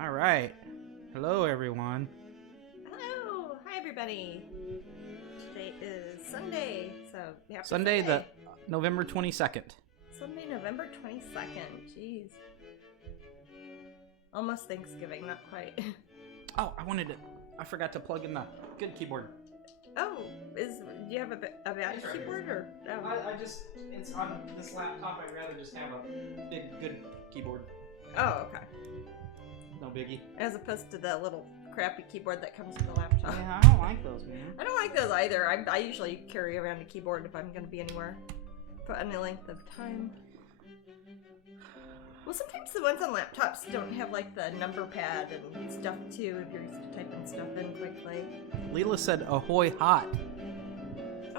All right. Hello, everyone. Hello. Hi, everybody. Today is Sunday, so happy Sunday, the November 22nd. Sunday, November 22nd. Jeez. Almost Thanksgiving, not quite. Oh, I forgot to plug in the good keyboard. Oh, do you have a bad It's right keyboard here. or? Oh. It's on this laptop. I'd rather just have a big, good keyboard. Oh, okay. No biggie. As opposed to the little crappy keyboard that comes with the laptop. Yeah, I don't like those, man. I don't like those either. I usually carry around a keyboard if I'm going to be anywhere for any length of time. Well, sometimes the ones on laptops don't have like the number pad and stuff too if you're used to typing stuff in quickly. Leela said, "Ahoy hot,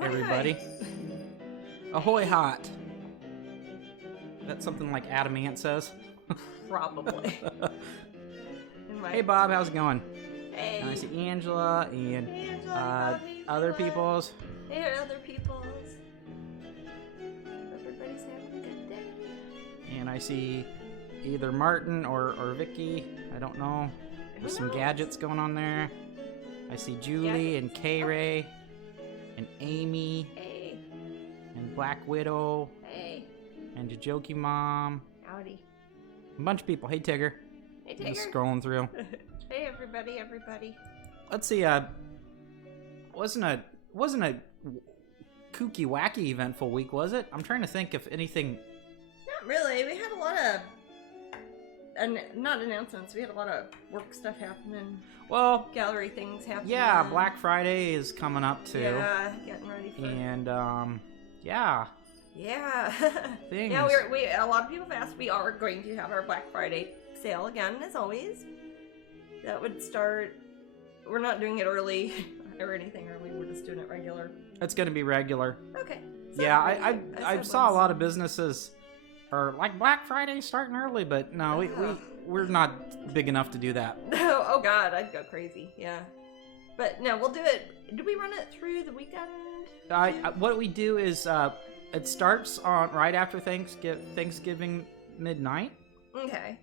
everybody! Ahoy hot." That's something like Adamant says. Probably. Hey, Bob, how's it going? Hey. And I see Angela and other peoples. Hey, other peoples. Everybody's having a good day. And I see either Martin or Vicky. I don't know. There's some gadgets going on there. I see Julie and K-Ray and Amy and Black Widow and Jajoki Mom. Howdy. A bunch of people. Hey, Tigger. Hey, Tigger. Just scrolling through. Hey, everybody. Let's see. Wasn't a kooky wacky eventful week, was it? I'm trying to think if anything. Not really. We had a lot of not announcements. We had a lot of work stuff happening. Well, Gallery things happening. yeah, Black Friday is coming up too. Yeah, getting ready for. And yeah. Yeah. Things. Yeah, we a lot of people have asked. We are going to have our Black Friday sale again, as always. That would start. We're not doing it early or anything early. We're just doing it regular. It's going to be regular. Okay. Yeah, I saw a lot of businesses are like Black Friday starting early, but no, we're not big enough to do that. Oh God, I'd go crazy. Yeah, but no, we'll do it. Do we run it through the weekend? What we do is it starts on right after Thanksgiving midnight. Okay.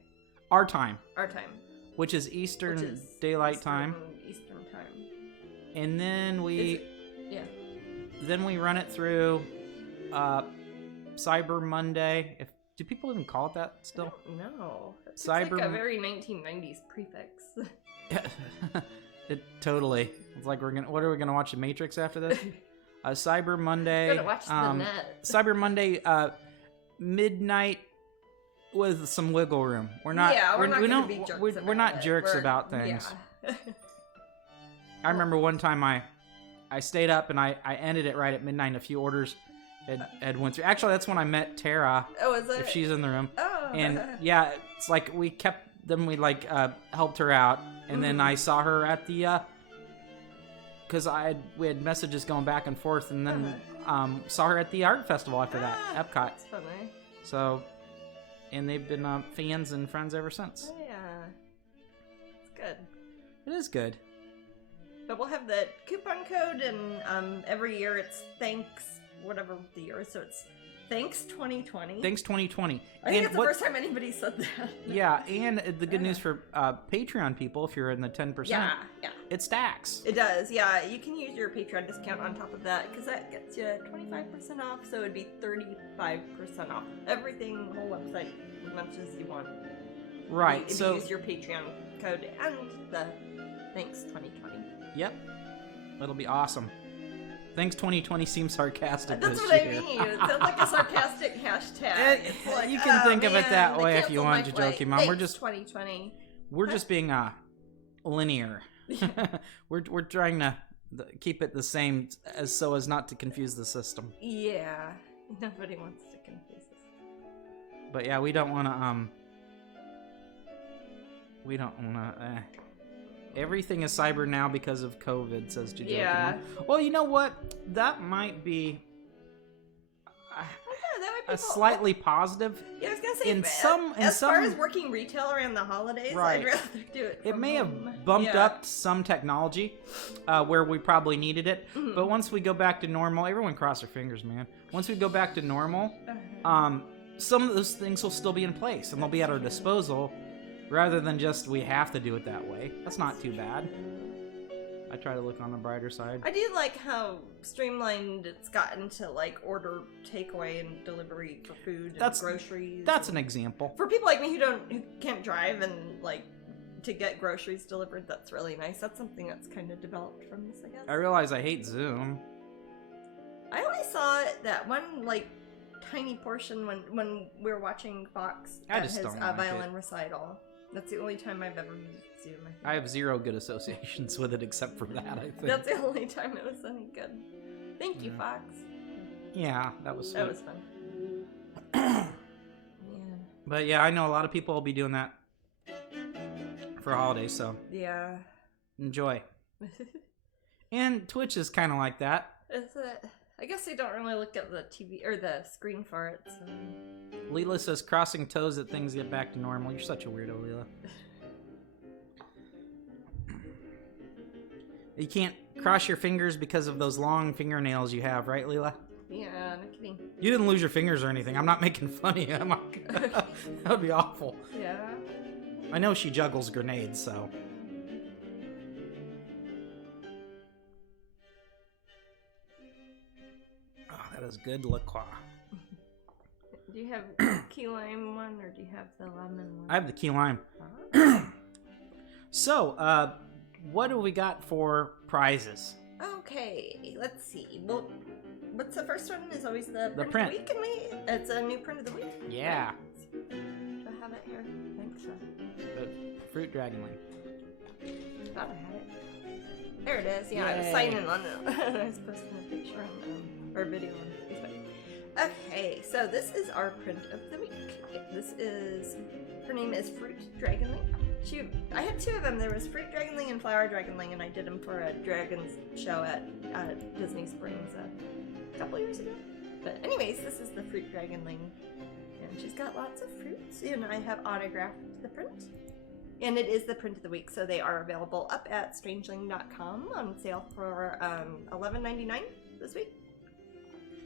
Our time, which is Eastern Daylight Time. Eastern time. And then we run it through Cyber Monday. Do people even call it that still? No. It's Cyber like a very 1990s prefix. It totally. It's like what are we gonna watch? The Matrix after this? Cyber Monday. We're gonna watch the net. Cyber Monday, midnight with some wiggle room. We're not jerks about things. Yeah. I remember one time I stayed up and I ended it right at midnight. And a few orders had went through. Actually, that's when I met Tara. Oh, is it? If she's in the room. Oh. And yeah, it's like we helped her out, and then I saw her at the because we had messages going back and forth, and then saw her at the art festival after that, Epcot. That's funny. So, and they've been fans and friends ever since. Oh, yeah. It's good. It is good. But we'll have the coupon code, and every year it's thanks whatever the year is, so it's thanks 2020. Thanks 2020. I think it's the first time anybody said that. Yeah, and the good news for Patreon people, if you're in the 10%, yeah, it stacks. It does, yeah. You can use your Patreon discount on top of that, because that gets you 25% off, so it'd be 35% off everything, the whole website, as much as you want. Right, if you use your Patreon code and the thanks 2020. Yep, it'll be awesome. Thanks 2020 seems sarcastic. That's what I mean. It sounds like a sarcastic hashtag. It's like, you can think of it that way if you want, Jajoki Mom. We're just 2020. We're just being linear. we're trying to keep it the same so as not to confuse the system. Yeah, nobody wants to confuse us. But yeah, we don't want to. Everything is cyber now because of COVID, says Jajoki. Yeah. Well, you know what? That might be a slightly positive. Yeah, I was gonna say as far as working retail around the holidays, right. I'd rather do it. It may have bumped up some technology where we probably needed it, but once we go back to normal, everyone cross their fingers, man. Once we go back to normal, some of those things will still be in place and they'll be at our disposal. rather than just we have to do it that way. That's not too bad. I try to look on the brighter side. I do like how streamlined it's gotten to like order takeaway and delivery for food and groceries. That's an example. For people like me who can't drive and like to get groceries delivered, that's really nice. That's something that's kind of developed from this, I guess. I realize I hate Zoom. I only saw that one like tiny portion when we were watching Fox at his violin recital. That's the only time I've ever used Zoom. I have zero good associations with it except for that, I think. That's the only time it was any good. Thank you, Fox. Yeah, that was sweet. That was fun. Yeah. But yeah, I know a lot of people will be doing that for holidays, so yeah, enjoy. And Twitch is kind of like that. Is it? I guess I don't really look at the TV or the screen for it. So. Leela says crossing toes that things get back to normal. You're such a weirdo, Leela. You can't cross your fingers because of those long fingernails you have, right, Leela? Yeah, no kidding. You didn't lose your fingers or anything. I'm not making fun of you. That would be awful. Yeah. I know she juggles grenades, so. Oh, that is good liqueur. Do you have key lime one or do you have the lemon one? I have the key lime. So, what do we got for prizes? Okay, let's see. Well, what's the first one? Is always the print print. of the week, and it's a new print of the week. Yeah. Do I have it here? I think so. The fruit dragonling. Thought I had it. There it is. Yeah, I was signing on it. I was posting a picture on or a video on Facebook. Okay, so this is our print of the week. Her name is Fruit Dragonling. I had two of them. There was Fruit Dragonling and Flower Dragonling, and I did them for a dragons show at Disney Springs a couple years ago. But anyways, this is the Fruit Dragonling, and she's got lots of fruits, and I have autographed the print. And it is the print of the week, so they are available up at Strangeling.com on sale for $11.99 this week.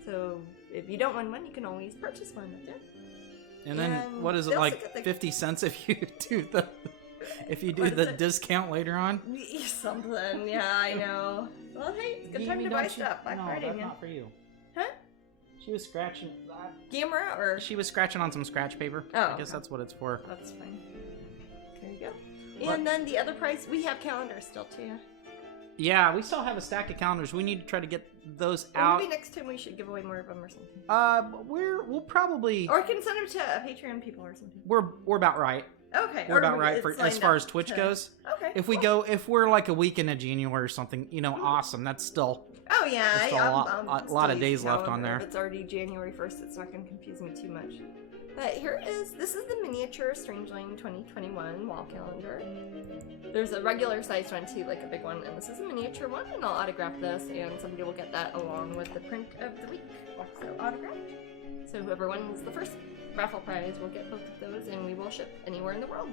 So if you don't want one, you can always purchase one up there. And then what is it, like 50 cents if you do the discount later on? Something, yeah, I know. Well, hey, it's a good time to buy stuff. Black Friday, that's not for you. Huh? She was scratching. Gamera or? She was scratching on some scratch paper. Oh, I guess that's what it's for. That's fine. There you go. And then the other price, we have calendars still too. Yeah, we still have a stack of calendars. We need to try to get those out. Maybe next time we should give away more of them or something. We'll probably. Or can send them to Patreon people or something. We're about right. Okay. We're about right for as far as Twitch goes. Okay. If we're like a week into January or something, awesome. That's still. Oh yeah, there's still a lot of days left on there. If it's already January 1st, it's not going to confuse me too much. But this is the miniature Strangeling 2021 wall calendar. There's a regular sized one too, like a big one, and this is a miniature one, and I'll autograph this, and somebody will get that along with the print of the week, also autographed. So whoever wins the first raffle prize will get both of those, and we will ship anywhere in the world.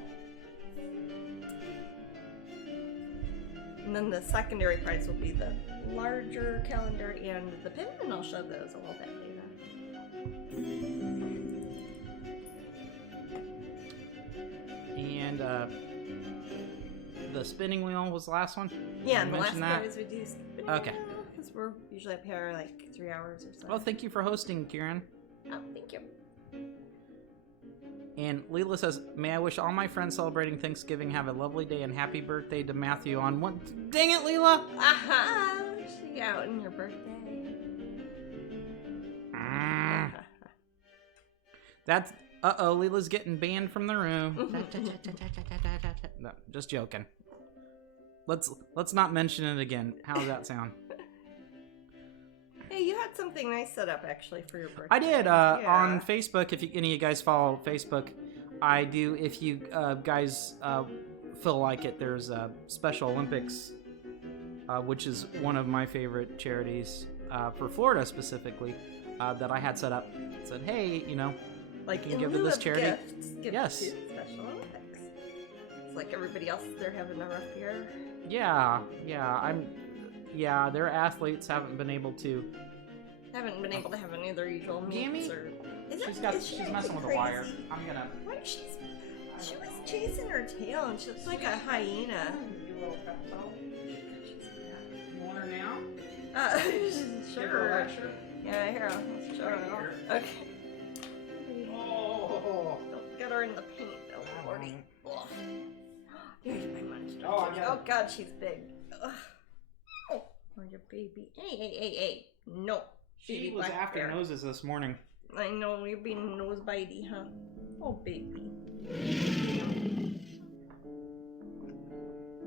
And then the secondary prize will be the larger calendar and the pin, and I'll show those a little bit later. And the spinning wheel was the last one? Yeah, and the last prize we do spinning wheel. Okay. Because we're usually up here like 3 hours or so. Well, thank you for hosting, Kieran. Oh, thank you. And Leela says, may I wish all my friends celebrating Thanksgiving have a lovely day and happy birthday to Matthew on one... Dang it, Leela! Aha! She out on your birthday. That's... Uh-oh, Leela's getting banned from the room. No, just joking. Let's not mention it again. How does that sound? Hey, you had something nice set up actually for your birthday. I did on Facebook. If any of you guys follow Facebook, I do. If you guys feel like it, there's Special Olympics, which is one of my favorite charities for Florida specifically, that I had set up. Said, hey, like you can give to this charity. Gifts, yes. To Special Olympics. It's like everybody else, they're having a rough year. Yeah. Their athletes haven't been able to have any of their usual meets or... She's messing with the wire. I'm gonna... Why is she... She was chasing her tail, and she looks like a hyena. You little pet doll. You want her now? Sure. Yeah, here, let's show her. Okay. Oh. Don't get her in the paint, though, Lordy. Ugh. Here's my monster. Oh, Oh, God, she's big. Ugh. Oh, your baby. Hey. No. She Baby was black after bear. noses this morning. I know, you're being nose bitey, huh? Oh, baby.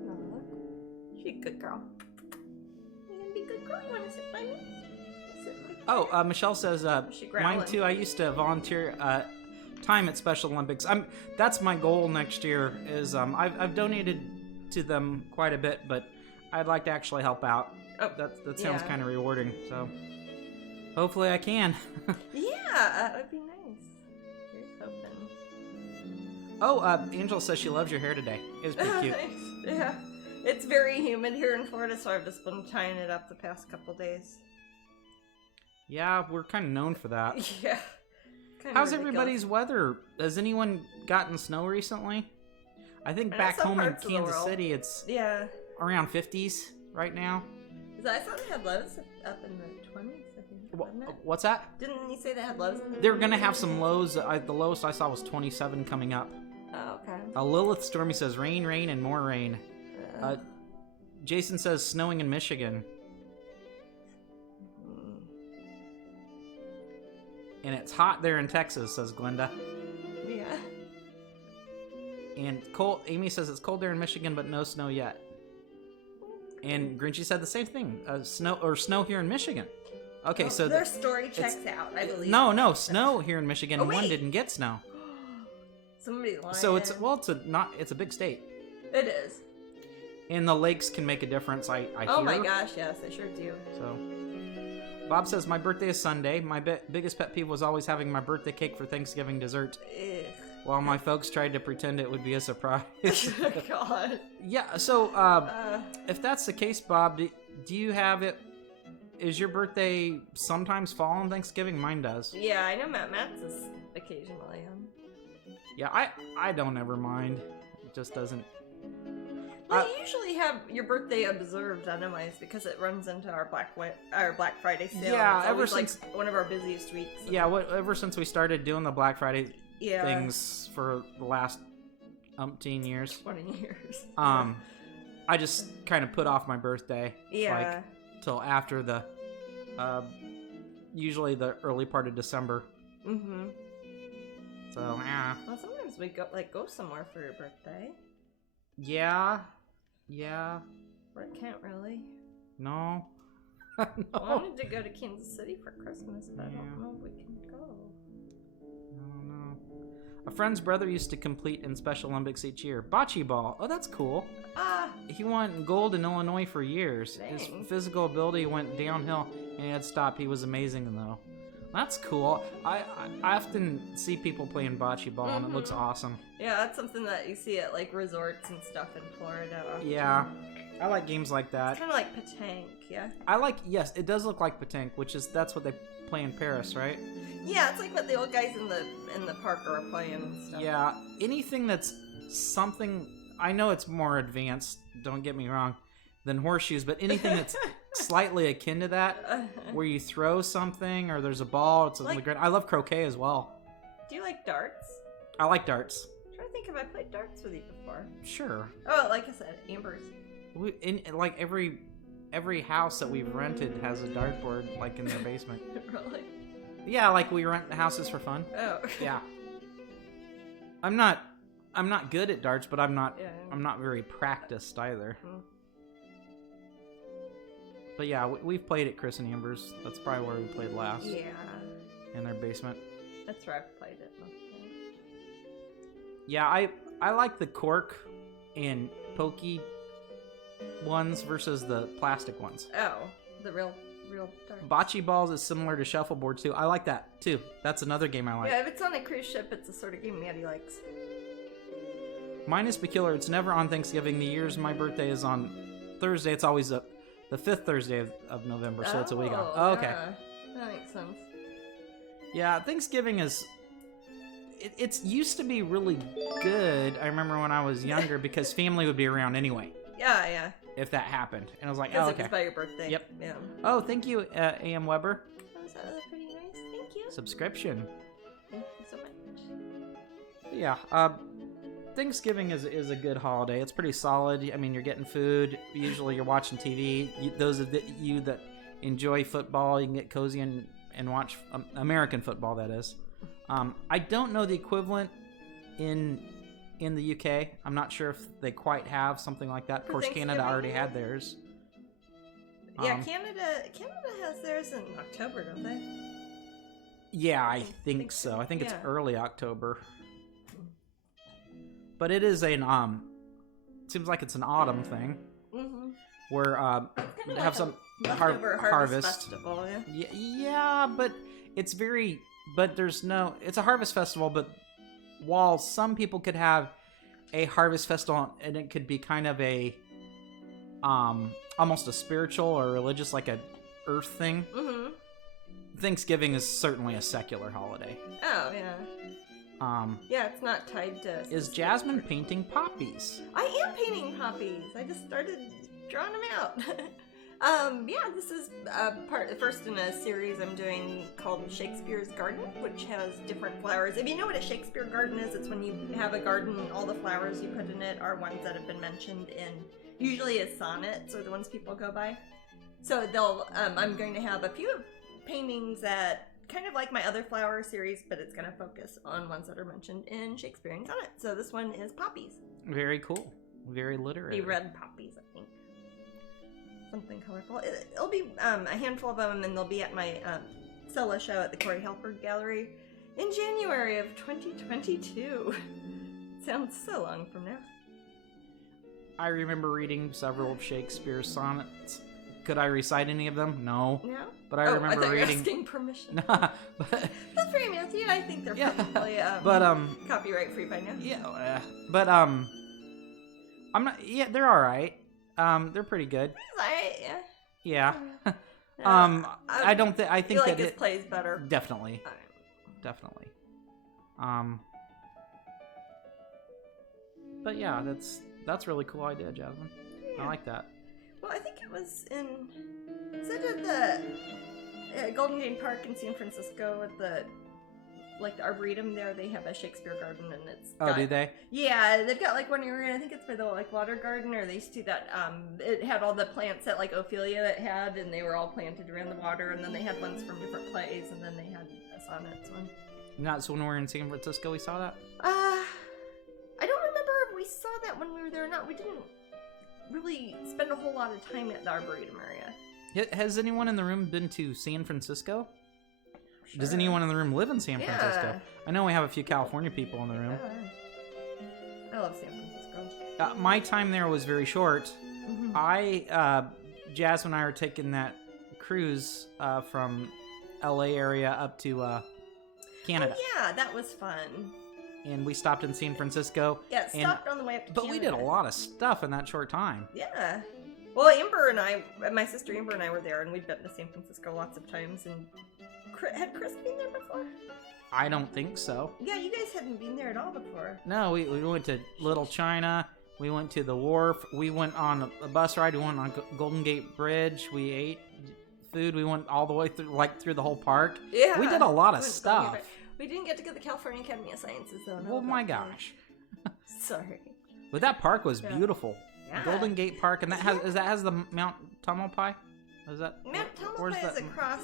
Oh, she's a good girl. You gonna be a good girl? You wanna sit by me? Sit by me. Oh, Michelle says, She mine growling. too. I used to volunteer time at Special Olympics. That's my goal next year. Is I've donated to them quite a bit, but I'd like to actually help out. Oh, That sounds yeah. kind of rewarding. So hopefully I can. Yeah, that would be nice. Here's hoping. Oh, Angela says she loves your hair today. It's pretty cute. Yeah. It's very humid here in Florida, so I've just been tying it up the past couple days. Yeah, we're kind of known for that. Yeah. Kinda How's ridiculous. everybody's weather? Has anyone gotten snow recently? I think I know back some home in parts of the Kansas world. City, it's Yeah. around 50s right now. 'Cause I thought they had lows up in the 20s, I think, wasn't it? What's that? Didn't you say they had lows in the They're gonna have some lows. The lowest I saw was 27 coming up. Oh, okay. Lilith Stormy says rain, and more rain. Jason says snowing in Michigan, and it's hot there in Texas, says Glenda. Yeah. And Amy says it's cold there in Michigan, but no snow yet. And Grinchy said the same thing. Snow here in Michigan. Okay, so their story checks out, I believe. No, snow here in Michigan. Oh, One wait. didn't get snow. Somebody lying. So it's a big state. It is. And the lakes can make a difference, I Oh hear. my gosh, yes, they sure do. So, Bob says, my birthday is Sunday. My biggest pet peeve was always having my birthday cake for Thanksgiving dessert, Ugh. while my folks tried to pretend it would be a surprise. God. Yeah, so, if that's the case, Bob, do you have it... Is your birthday sometimes fall on Thanksgiving? Mine does. Yeah, I know Matt's is occasionally. Yeah, I don't ever mind. It just doesn't... Well, you usually have your birthday observed on MIs because it runs into our Black Friday sale. Yeah, it's ever always, since- like one of our busiest weeks. Yeah, ever since we started doing the Black Friday Yeah. things for the last umpteen years, 20 years. I just kind of put off my birthday. Yeah. Like, till after the, usually the early part of December. Mm-hmm. So, yeah. Well, sometimes we go somewhere for your birthday. Yeah. Or it can't really. No. Well, I No. wanted to go to Kansas City for Christmas, but I Yeah. don't know if we can go. No. A friend's brother used to compete in Special Olympics each year. Bocce ball. Oh, that's cool. He won gold in Illinois for years. His Dang. physical ability went downhill and he had stopped. He was amazing, though. That's cool. I often see people playing bocce ball, and it looks awesome. Yeah, that's something that you see at like resorts and stuff in Florida. Yeah, I like games like that. It's kind of like petanque, yeah. Yes, it does look like petanque, that's what they play in Paris, right? Yeah, it's like what the old guys in the park are playing and stuff. Yeah, anything that's something, I know it's more advanced, don't get me wrong, than horseshoes, but anything that's slightly akin to that, where you throw something or there's a ball, it's Like- like, great. I love croquet as well. Do you like darts? I like darts. I'm trying to think if I played darts with you before. Sure. Oh, like I said, Amber's. Like every house that we've rented has a dartboard like in their basement. Really? Yeah, like we rent houses for fun. Oh. Yeah. I'm not good at darts, but I'm not very practiced either. Mm. But yeah, we've played at Chris and Amber's. That's probably where we played last. Yeah. In their basement. That's where I've played it mostly. Yeah, I like the cork and pokey ones versus the plastic ones. Oh, the real darts. Bocce balls is similar to shuffleboard too. I like that too. That's another game I like. Yeah, if it's on a cruise ship, it's the sort of game Maddie likes. Mine is peculiar. It's never on Thanksgiving. The years my birthday is on Thursday. It's always the fifth Thursday of November, so it's a week off. Oh, okay. Yeah. That makes sense. Yeah, Thanksgiving is... It's used to be really good. I remember when I was younger because family would be around anyway. Yeah. If that happened, and I was like, Because oh, it okay. was by your birthday. Yep. Yeah. Oh, thank you, A.M. Weber. Oh, is that pretty nice? Thank you. Subscription. Thank you so much. Yeah. Thanksgiving is a good holiday. It's pretty solid. I mean, you're getting food. Usually, you're watching TV. Those of you that enjoy football, you can get cozy and watch American football. That is. I don't know the equivalent in the UK. I'm not sure if they quite have something like that. Of course, Canada already had theirs. Yeah, Canada has theirs in October, don't they? Yeah, I think so. I think it's early October. But it is an seems like it's an autumn thing. Mm-hmm. Where they have some harvest festival, yeah. Yeah, but it's it's a harvest festival, but while some people could have a harvest festival and it could be kind of a almost a spiritual or religious, like a earth thing, Thanksgiving is certainly a secular holiday. Oh, yeah. Yeah, it's not tied to... Is Jasmine painting poppies? I am painting poppies. I just started drawing them out. Yeah, this is first in a series I'm doing called Shakespeare's Garden, which has different flowers. If you know what a Shakespeare garden is, it's when you have a garden, all the flowers you put in it are ones that have been mentioned in, usually as sonnets, or the ones people go by. So I'm going to have a few paintings that kind of like my other flower series, but it's going to focus on ones that are mentioned in Shakespearean sonnets. So this one is poppies. Very cool. Very literary. The red poppies, I think. Something colorful. It'll be a handful of them, and they'll be at my solo show at the Corey Halford Gallery in January of 2022. Sounds so long from now. I remember reading several of Shakespeare's sonnets. Could I recite any of them? No. No? But I remember reading. Asking permission. But Feel free, Matthew. I think they're probably copyright free by now. Yeah, but I'm not. Yeah, they're all right. They're pretty good. Yeah. I don't think. I think feel like that this plays better. Definitely. But yeah, that's really cool idea, Jasmine. Yeah. I like that. Well, I think it was at the Golden Gate Park in San Francisco at the Arboretum there. They have a Shakespeare garden, and it's do they? Yeah, they've got like one area. I think it's for the water garden, or they used to do that. It had all the plants that Ophelia had, and they were all planted around the water. And then they had ones from different plays, and then they had a sonnets one. That's when we were in San Francisco. We saw that. I don't remember if we saw that when we were there or not. We didn't really spend a whole lot of time at the Arboretum area. Has anyone in the room been to San Francisco? Sure. Does anyone in the room live in San Francisco? I know we have a few California people in the room. Yeah. I love San Francisco. My time there was very short. Mm-hmm. Jasmine and I were taking that cruise from LA area up to Canada. Oh, yeah, that was fun. And we stopped in San Francisco. Yeah, stopped on the way up to Canada. But we did a lot of stuff in that short time. Yeah. Well, Amber and I, my sister Amber and I were there, and we've been to San Francisco lots of times. And had Chris been there before? I don't think so. Yeah, you guys hadn't been there at all before. No, we went to Little China. We went to the wharf. We went on a bus ride. We went on Golden Gate Bridge. We ate food. We went all the way through the whole park. Yeah. We did a lot of stuff. We didn't get to go to the California Academy of Sciences, though. Oh my gosh. Sorry. But that park was beautiful. Yeah. Golden Gate Park, and that has the Mount Tamalpais. Is that Mount Tamalpais is across?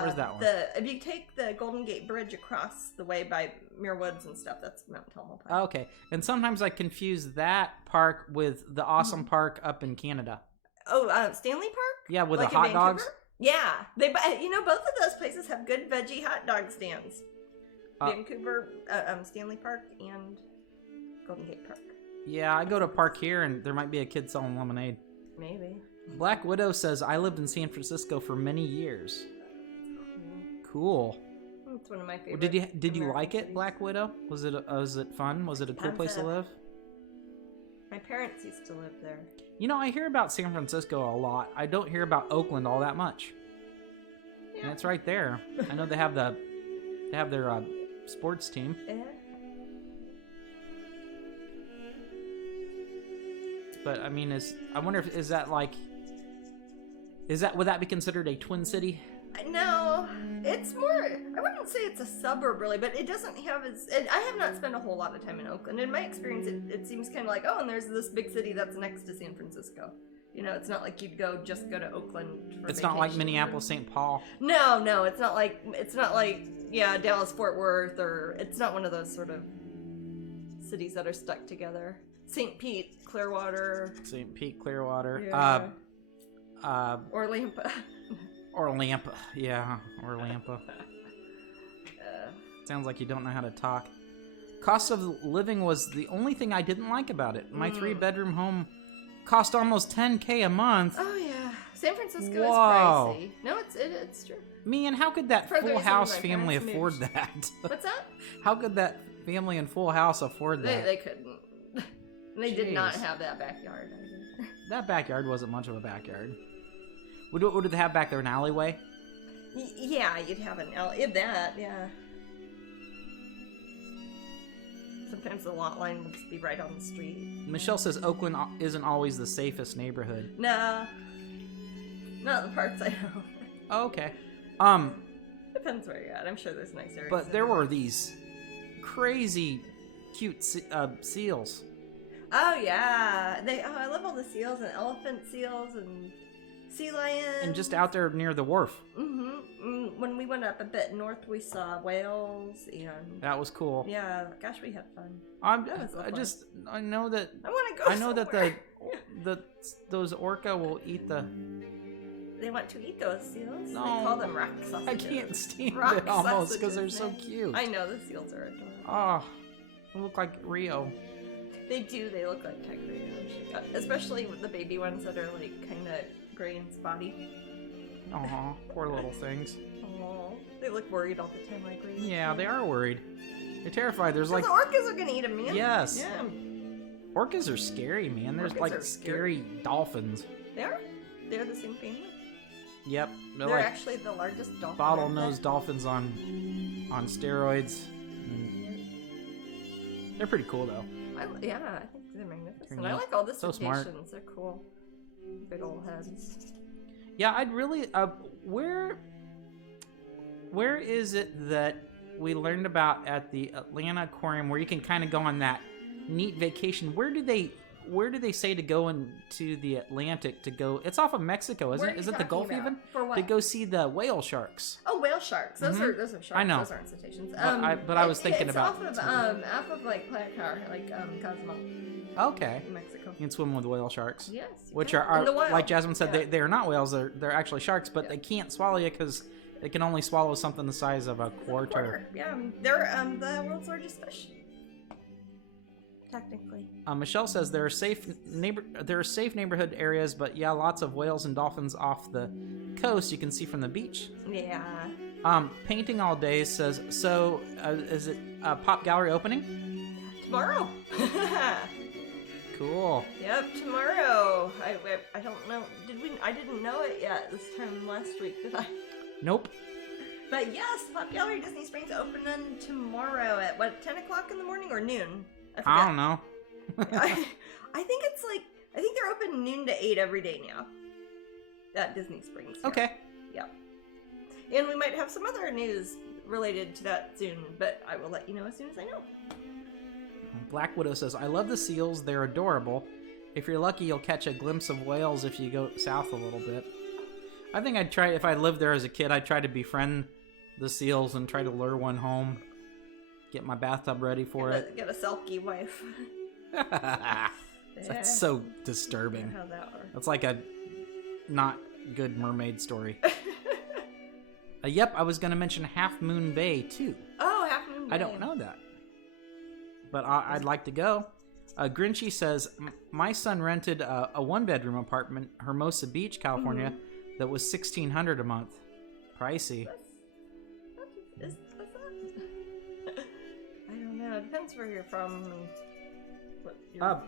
Where's that one? If you take the Golden Gate Bridge across the way by Muir Woods and stuff, that's Mount Tamalpais. Oh, okay, and sometimes I confuse that park with the awesome park up in Canada. Oh, Stanley Park? Yeah, with the hot dogs. Yeah, both of those places have good veggie hot dog stands. Vancouver, Stanley Park, and Golden Gate Park. Yeah, I go to a park here, and there might be a kid selling lemonade. Maybe. Black Widow says, I lived in San Francisco for many years. Cool. It's one of my favorites. Did you like it, Black Widow? Was it fun? Was it a cool place to live? My parents used to live there. You know, I hear about San Francisco a lot. I don't hear about Oakland all that much. Yeah. And it's right there. I know they have their sports team. Yeah. but I mean, I wonder if is that like, would that be considered a twin city? No, it's more, I wouldn't say it's a suburb really, but it doesn't have I have not spent a whole lot of time in Oakland. In my experience, it seems kind of like, oh, and there's this big city that's next to San Francisco. You know, it's not like you'd just go to Oakland for It's vacation. not like Minneapolis, St. Paul. No, it's not like, yeah, Dallas, Fort Worth, or it's not one of those sort of cities that are stuck together. St. Pete, Clearwater. St. Pete, Clearwater. Yeah. Orlampa. Orlampa. Yeah, Orlampa. Sounds like you don't know how to talk. Cost of living was the only thing I didn't like about it. My 3-bedroom home cost almost $10K a month. Oh yeah, San Francisco Whoa. is pricey. No, it's true. Man, how could that Further Full than House my family parents afford moved. that? What's that? How could that family in Full House afford that? They couldn't. They did not Jeez. have that backyard either. That backyard wasn't much of a backyard. What did they have back there? An alleyway? Yeah, you'd have an alley. That, yeah. Sometimes the lot line will just be right on the street. Michelle says Oakland isn't always the safest neighborhood. Nah. Not the parts I know. Oh, okay. Depends where you're at. I'm sure there's nice areas. But there were these crazy cute seals. Oh yeah. I love all the seals and elephant seals and sea lions. And just out there near the wharf. Mm-hmm. When we went up a bit north, we saw whales and... That was cool. Yeah, gosh, we had fun. I know that... I want to go I know somewhere. that those orca will eat the... They want to eat those seals. No. They call them rock sausages. I can't stand Rock it almost because sausages, they're so man. cute. I know, the seals are adorable. Oh, they look like Rio. They do, they look like tigers. Especially with the baby ones that are like kind of gray and spotty. Aw, poor little things. Oh, they look worried all the time like Ray. Yeah, they are worried. They're terrified. There's Like like... the orcas are gonna eat them, man. Yes. Yeah. Orcas are scary, man. There's Orcas like are scary dolphins. They are. They're the same family. Yep. They're like actually the largest dolphin. bottlenose dolphins on steroids. They're pretty cool though. I think they're magnificent. They're I neat. like all the So cetaceans. smart. They're cool. Big old heads. Yeah, I'd really where is it that we learned about at the Atlanta Aquarium where you can kind of go on that neat vacation? Where do they say to go into the Atlantic to go? It's off of Mexico, isn't Where it? are you Is it the talking Gulf about? even? For what? To go see the whale sharks. Oh, whale sharks. Those are sharks. I know. Those aren't cetaceans. But I was thinking it's about off of like Placar, like Cozumel, Okay. in Mexico. You can swim with whale sharks. Yes. Which yeah. are In the wild. like Jasmine said, Yeah. they are not whales. They're actually sharks, but Yeah. they can't swallow you because they can only swallow something the size of a quarter. Yeah, they're the world's largest fish. Technically. Michelle says there are safe neighborhood areas, but yeah, lots of whales and dolphins off the coast you can see from the beach. Yeah. Painting all day says, so is it Pop Gallery opening? Tomorrow. Cool. Yep, tomorrow. I don't know. I didn't know it yet this time last week, did I? Nope. But yes, Pop Gallery Disney Springs opening tomorrow at what, 10 o'clock in the morning or noon? I don't know. I think they're open noon to 8 every day now. At Disney Springs. Here. Okay. Yep. And we might have some other news related to that soon, but I will let you know as soon as I know. Black Widow says, I love the seals. They're adorable. If you're lucky, you'll catch a glimpse of whales if you go south a little bit. I think I'd try, if I lived there as a kid, I'd try to befriend the seals and try to lure one home. Get my bathtub ready for it. Get a sulky wife. That's so disturbing. How that works. That's like a not good mermaid story. Yep, I was going to mention Half Moon Bay, too. Oh, Half Moon Bay. I don't know that. But I'd like to go. Grinchy says, my son rented a one-bedroom apartment, Hermosa Beach, California, that was $1,600 a month. Pricey. What's that? I don't know. It depends where you're from. And what your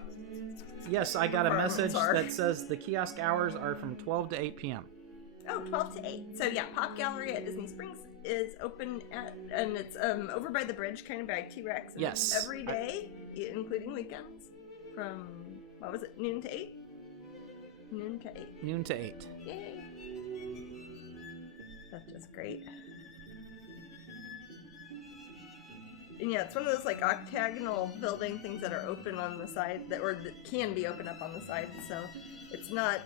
Yes, I got a message requirements are. that says the kiosk hours are from 12 to 8 p.m. Oh, 12 to 8. So yeah, Pop Gallery at Disney Springs is open and it's over by the bridge, kind of by T-Rex. And Yes. Every day, including weekends, from what was it? Noon to 8? Noon to 8. Noon to 8. Yay! That's just great. And yeah, it's one of those like octagonal building things that are open on the side, that can be open up on the side. So it's not.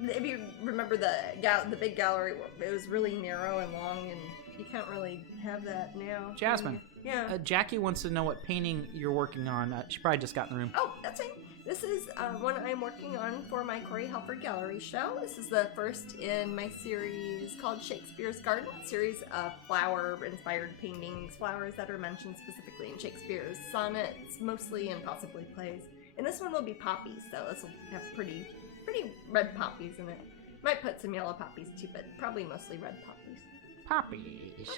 If you remember the big gallery, it was really narrow and long, and you can't really have that now. Jasmine. Yeah. Jackie wants to know what painting you're working on. She probably just got in the room. Oh, that's it. This is one I'm working on for my Corey Helfer Gallery show. This is the first in my series called Shakespeare's Garden, series of flower-inspired paintings, flowers that are mentioned specifically in Shakespeare's sonnets, mostly, and possibly plays. And this one will be poppies, so this will have pretty red poppies in it. Might put some yellow poppies too, but probably mostly red poppies. Poppies.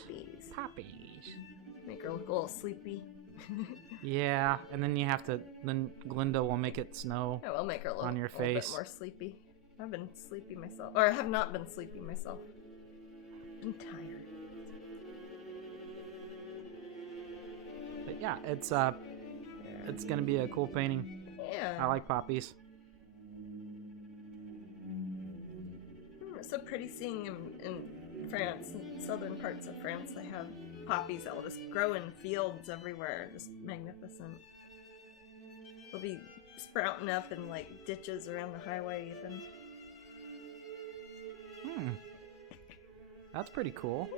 Make her look a little sleepy. Yeah, and then then Glinda will make it snow. I will make her look on your a little face. bit more sleepy. I've been sleepy myself, or I have not been sleepy myself. I'm tired. But yeah, it's gonna be a cool painting. Yeah. I like poppies. It's so pretty seeing in France, in southern parts of France, they have poppies that will just grow in fields everywhere. Just magnificent. They'll be sprouting up in like ditches around the highway even. That's pretty cool.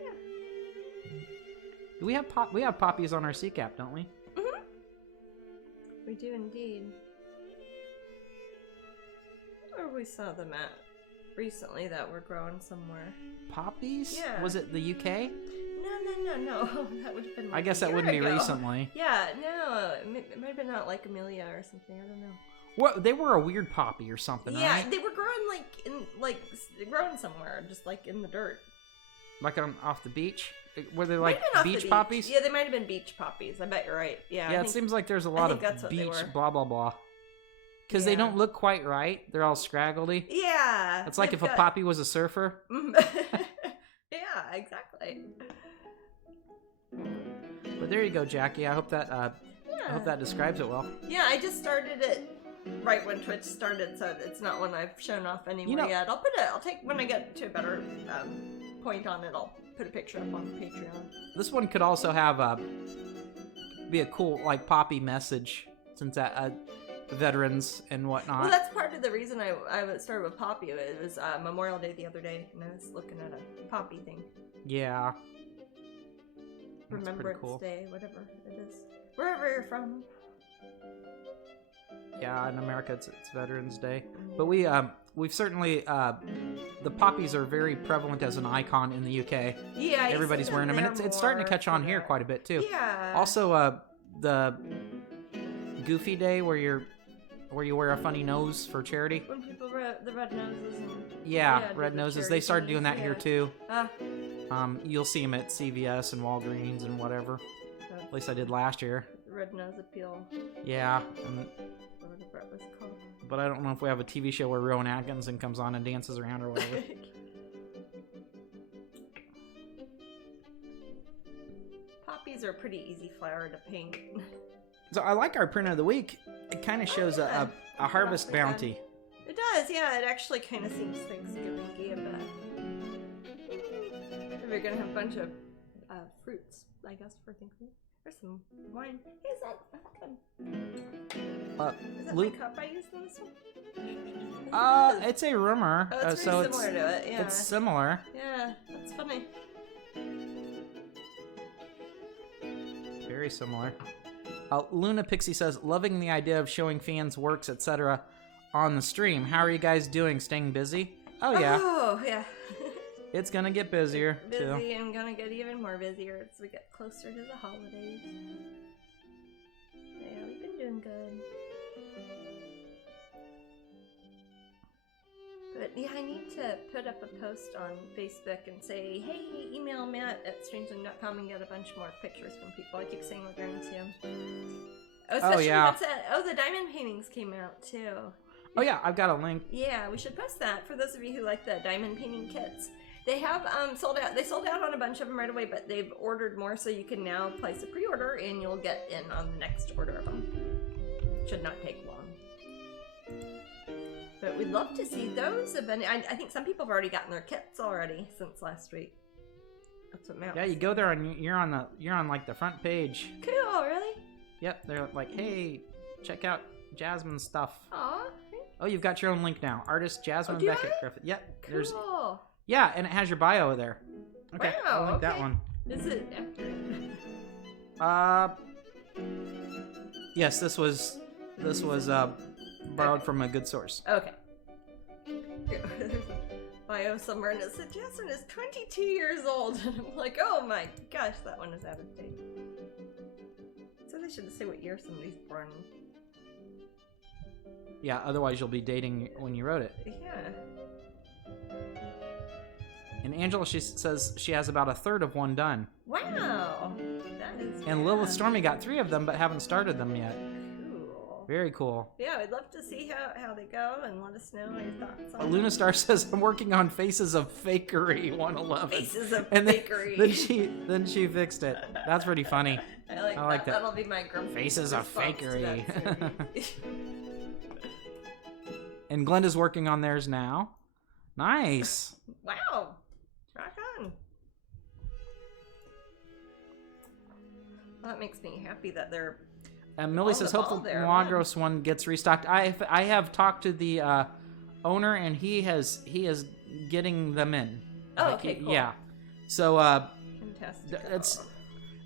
Yeah. We have poppies on our sea cap, don't we? Mm-hmm. We do indeed. Where we saw them at recently that were growing somewhere. Poppies? Yeah. Was it the UK? No. That would have been. Like I guess a that year wouldn't be ago. recently. Yeah, no, it might have been out like Amelia or something. I don't know. What? They were a weird poppy or something, Yeah, right? they were growing growing somewhere, just like in the dirt. Like off the beach? Were they like Might have been off the beach beach. poppies? Yeah, they might have been beach poppies. I bet you're right. Yeah. Yeah, it seems like there's a lot of that's what they beach were. blah blah blah. Because they don't look quite right. They're all scraggly. Yeah. It's like if a poppy was a surfer. Yeah, exactly. But there you go, Jackie. I hope that describes it well. Yeah, I just started it right when Twitch started, so it's not one I've shown off anymore yet. I'll take when I get to a better point on it. I'll put a picture up on Patreon. This one could also have be a cool like poppy message, since veterans and whatnot. Well, that's part of the reason I started with Poppy. It was Memorial Day the other day, and I was looking at a Poppy thing. Yeah. That's Remembrance cool. Day, whatever it is. Wherever you're from. Yeah, in America it's Veterans Day. But we've certainly the poppies are very prevalent as an icon in the UK. Yeah, everybody's wearing them, and it's starting to catch on here quite a bit too. Yeah. Also, the Goofy Day where you wear a funny nose for charity. When people the red noses and red the noses. charity They started things, doing that here too. Ah. You'll see them at CVS and Walgreens and whatever. At least I did last year. Red nose appeal. Yeah. Or whatever it was called. But I don't know if we have a TV show where Rowan Atkinson comes on and dances around or whatever. Poppies are a pretty easy flower to paint. So I like our print of the week. It kind of shows a harvest bounty. It does, yeah. It actually kind of seems Thanksgiving-y a bit. We're gonna have a bunch of fruits, I guess, for Thanksgiving. There's some wine. Hey, is that Luke, my cup I used in this one? it's a rumor. Oh, it's so similar to it, yeah. It's similar. Yeah, that's funny. Very similar. Luna Pixie says, loving the idea of showing fans works, etc. on the stream. How are you guys doing? Staying busy? Oh, yeah. Oh, yeah. It's gonna get busier, Busy too. and gonna get even more busier as we get closer to the holidays. Yeah, we've been doing good. But yeah, I need to put up a post on Facebook and say, hey, email Matt at strangeling.com and get a bunch more pictures from people. I keep saying we're going to. Oh, especially yeah. the diamond paintings came out too. Oh, yeah, I've got a link. Yeah, we should post that for those of you who like the diamond painting kits. They have sold out. They sold out on a bunch of them right away, but they've ordered more, so you can now place a pre-order and you'll get in on the next order of them. Should not take long. But we'd love to see those. I think some people have already gotten their kits already since last week. That's what Matt. Yeah, you go there and you're on like the front page. Cool, really? Yep, they're like, hey, check out Jasmine's stuff. Aw. Oh, you've got your own link now. Artist Jasmine Becket-Griffith. Yep. Cool. Yeah, and it has your bio there. Okay, Wow, I'll link that one. Is it after? Yes, this was borrowed from a good source. Okay. Bio somewhere, and it said Jasmine is 22 years old, and I'm like, oh my gosh, that one is out of date. So they should say what year somebody's born. Yeah, otherwise you'll be dating when you wrote it. Yeah. And Angela, she says she has about a third of one done. Wow, that is. And Lilith Stormy got 3 of them, but haven't started them yet. Cool. Very cool. Yeah, we'd love to see how they go, and let us know your thoughts on Luna Star says, I'm working on Faces of Fakery 111. Faces of and Fakery. Then she fixed it. That's pretty funny. I like that. That'll be my grumpy Faces of response to Fakery. that series. And Glenda's working on theirs now. Nice. Wow. Rock on. Well, that makes me happy that they're. And Millie says, hope the Lagros one gets restocked. I have talked to the owner, and he is getting them in. Oh, okay, cool. Yeah. So Fantastic.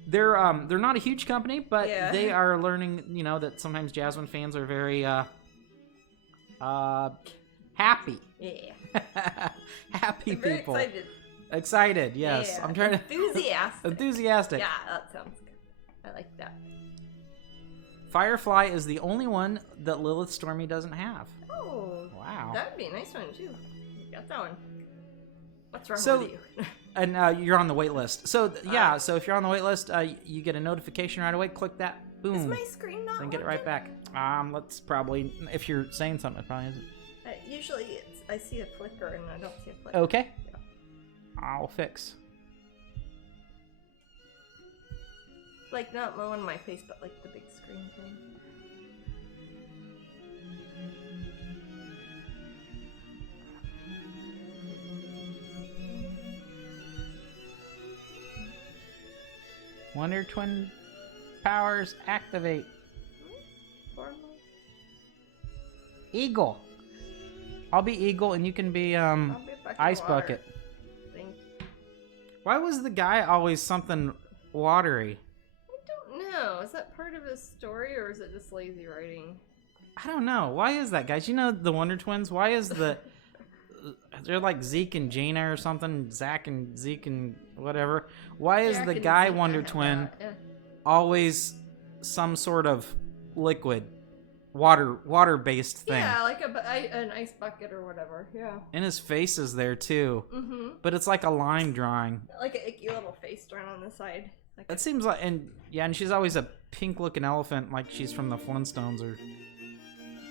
They're not a huge company, but Yeah. they are learning, that sometimes Jasmine fans are very happy. Yeah. Happy Very people. excited. Excited, yes. Yeah. I'm trying to enthusiastic. Yeah, that sounds good. I like that. Firefly is the only one that Lilith Stormy doesn't have. Oh. Wow. That would be a nice one too. Got that one. What's wrong with you? And you're on the wait list. So yeah, so if you're on the wait list, you get a notification right away. Click that. Boom. Is my screen not Then get it right back. Let's probably, if you're saying something, it probably isn't. Usually I see a flicker and I don't see a flicker. Okay. Yeah. I'll fix. Like not one on my face, but like the big screen thing. Wonder Twin powers activate. Eagle. I'll be Eagle and you can be Ice Bucket. Why was the guy always something watery? I don't know. Is that part of his story or is it just lazy writing? I don't know. Why is that, guys? You know the Wonder Twins? Why is the... They're like Zeke and Jaina or something. Zach and Zeke and whatever. Why is Jack the and guy Zeke, Wonder Twin yeah. always some sort of liquid, water-based thing? Yeah, like an ice bucket or whatever. Yeah. And his face is there too. Mm-hmm. But it's like a line drawing. Like an icky little face drawn on the side. Like It seems like, and she's always a pink-looking elephant, like she's from the Flintstones or.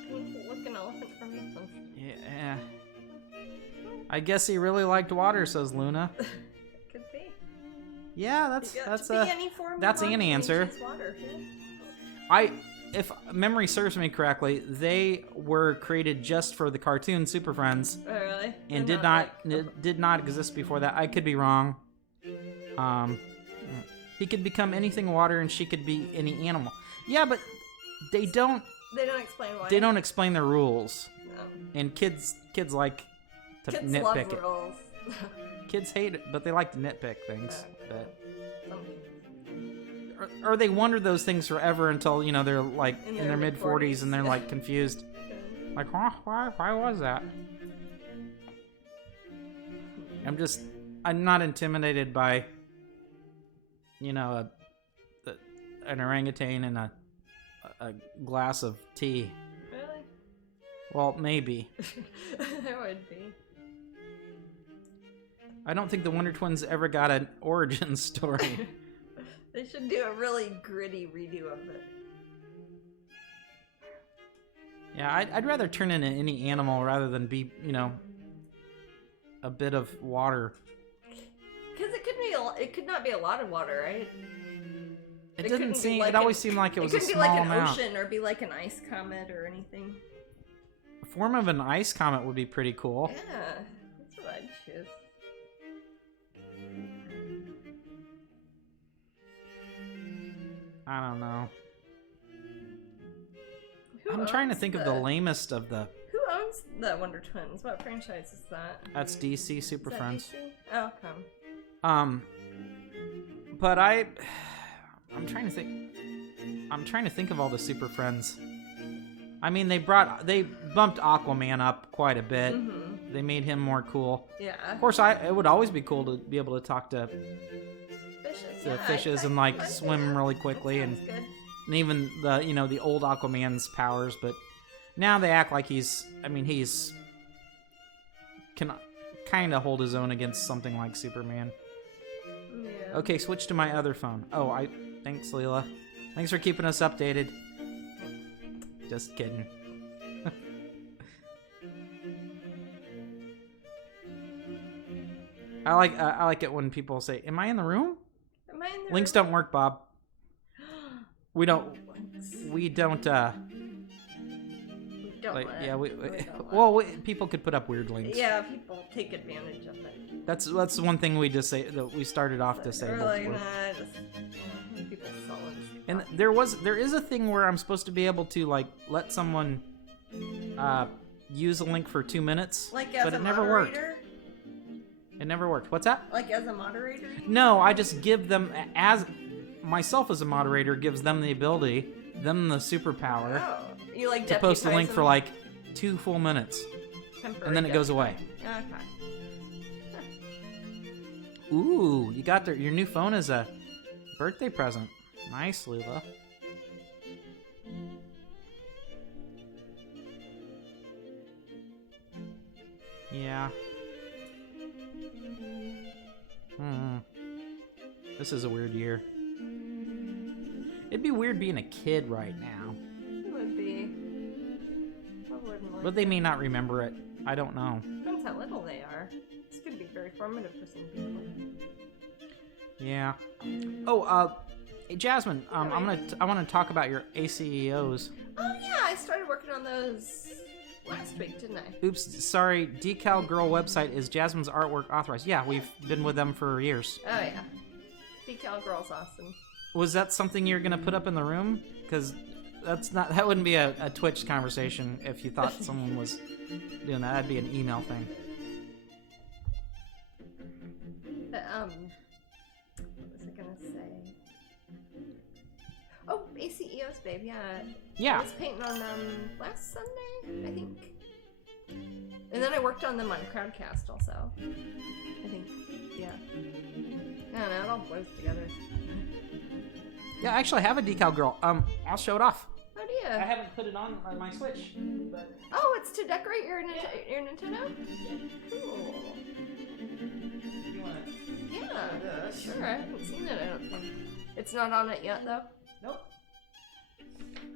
Pink-looking elephant from the Flintstones. Yeah. I guess he really liked water, says Luna. Could be. Yeah, that's an answer. Water, yeah. If memory serves me correctly, they were created just for the cartoon Super Friends. Oh, really? And They're did not exist before that. I could be wrong. He could become anything water, and she could be any animal. Yeah, but they don't. They don't explain why. They don't explain the rules. No. And kids like to Kids nitpick love it. rules. Kids hate it, but they like to nitpick things. But Some or they wonder those things forever until they're like In in their their mid-40s and they're yeah. like confused. Like, why was that? I'm not intimidated by an orangutan and a glass of tea. Really? Well, maybe. There would be. I don't think the Wonder Twins ever got an origin story. They should do a really gritty redo of it. Yeah, I'd rather turn into any animal rather than be, a bit of water. Because it could not be a lot of water, right? It didn't seem. Like it always seemed like it was a couldn't small be like amount. an ocean or be like an ice comet or anything. form of an ice comet would be pretty cool. Yeah, that's what I'd choose. I don't know. Who I'm trying to owns think of the lamest of the... Who owns the Wonder Twins? What franchise is that? That's DC Super Is that Friends. DC? Oh, okay. But I'm trying to think of all the Super Friends. I mean, they bumped Aquaman up quite a bit. Mm-hmm. They made him more cool. Yeah. Of course, it would always be cool to be able to talk to fishes and like swim really quickly, and even the old Aquaman's powers. But now they act like he's can kind of hold his own against something like Superman. Yeah. Okay, switch to my other phone. Thanks, Leela. Thanks for keeping us updated. Just kidding. I like it when people say, "Am I in the room?" Am I in the Links room? don't work, Bob. We don't. We don't People could put up weird links. Yeah, people take advantage of it. That's one thing we just say that we started off disabled. We're like, with. nah, just people selling And stuff. there is a thing where I'm supposed to be able to like let someone use a link for 2 minutes, Like as but a it never worked. moderator? It never worked. What's that? Like as a moderator? No, I just give them as myself as a moderator gives them the ability, them the superpower Oh, you like to post a deputize link for them? like 2 full minutes, Temporary and then it goes away. Okay. Ooh, you got your new phone as a birthday present. Nice, Lula. Yeah. This is a weird year. It'd be weird being a kid right now. It would be. I wouldn't like But they may not remember it. I don't know. Depends how little they are. This could be very formative for some people. Yeah. Oh, hey, Jasmine, I want to talk about your ACEOs. Oh yeah, I started working on those last week, didn't I? Oops, sorry. Decal Girl website is Jasmine's artwork authorized. Yeah, we've been with them for years. Oh yeah. Decal Girl's awesome. Was that something you're gonna put up in the room? Because that wouldn't be a Twitch conversation if you thought someone was doing that. That'd be an email thing. But, what was I gonna say? Oh, ACEOs, babe, yeah. Yeah. I was painting on them last Sunday, I think. And then I worked on them on Crowdcast also. I think, yeah. I don't know, it all blows together. Yeah, I actually have a Decal Girl. I'll show it off. Oh, do you? I haven't put it on my Switch. But... Oh, it's to decorate your Nintendo? Cool. You want it? Yeah, sure. I haven't seen it, I don't think. It's not on it yet, though? Nope.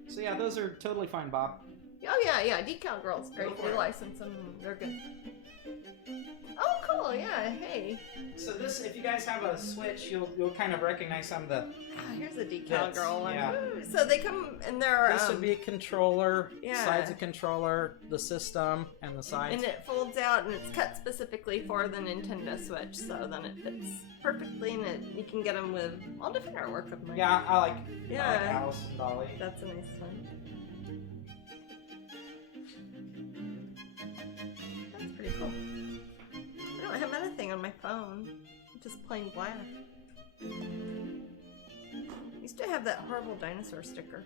So yeah, those are totally fine, Bob. Oh, yeah, Decal Girl's great. They license them, they're good. Oh, cool, yeah, hey. So this, if you guys have a Switch, you'll kind of recognize some of the... Here's a Decal Girl one. Yeah. Woo. So they come and they're... This would be a controller, yeah. sides of controller, the system, and the sides. And it folds out and it's cut specifically for the Nintendo Switch, so then it fits perfectly and you can get them with all different artwork of mine. Yeah, I like Yeah. Alice and Dolly. That's a nice one. That's pretty cool. I don't have anything on my phone. Just plain black. Used to have that horrible dinosaur sticker.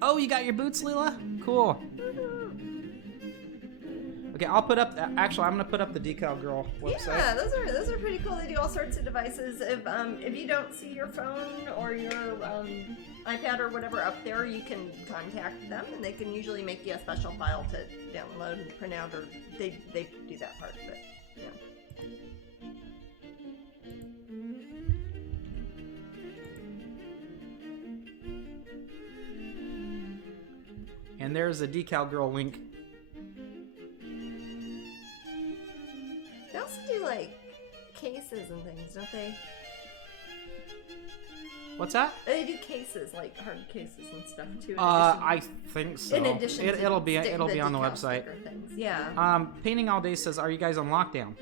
Oh, you got your boots, Leela? Cool. Okay, I'll put up. Actually, I'm gonna put up the Decal Girl website. Yeah, those are pretty cool. They do all sorts of devices. If you don't see your phone or your iPad or whatever up there, you can contact them, and they can usually make you a special file to download and print out, or they do that part. But yeah. And there's a Decal Girl link. They also do like cases and things, don't they? What's that? They do cases, like hard cases and stuff too. I think so. In addition, it'll be on the website. Things. Yeah. Painting All Day says, "Are you guys on lockdown?"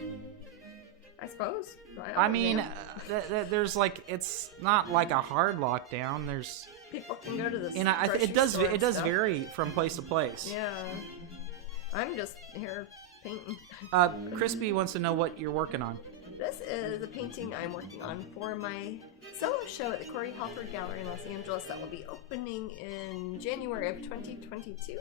I suppose. I mean, there's like, it's not like a hard lockdown. There's people can go to this. And it does vary from place to place. Yeah. I'm just here painting. Crispy wants to know what you're working on. This is a painting I'm working on for my solo show at the Corey Halford Gallery in Los Angeles that will be opening in January of 2022.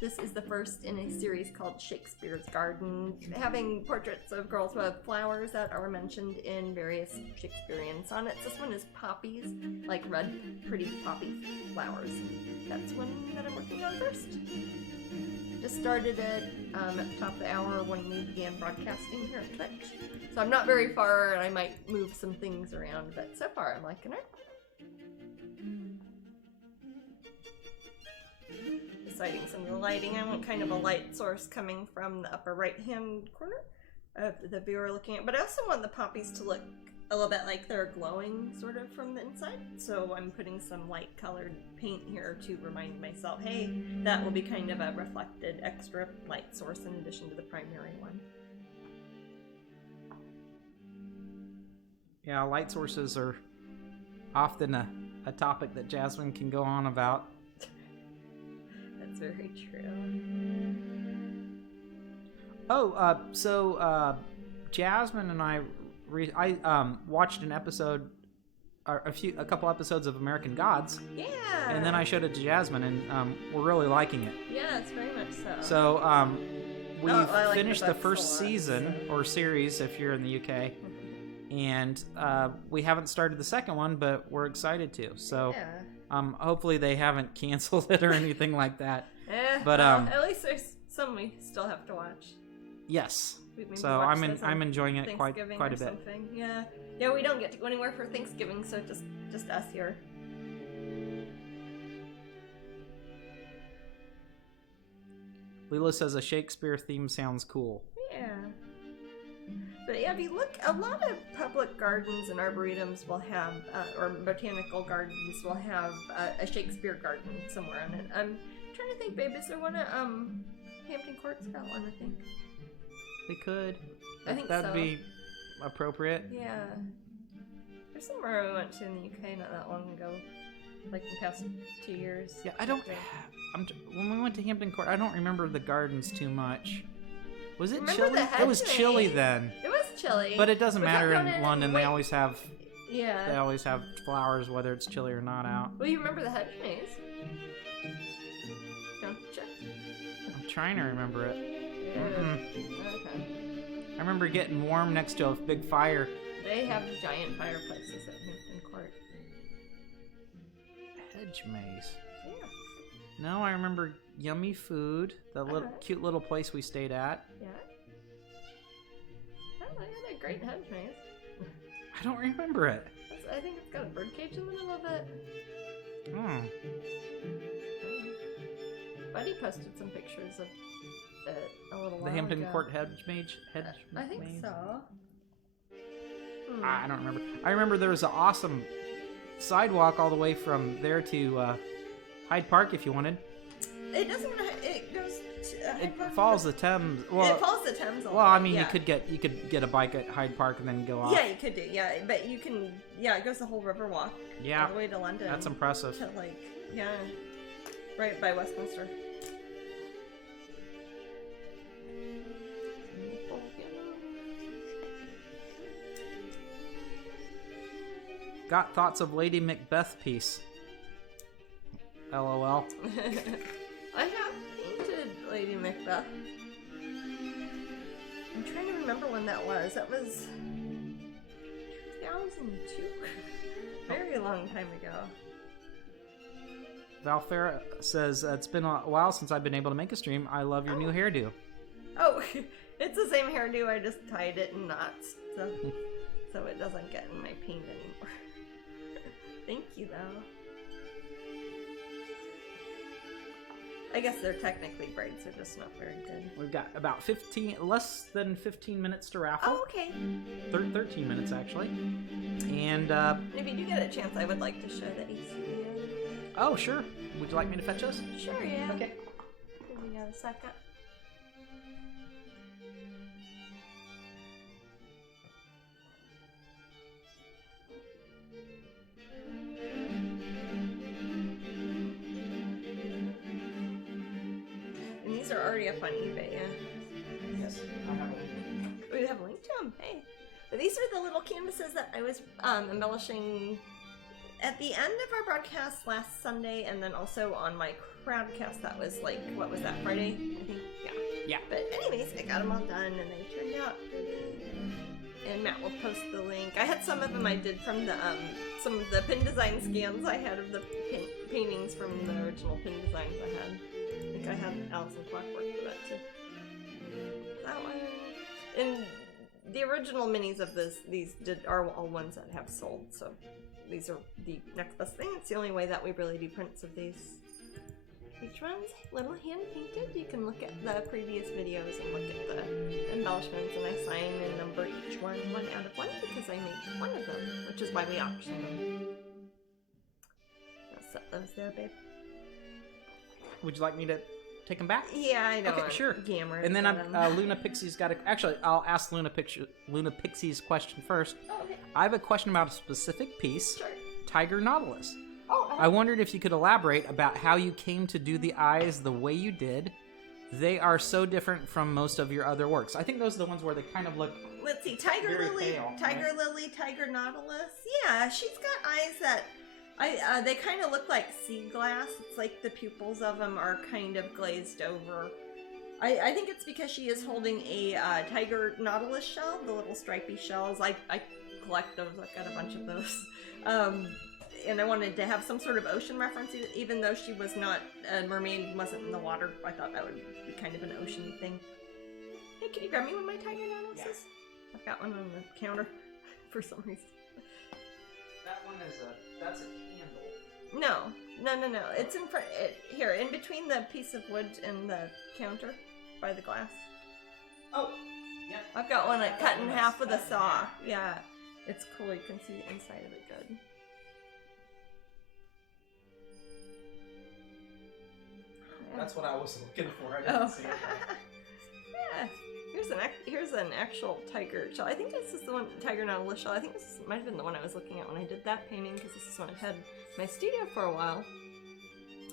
This is the first in a series called Shakespeare's Garden, having portraits of girls who have flowers that are mentioned in various Shakespearean sonnets. This one is poppies, like red, pretty poppy flowers. That's one that I'm working on first. Just started it at the top of the hour when we began broadcasting here at Twitch. So I'm not very far, and I might move some things around, but so far I'm liking it. Deciding some of the lighting. I want kind of a light source coming from the upper right-hand corner of the viewer looking at, but I also want the poppies to look a little bit like they're glowing sort of from the inside. So I'm putting some light colored paint here to remind myself, hey, that will be kind of a reflected extra light source in addition to the primary one. Yeah, light sources are often a topic that Jasmine can go on about. That's very true. Oh, so Jasmine and I watched an episode, or a couple episodes of American Gods. Yeah. And then I showed it to Jasmine, and we're really liking it. Yeah, it's very much so. So we've finished the first lot, season or series if you're in the UK, and we haven't started the second one, but we're excited to. So hopefully they haven't canceled it or anything like that. But at least there's some we still have to watch. Yes. So I'm enjoying it quite a bit. Something. Yeah, we don't get to go anywhere for Thanksgiving, so just us here. Leela says a Shakespeare theme sounds cool. Yeah. But yeah, if you look, a lot of public gardens and arboretums will have, or botanical gardens will have a Shakespeare garden somewhere on it. I'm trying to think, babe, is there one at Hampton Court's got one, I think. They could. I think that'd be appropriate. Yeah. There's somewhere we went to in the UK not that long ago, like in the past 2 years. Yeah, when we went to Hampton Court, I don't remember the gardens too much. Was it chilly? It was chilly then. It was chilly. But it doesn't matter in London. They always have. Yeah. They always have flowers, whether it's chilly or not out. Well, you remember the hedge maze? Don't you? I'm trying to remember it. Yeah. Okay. I remember getting warm next to a big fire. They have giant fireplaces at Hampton Court. Hedge maze. Yeah. No, I remember yummy food. The cute little place we stayed at. Yeah. Oh, they had a great hedge maze. I don't remember it. I think it's got a birdcage in the middle of it. Hmm. Buddy posted some pictures of it a little while The Hampton ago. Court hedge maze? I think so. I don't remember. I remember there was an awesome sidewalk all the way from there to Hyde Park if you wanted. It doesn't. It goes. It follows the Thames. Well, it follows the Thames. Well, I mean, you could get a bike at Hyde Park and then go off. Yeah, you could do. Yeah, but you can. Yeah, it goes the whole river walk. Yeah. All the way to London. That's impressive. To right by Westminster. Got thoughts of Lady Macbeth piece. LOL. I have painted Lady Macbeth. I'm trying to remember when that was. That was 2002. Very long time ago. Valfera says, it's been a while since I've been able to make a stream. I love your new hairdo. Oh, it's the same hairdo. I just tied it in knots. So it doesn't get in my paint anymore. Thank you, though. I guess they're technically braids, they're just not very good. We've got about less than 15 minutes to raffle. Oh, okay. 13 minutes, actually. And, If you do get a chance, I would like to show the AC. oh, sure. Would you like me to fetch those? Sure, yeah. Okay. Give me a second. And these are already up on eBay, yeah. Yes, I have a link. We have a link to them. Hey, but these are the little canvases that I was embellishing at the end of our broadcast last Sunday, and then also on my crowdcast. That was like, what was that, Friday? I think. Yeah. Yeah. But anyways, I got them all done, and they turned out pretty. And Matt will post the link. I had some of them I did from the some of the pin design scans I had of the paintings from the original pin designs I had. I think I had Allison Clockwork for that too. That one. And the original minis of these are all ones that have sold, so these are the next best thing. It's the only way that we really do prints of these. Each one's little hand painted. You can look at the previous videos and look at the embellishments, and I sign and number each one out of one because I make one of them, which is why we auction them. I'll set those there, babe. Would you like me to take them back? Yeah, I know. Okay, sure. Gammer. And then Luna Pixie's got actually, I'll ask Luna Pixie's question first. Oh, okay. I have a question about a specific piece, Sure. Tiger Nautilus. Oh, I wondered if you could elaborate about how you came to do the eyes the way you did. They are so different from most of your other works. I think those are the ones where they kind of look. Let's see, Tiger very Lily, pale, Tiger right? Lily, Tiger Nautilus. Yeah, she's got eyes that they kind of look like sea glass. It's like the pupils of them are kind of glazed over. I think it's because she is holding a Tiger Nautilus shell, the little stripy shells. I collect those. I've got a bunch of those. And I wanted to have some sort of ocean reference, even though she was not a mermaid, wasn't in the water. I thought that would be kind of an ocean thing. Hey, can you grab me one of my Tiger Nautiluses? Yeah. I've got one on the counter for some reason. That one that's a candle. No. It's in front. Here, in between the piece of wood and the counter by the glass. Oh, yeah. I've got one cut in half with a saw. Yeah, it's cool. You can see the inside of it good. That's what I was looking for. I didn't see it. Yeah. Here's an actual tiger shell. I think this is the one, Tiger Nautilus shell. I think this might have been the one I was looking at when I did that painting, because this is one I've had in my studio for a while.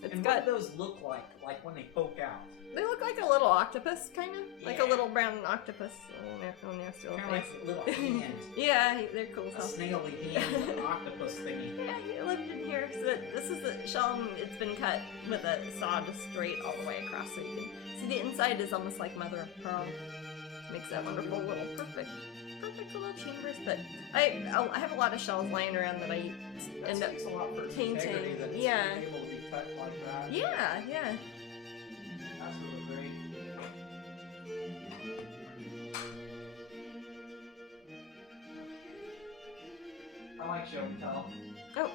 What do those look like when they poke out? They look like a little octopus, kind of. Like a little brown octopus. Oh, nasty little Kind of face. like a little hand. Yeah, they're cool. A snaily hand with an octopus thingy. Yeah, he lived in here. So this is the shell. It's been cut with a saw just straight all the way across, so you can see the inside is almost like mother of pearl. Makes that wonderful little perfect little chambers. But I have a lot of shells lying around that I end up painting. Yeah. Able to be cut like that. Yeah. That's really great. I like show and tell. Oh,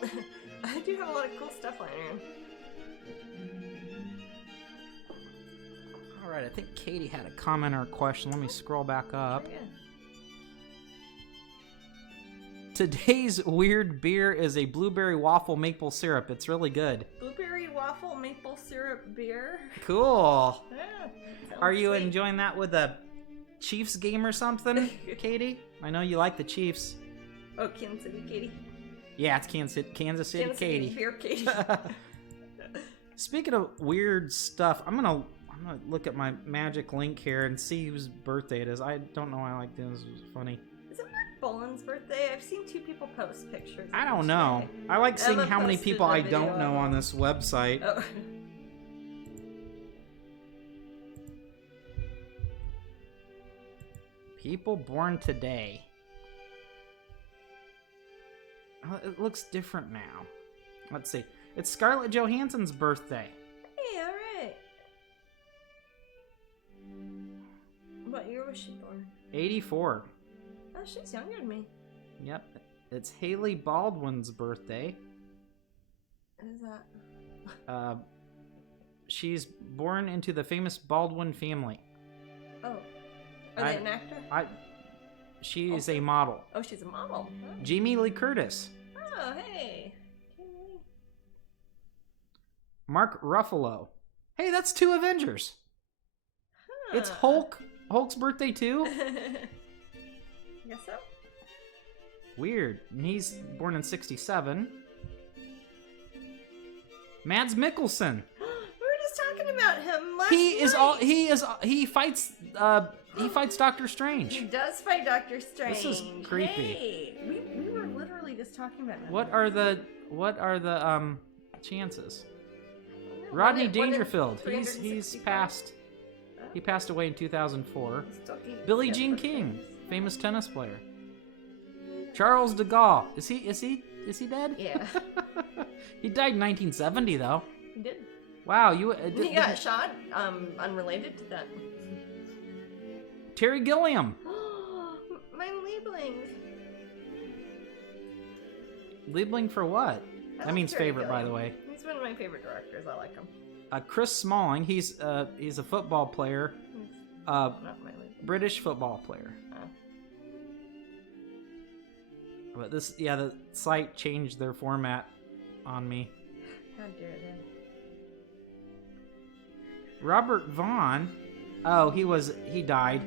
I do have a lot of cool stuff lying around. All right, I think Katie had a comment or a question. Let me scroll back up. Sure, yeah. Today's weird beer is a blueberry waffle maple syrup. It's really good. Blueberry waffle maple syrup beer. Cool. Yeah, Are you sweet. enjoying that with a Chiefs game or something, Katie? I know you like the Chiefs. Oh, Kansas City Katie. Yeah, it's Kansas City Katie. Beer Katie. Speaking of weird stuff, I'm gonna look at my magic link here and see whose birthday it is. I don't know why I like this. It was funny. Is it Mark Boland's birthday? I've seen 2 people post pictures. I don't know. I like seeing Emma how many posted people a I video don't know of on this website. Oh. People born today. Oh, it looks different now. Let's see. It's Scarlett Johansson's birthday. Hey, alright. What year was she born? 84. Oh, she's younger than me. Yep. It's Haley Baldwin's birthday. Who's that? she's born into the famous Baldwin family. Oh. Are they an actor? She is a model. Oh, she's a model. Huh? Jamie Lee Curtis. Oh, hey. Mark Ruffalo. Hey, that's 2 Avengers. Huh. It's Hulk. Hulk's birthday too? Guess so. Weird. And he's born in 1967. Mads Mikkelsen. We were just talking about him last night. He fights Doctor Strange. He does fight Doctor Strange. This is creepy. Hey, we were literally just talking about him. What are the chances? Rodney Dangerfield. He's passed. He passed away in 2004. Billie Jean King, famous tennis player. Charles de Gaulle. Is he dead? Yeah. He died in 1970 though. He did. Wow, he got shot. Unrelated to that. Terry Gilliam. My Liebling. Liebling for what? That means Terry favorite, Gilliam. by the way. He's one of my favorite directors. I like him. Chris Smalling. He's a football player. Not my Liebling. British football player. But the site changed their format on me. How dare they? Robert Vaughn. Oh, he died.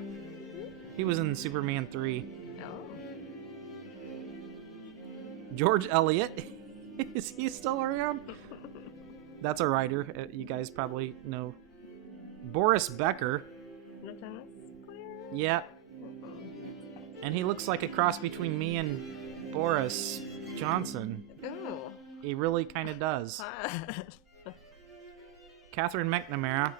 He was in Superman 3. Oh. George Eliot. Is he still around? That's a writer. You guys probably know. Boris Becker. The tennis player? Yeah. And he looks like a cross between me and Boris Johnson. Ooh. He really kind of does. Catherine McNamara.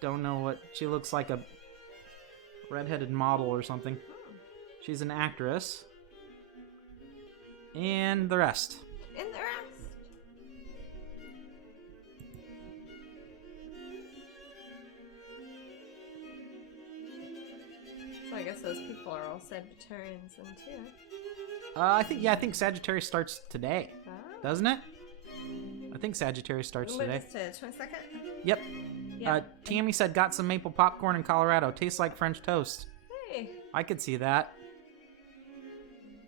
Don't know what... She looks like a redheaded model or something. She's an actress. And the rest. And the rest. So I guess those people are all Sagittarians then too. I think Sagittarius starts today. Ah. Doesn't it? I think Sagittarius starts today. What is it, 22nd? Yep. Yeah. Tammy said got some maple popcorn in Colorado. Tastes like French toast. Hey. I could see that.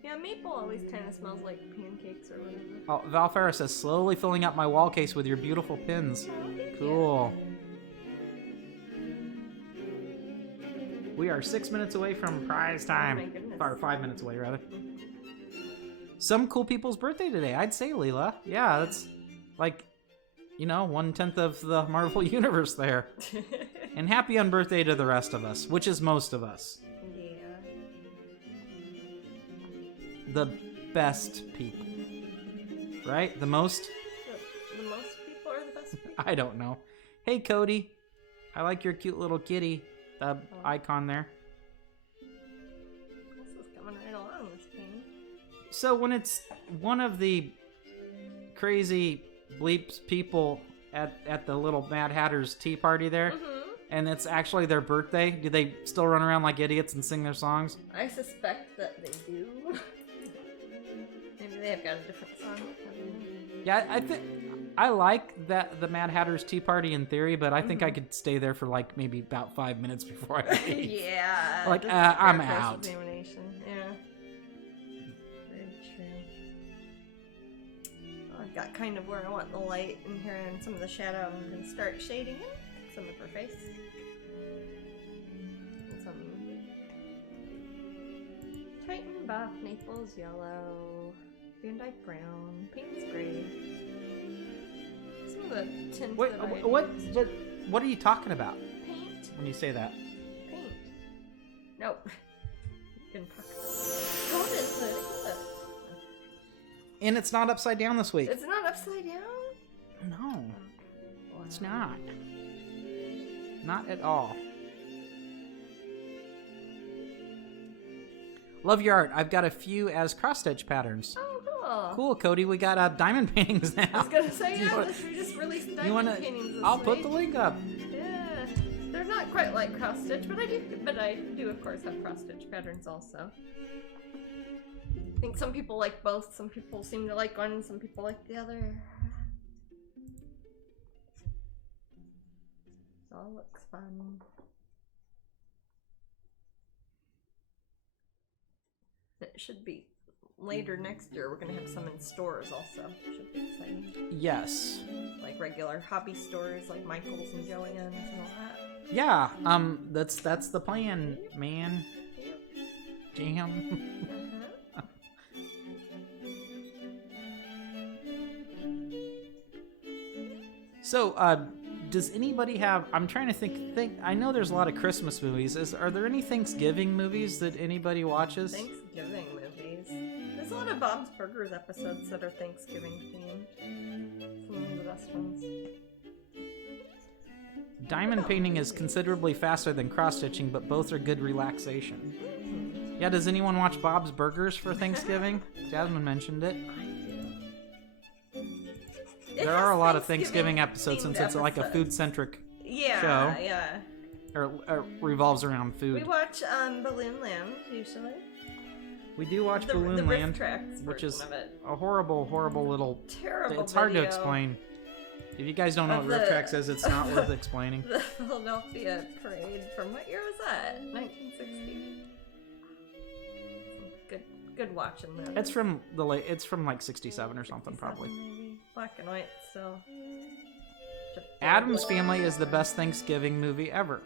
Yeah, maple always kind of smells like pancakes or whatever. Oh, Val Farah says, slowly filling up my wall case with your beautiful pins. Oh, thank Cool. We are 6 minutes away from prize time. Oh my goodness. Or 5 minutes away, rather. Some cool people's birthday today, I'd say, Leela. Yeah, that's like, 1/10 of the Marvel Universe there. And happy unbirthday to the rest of us, which is most of us. Yeah. The best people. Right? The most? The most people are the best people? I don't know. Hey, Cody. I like your cute little kitty. The icon there. This is coming right along, this painting. So when it's one of the crazy bleeps people at the little Mad Hatter's tea party there, and it's actually their birthday, do they still run around like idiots and sing their songs? I suspect that they do. Maybe they have got a different song. Yeah, I think I like the Mad Hatter's tea party in theory, but I think I could stay there for like maybe about 5 minutes before I leave. Yeah. Like, just I'm fair out. Examination. Yeah. Very true. Well, I've got kind of where I want the light in here and some of the shadow. I'm going to start shading in some of her face. And some Titan buff, Naples yellow, Van Dyke brown, Payne's gray. Some of the tints Wait, that I what are you talking about paint. when you say that? Paint. Nope. Didn't fuck. Hold it, put it. And it's not upside down this week. It's not upside down? No, Wow. it's not. Not at all. Love your art. I've got a few as cross-stitch patterns. Oh, cool. Cool, Cody. We got diamond paintings now. I was gonna say, You yeah, wanna- we just released You diamond wanna? paintings this I'll week. put the link up. Yeah. They're not quite like cross stitch, but I do of course have cross stitch patterns also. I think some people like both, some people seem to like one, some people like the other. all looks fun. It should be later next year. We're gonna have some in stores also. Should be exciting. Yes. Like regular hobby stores, like Michael's and Joann's and all that. Yeah. That's the plan, man. Jam. So, does anybody have? I'm trying to think. I know there's a lot of Christmas movies. Are there any Thanksgiving movies that anybody watches? Thanksgiving movies. There's a lot of Bob's Burgers episodes that are Thanksgiving themed. Some of the best ones. Diamond painting is considerably faster than cross stitching, but both are good relaxation. Yeah. Does anyone watch Bob's Burgers for Thanksgiving? Jasmine mentioned it. There are a lot of Thanksgiving episodes since it's like a food-centric show. Yeah. Or revolves around food. We watch Balloon Land usually. We do watch Balloon the Land, Riff Tracks which is of it. a horrible little. Terrible. It's hard to explain. If you guys don't know what Riff Tracks is, it's not worth explaining. The Philadelphia Parade from what year was that? 1960. Good watching that. It's from the late. It's from like 67 or something, probably. Maybe. Black and white still. Addams Family is the best Thanksgiving movie ever.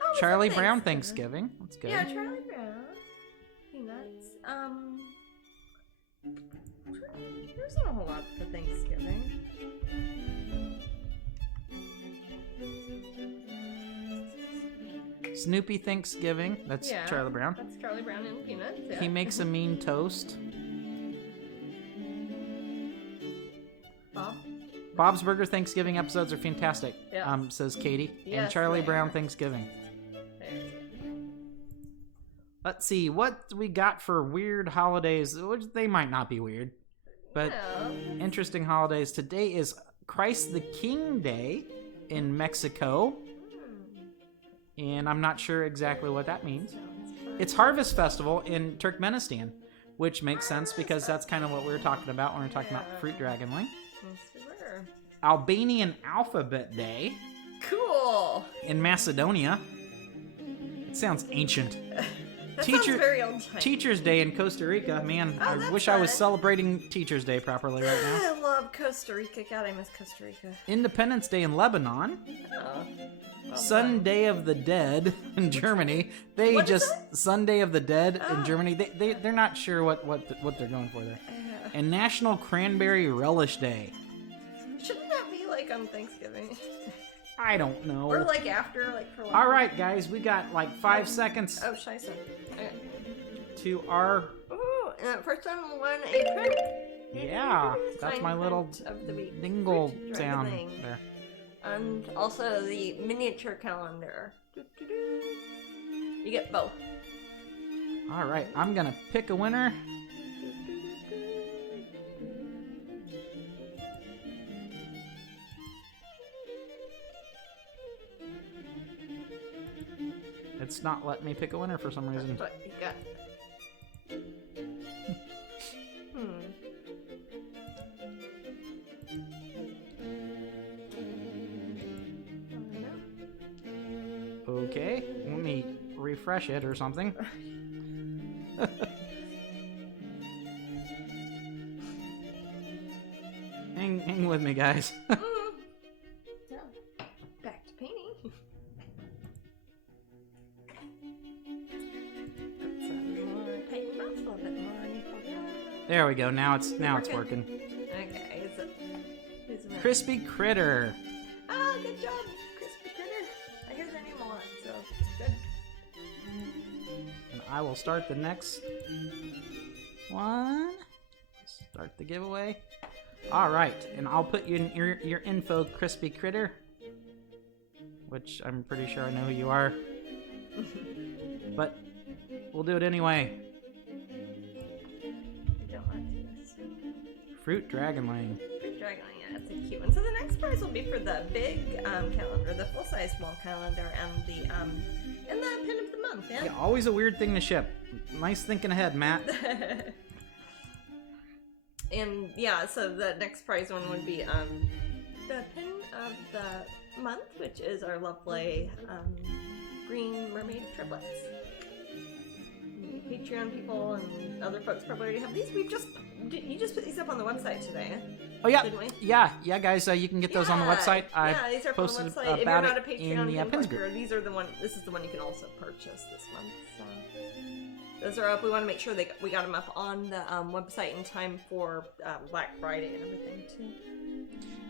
Oh, Charlie Brown Thanksgiving. That's good. Yeah, Charlie Brown. Peanuts. There's not a whole lot for Thanksgiving. Snoopy Thanksgiving. That's Charlie Brown. That's Charlie Brown and Peanuts. Yeah. He makes a mean toast. Bob's Burger Thanksgiving episodes are fantastic. Yeah. Says Katie. Yes, and Charlie they Brown are. Thanksgiving. There you go. Let's see what we got for weird holidays. Which they might not be weird, but interesting holidays. Today is Christ the King Day in Mexico. And I'm not sure exactly what that means. It's Harvest Festival in Turkmenistan, which makes sense because that's kind of what we were talking about when we were talking about Fruit Dragonling. Albanian Alphabet Day. Cool. In Macedonia. It sounds ancient. That sounds very old time. Teacher's Day in Costa Rica. Man, I wish I was celebrating Teacher's Day properly right now. I love Costa Rica. God, I miss Costa Rica. Independence Day in Lebanon. Oh. Well Sunday of the Dead in Germany. Sunday of the Dead in Germany. They're not sure what they're going for there. And National Cranberry Relish Day. Shouldn't that be like on Thanksgiving? I don't know. Or like after, like for. All right, guys, we got like 5 seconds. Oh, scheiße. Okay. To our. Ooh, first one won a print. Yeah, that's my little of the week. dingle sound there. And also the miniature calendar. You get both. All right, I'm gonna pick a winner. It's not letting me pick a winner for some reason. What you got? Okay, let me refresh it or something. Hang with me, guys. Yeah. Back to painting. There we go. Now it's working. Okay, who's the Crispy Critter. Oh, good job, Crispy Critter. I hear their name a lot, so good. And I will start the next one. Start the giveaway. All right, and I'll put you in your info, Crispy Critter, which I'm pretty sure I know who you are. But we'll do it anyway. Fruit Dragonling. Fruit Dragonling, yeah, that's a cute one. So the next prize will be for the big calendar, the full-size wall calendar, and the pin of the month. Yeah. Yeah, always a weird thing to ship. Nice thinking ahead, Matt. And yeah, so the next prize one would be the pin of the month, which is our lovely green mermaid triplets. Patreon people and other folks probably already have these. You just put these up on the website today. Oh yeah, didn't we? yeah, guys. You can get those on the website. I these are posted on the website. If you're about not a it Patreon in the pins collector, group. these are the one. This is the one you can also purchase this month. So those are up. We want to make sure we got them up on the website in time for Black Friday and everything too.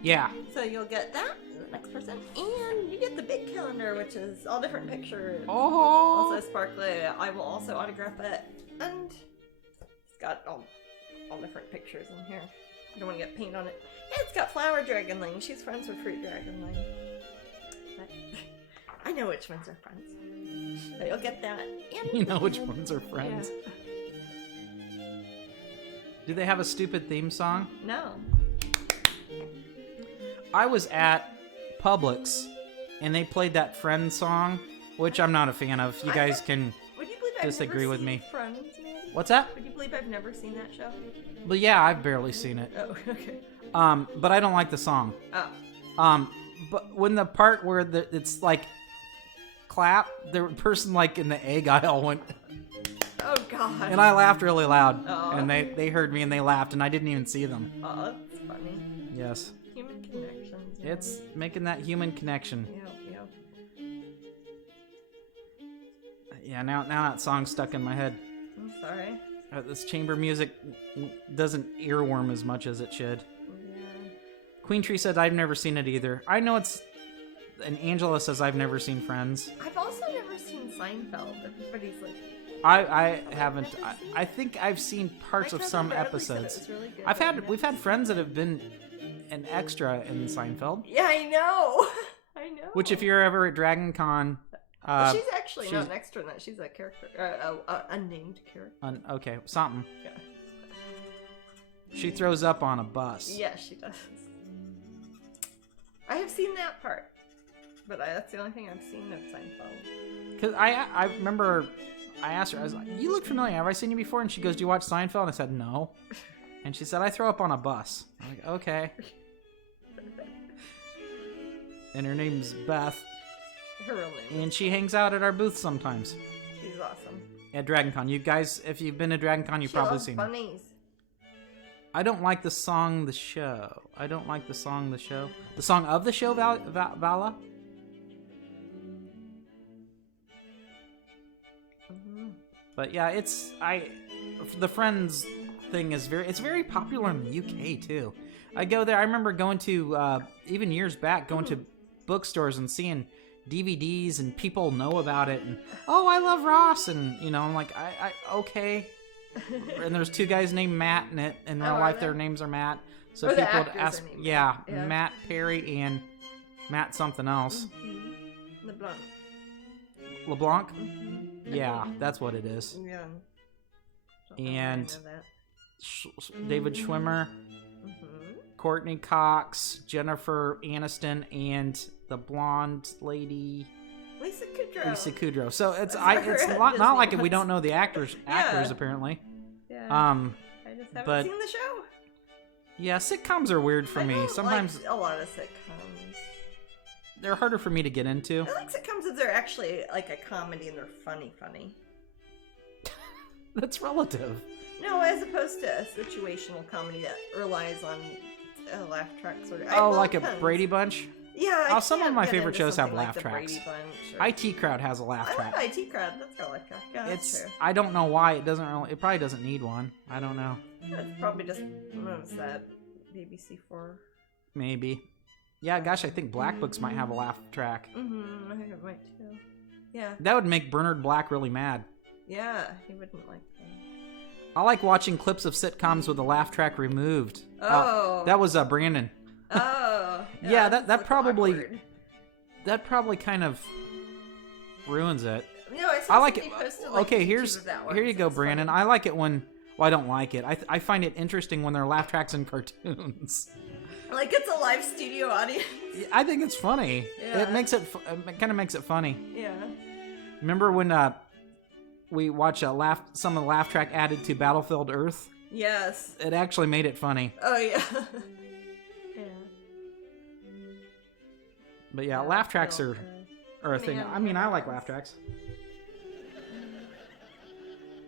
Yeah. So you'll get that, the next person, and you get the big calendar, which is all different pictures. Oh. Also sparkly. I will also autograph it, and it's got all different pictures in here. I don't want to get paint on it. And it's got Flower Dragonling. She's friends with Fruit Dragonling. But I know which ones are friends. So you'll get that. And You know which ones are friends. Yeah. Do they have a stupid theme song? No. I was at Publix, and they played that Friends song, which I'm not a fan of. You guys can Would you believe I've disagree never with seen me. Friends, maybe? What's that? Would you believe I've never seen that show? But yeah, I've barely seen it. Oh, okay. But I don't like the song. Oh. But when the part where it's like clap, the person like in the egg aisle went, Oh, God. and I laughed really loud, Oh. and they heard me and they laughed, and I didn't even see them. Oh, that's funny. Yes, Human connections. it's making that human connection. Yep. Yeah, now that song's stuck in my head. I'm sorry. This chamber music doesn't earworm as much as it should. Yeah. Queen Tree said I've never seen it either. I know it's, and Angela says I've never seen Friends. I've also never seen Seinfeld. Everybody's like, I haven't. I think I've seen parts my of some cousin Bradley said it episodes. was really good, We've had friends that have been an extra in Seinfeld. Yeah, I know. I know. Which, if you're ever at Dragon Con, Well, she's actually she's- not an extra in that. She's a character, unnamed character. okay, something. Yeah. She throws up on a bus. Yeah, she does. I have seen that part, but that's the only thing I've seen of Seinfeld. Cause I remember I asked her, I was like, "You look familiar. Have I seen you before?" And she goes, "Do you watch Seinfeld?" And I said, "No." And she said, "I throw up on a bus." I'm like, "Okay." And her name's Beth, Her real name. and she hangs out at our booth sometimes She's awesome. at Dragon Con. You guys, if you've been to Dragon Con, you've probably seen her. bunnies. I don't like the song "The Show." I don't like the song "The Show." The song of the show, Vala. Mm-hmm. But yeah, the Friends thing is very popular in the UK too. I go there. I remember going to even years back going to bookstores and seeing DVDs and people know about it and I love Ross and I'm like I okay. And there's two guys named Matt in it. In real life, their names are Matt. So Or the people would actors ask, are named yeah, Matt. Matt Perry and Matt something else. Mm-hmm. LeBlanc. LeBlanc. Mm-hmm. Yeah, that's what it is. Yeah. And I know that. David Schwimmer, Mm-hmm. Courtney Cox, Jennifer Aniston, and the blonde lady Lisa Kudrow. Lisa Kudrow. So it's I've never it's heard not Disney like we ones. don't know the actors apparently. Yeah. I just haven't but- seen the show. Yeah, sitcoms are weird for I me. don't Sometimes like a lot of sitcoms. they're harder for me to get into. I like sitcoms if they're actually like a comedy and they're funny. That's relative. No, as opposed to a situational comedy that relies on a laugh track sort of. Oh, like a Brady Bunch? Yeah. Oh, some of can't my get favorite into shows have something laugh like the tracks. Brady Bunch or- IT Crowd has a laugh I track. like IT Crowd. That's got a laugh track. Yeah, that's true. I don't know why it doesn't really. It probably doesn't need one. I don't know. It's probably just what was that? BBC4. Maybe. Yeah, gosh, I think Black Books might have a laugh track. Mm-hmm. I think it might too. Yeah. That would make Bernard Black really mad. Yeah, he wouldn't like that. I like watching clips of sitcoms with the laugh track removed. Oh. That was Brandon. Oh. Yeah, that that's probably- awkward. That probably kind of ruins it. No, I saw I like it. somebody posted, like, Okay, pictures of that here you once. go, It's Brandon. funny. I like it when. Well, I don't like it. I find it interesting when there are laugh tracks in cartoons. Like it's a live studio audience. I think it's funny. Yeah. It makes it. It kind of makes it funny. Yeah. Remember when we watched some of the laugh track added to Battlefield Earth? Yes. It actually made it funny. Oh yeah. Yeah. But yeah, laugh tracks are a thing. I mean, I like laugh tracks.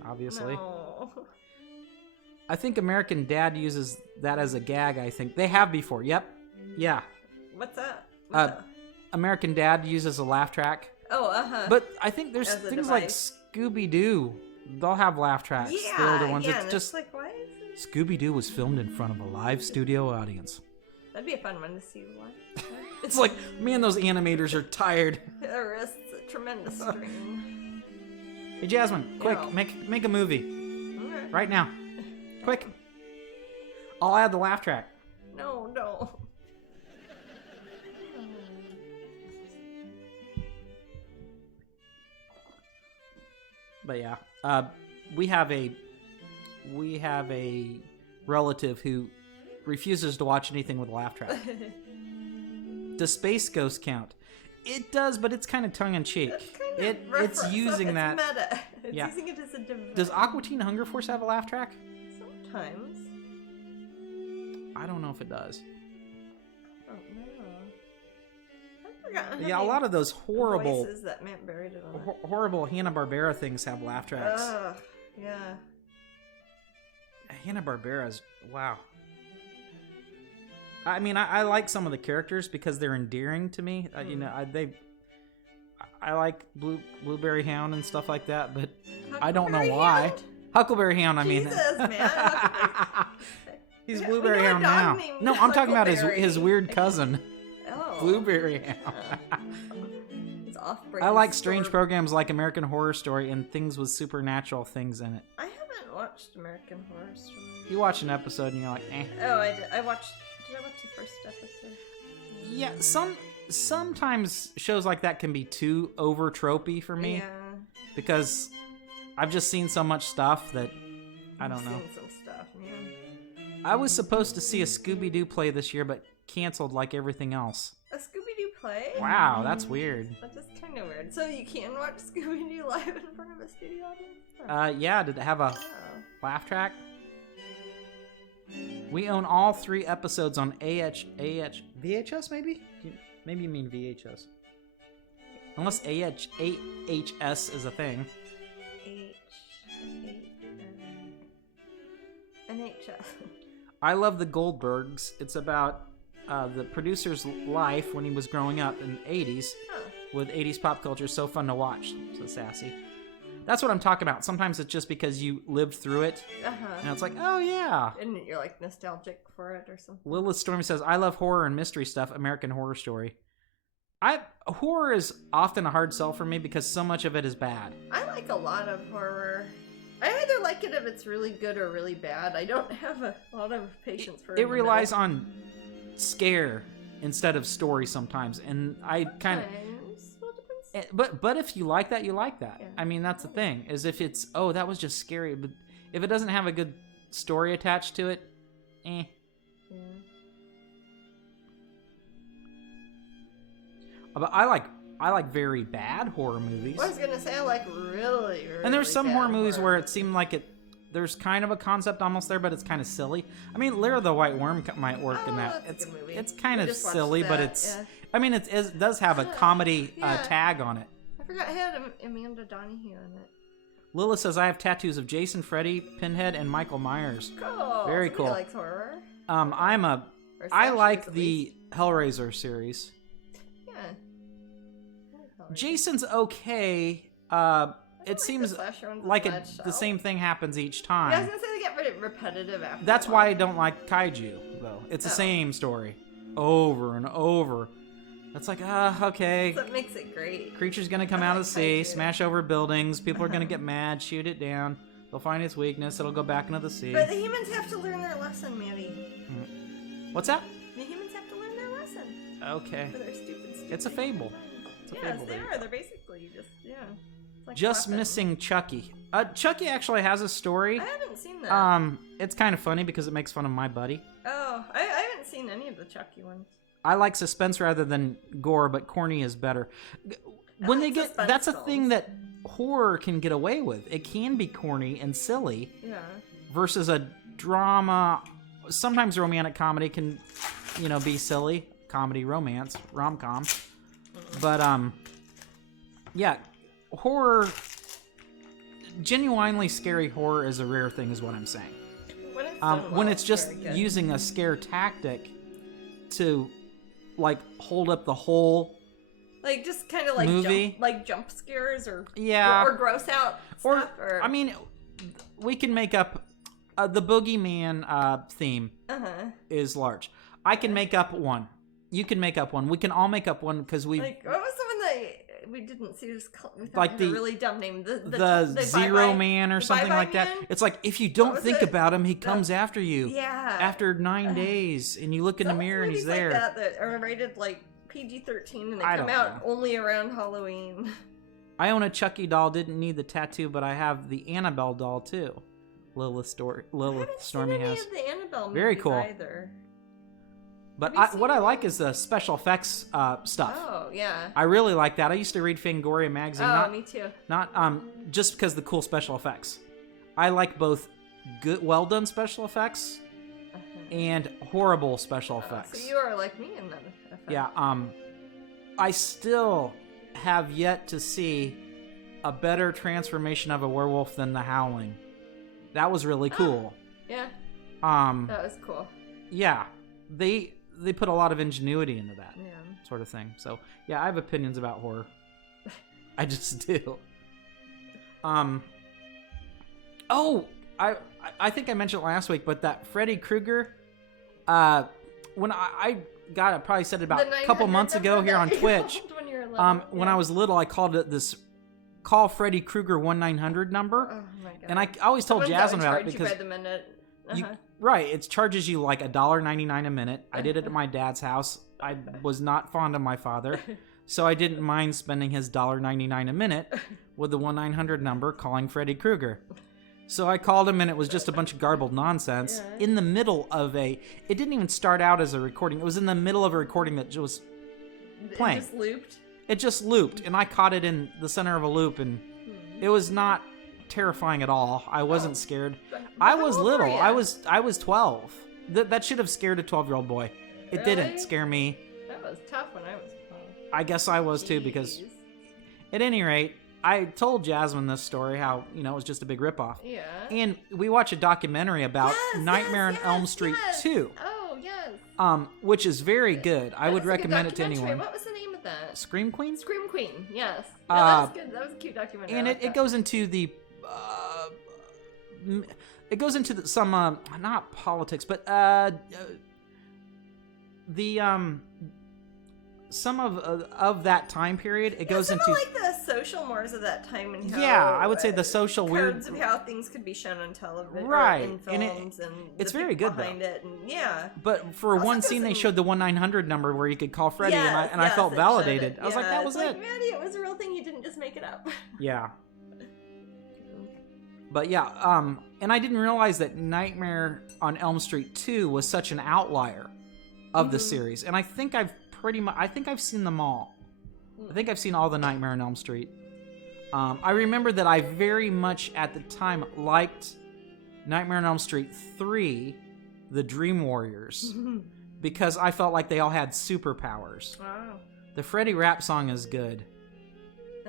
Obviously. No. I think American Dad uses that as a gag, I think. They have before. Yep. Yeah. What's that? American Dad uses a laugh track. Oh, uh-huh. But I think there's things like Scooby-Doo. They'll have laugh tracks. Yeah, the older ones. yeah, It's just like, why is it? Scooby-Doo was filmed in front of a live studio audience. That'd be a fun one to see live. It's like, man, those animators are tired. Their wrists a tremendous strain. Hey, Jasmine, quick, Yeah. make a movie. Okay. Right now. Quick. I'll add the laugh track. No. But yeah, we have a relative who refuses to watch anything with a laugh track. Does Space Ghost count? It does, but it's kind of tongue in cheek. It's using that. Meta. It's Yeah. using it as a device. Does Aqua Teen Hunger Force have a laugh track? Sometimes. I don't know if it does. Oh no. I forgot. Yeah, a lot of those horrible, voices that Matt buried it on. horrible Hanna-Barbera things have laugh tracks. Ugh, yeah. Hanna-Barbera's, wow. I mean, I like some of the characters because they're endearing to me. You know, I like Blueberry Hound and stuff like that, but I don't know why. Hound? Huckleberry Hound, I mean. Jesus, man. He's We Blueberry know a Hound dog now. named No, I'm talking about his Huckleberry. weird cousin, Oh. Blueberry Hound. It's off-brand I like strange store. programs like American Horror Story and things with supernatural things in it. I haven't watched American Horror Story. You watch an episode and you're like, eh. Oh, I did. Did I watch the first episode? Yeah, sometimes shows like that can be too over tropey for me Yeah. because I've just seen so much stuff that I don't know. Seen some stuff, man. I was supposed to see a Scooby-Doo play this year, but canceled like everything else. A Scooby-Doo play? Wow, that's weird. That's just kind of weird. So you can watch Scooby-Doo live in front of a studio audience? Yeah, did it have a Oh. laugh track? We own all 3 episodes on VHS, maybe? Maybe you mean VHS. Unless AHS is a thing. NHS. I love the Goldbergs. It's about the producer's life when he was growing up in the 80s Huh. with 80s pop culture. So fun to watch. So sassy. That's what I'm talking about. Sometimes it's just because you lived through it. Uh-huh. And it's like, oh yeah. And you're like nostalgic for it or something. Lilith Stormy says, I love horror and mystery stuff. American Horror Story. Horror is often a hard sell for me because so much of it is bad. I like a lot of horror. I either like it if it's really good or really bad. I don't have a lot of patience for it. It relies on scare instead of story sometimes, and I kind of. Well, it depends. But if you like that, you like that. Yeah. I mean, that's the thing. Is if it's that was just scary, but if it doesn't have a good story attached to it, eh. Yeah. But I like very bad horror movies. Well, I was gonna say I like really, really. And there's some bad horror movies where it seemed like there's kind of a concept almost there, but it's kind of silly. I mean, Lair of the White Worm might work in that. That's a good movie. It's kind We of just watched silly, but that, it's. yeah. I mean, it does have a comedy yeah. tag on it. I forgot I had Amanda Donahue in it. Lila says I have tattoos of Jason, Freddy, Pinhead, and Michael Myers. Cool. Very Somebody cool. likes horror. I slashers, like at the least. Hellraiser series. Yeah. I like Hellraiser. Jason's okay. It like seems the slasher ones like as much, the so. same thing happens each Yeah, I was time. gonna say they get pretty repetitive after. That's a why I while. don't like kaiju, though. It's the Oh. same story over and over. That's like, okay. That's what makes it great. Creature's gonna come I out like of the sea, kaiju. smash over buildings. People are gonna get mad, shoot it down. They'll find its weakness. It'll go back into the sea. But the humans have to learn their lesson, Maddie. What's that? The humans have to learn their lesson Okay. for their stupid. It's a fable. friends. It's a Yes, fable, they baby. are. They're basically just It's like Just weapons. missing Chucky. Chucky actually has a story. I haven't seen that. It's kind of funny because it makes fun of my buddy. Oh, I haven't seen any of the Chucky ones. I like suspense rather than gore, but corny is better. When like they get suspense that's a films. thing that horror can get away with. It can be corny and silly Yeah. versus a drama. Sometimes romantic comedy can, be silly. Comedy, romance, rom-com. But yeah, horror, genuinely scary horror is a rare thing, is what I'm saying. When it's just using a scare tactic to like hold up the whole like just kind of like movie, jump scares or gross out or, stuff. Or I mean, we can make up the boogeyman theme is large. I can make up one. You can make up one. We can all make up one because we. Like, what was the one that we didn't see? Like the really dumb name. The Zero Man or something like that. It's like if you don't think about him, he comes after you. Yeah. After 9 days, and you look in the mirror and he's there. Like that are rated like PG-13 and they come out only around Halloween. I own a Chucky doll. Didn't need the tattoo, but I have the Annabelle doll too. Lilith Stormy has. I haven't seen any of the Annabelle movies very cool. Either. But what I like is the special effects stuff. Oh, yeah. I really like that. I used to read Fangoria magazine. Oh, me too. Not just because of the cool special effects. I like both good, well done special effects and horrible special effects. So you are like me in that effect. Yeah. I still have yet to see a better transformation of a werewolf than The Howling. That was really cool. Yeah. That was cool. Yeah. They put a lot of ingenuity into that Yeah. sort of thing. So, yeah, I have opinions about horror. I just do. Oh, I think I mentioned it last week, but that Freddy Krueger, when I got it, probably said it about a couple months ago here on Twitch. When I was little, I called it this Call Freddy Krueger 1-900 number. Oh my God. And I always told Jasmine about it because you by the minute. Right, it charges you like $1.99 a minute. I did it at my dad's house. I was not fond of my father, so I didn't mind spending his $1.99 a minute with the 1-900 number calling Freddy Krueger. So I called him, and it was just a bunch of garbled nonsense in the middle of it didn't even start out as a recording. It was in the middle of a recording that was playing. It just looped? It just looped, and I caught it in the center of a loop, and it was not terrifying at all. I wasn't scared. I was little. I was 12. That should have scared a 12-year-old boy. It didn't scare me. That was tough when I was 12. I guess I was too, because at any rate, I told Jasmine this story, how, it was just a big ripoff. Yeah. And we watched a documentary about Nightmare on Elm Street 2. Oh, yes. Which is very good. I would recommend it to anyone. What was the name of that? Scream Queen? Scream Queen, yes. No, that was good. That was a cute documentary. And it goes into the it goes into some not politics, but some of that time period. It goes into like the social mores of that time and how I would say the social codes of how things could be shown on television, right? In films, and it's very good behind it, and But for one scene, they showed the 1-900 number where you could call Freddy, and I felt validated. I was like, that was it. Maddie, it was a real thing. You didn't just make it up. Yeah. But yeah, and I didn't realize that Nightmare on Elm Street 2 was such an outlier of the series. And I think I've seen them all. I think I've seen all the Nightmare on Elm Street. I remember that I very much at the time liked Nightmare on Elm Street 3, The Dream Warriors, because I felt like they all had superpowers. Wow. The Freddy rap song is good.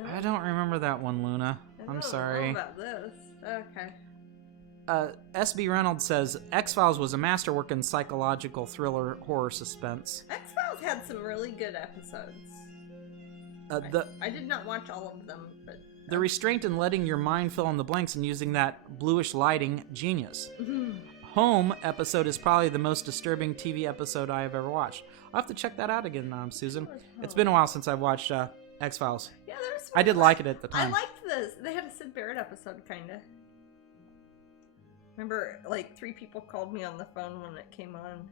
I don't remember that one, Luna. I'm sorry. I don't know about this. Okay. S.B. Reynolds says, X-Files was a masterwork in psychological thriller horror suspense. X-Files had some really good episodes. I did not watch all of them, but... The restraint in letting your mind fill in the blanks and using that bluish lighting, genius. Home episode is probably the most disturbing TV episode I have ever watched. I'll have to check that out again, Susan. It's been a while since I've watched X-Files. Yeah, there's. I did like it at the time. I liked this. They had a Sid Barrett episode, kinda. Remember, like 3 people called me on the phone when it came on.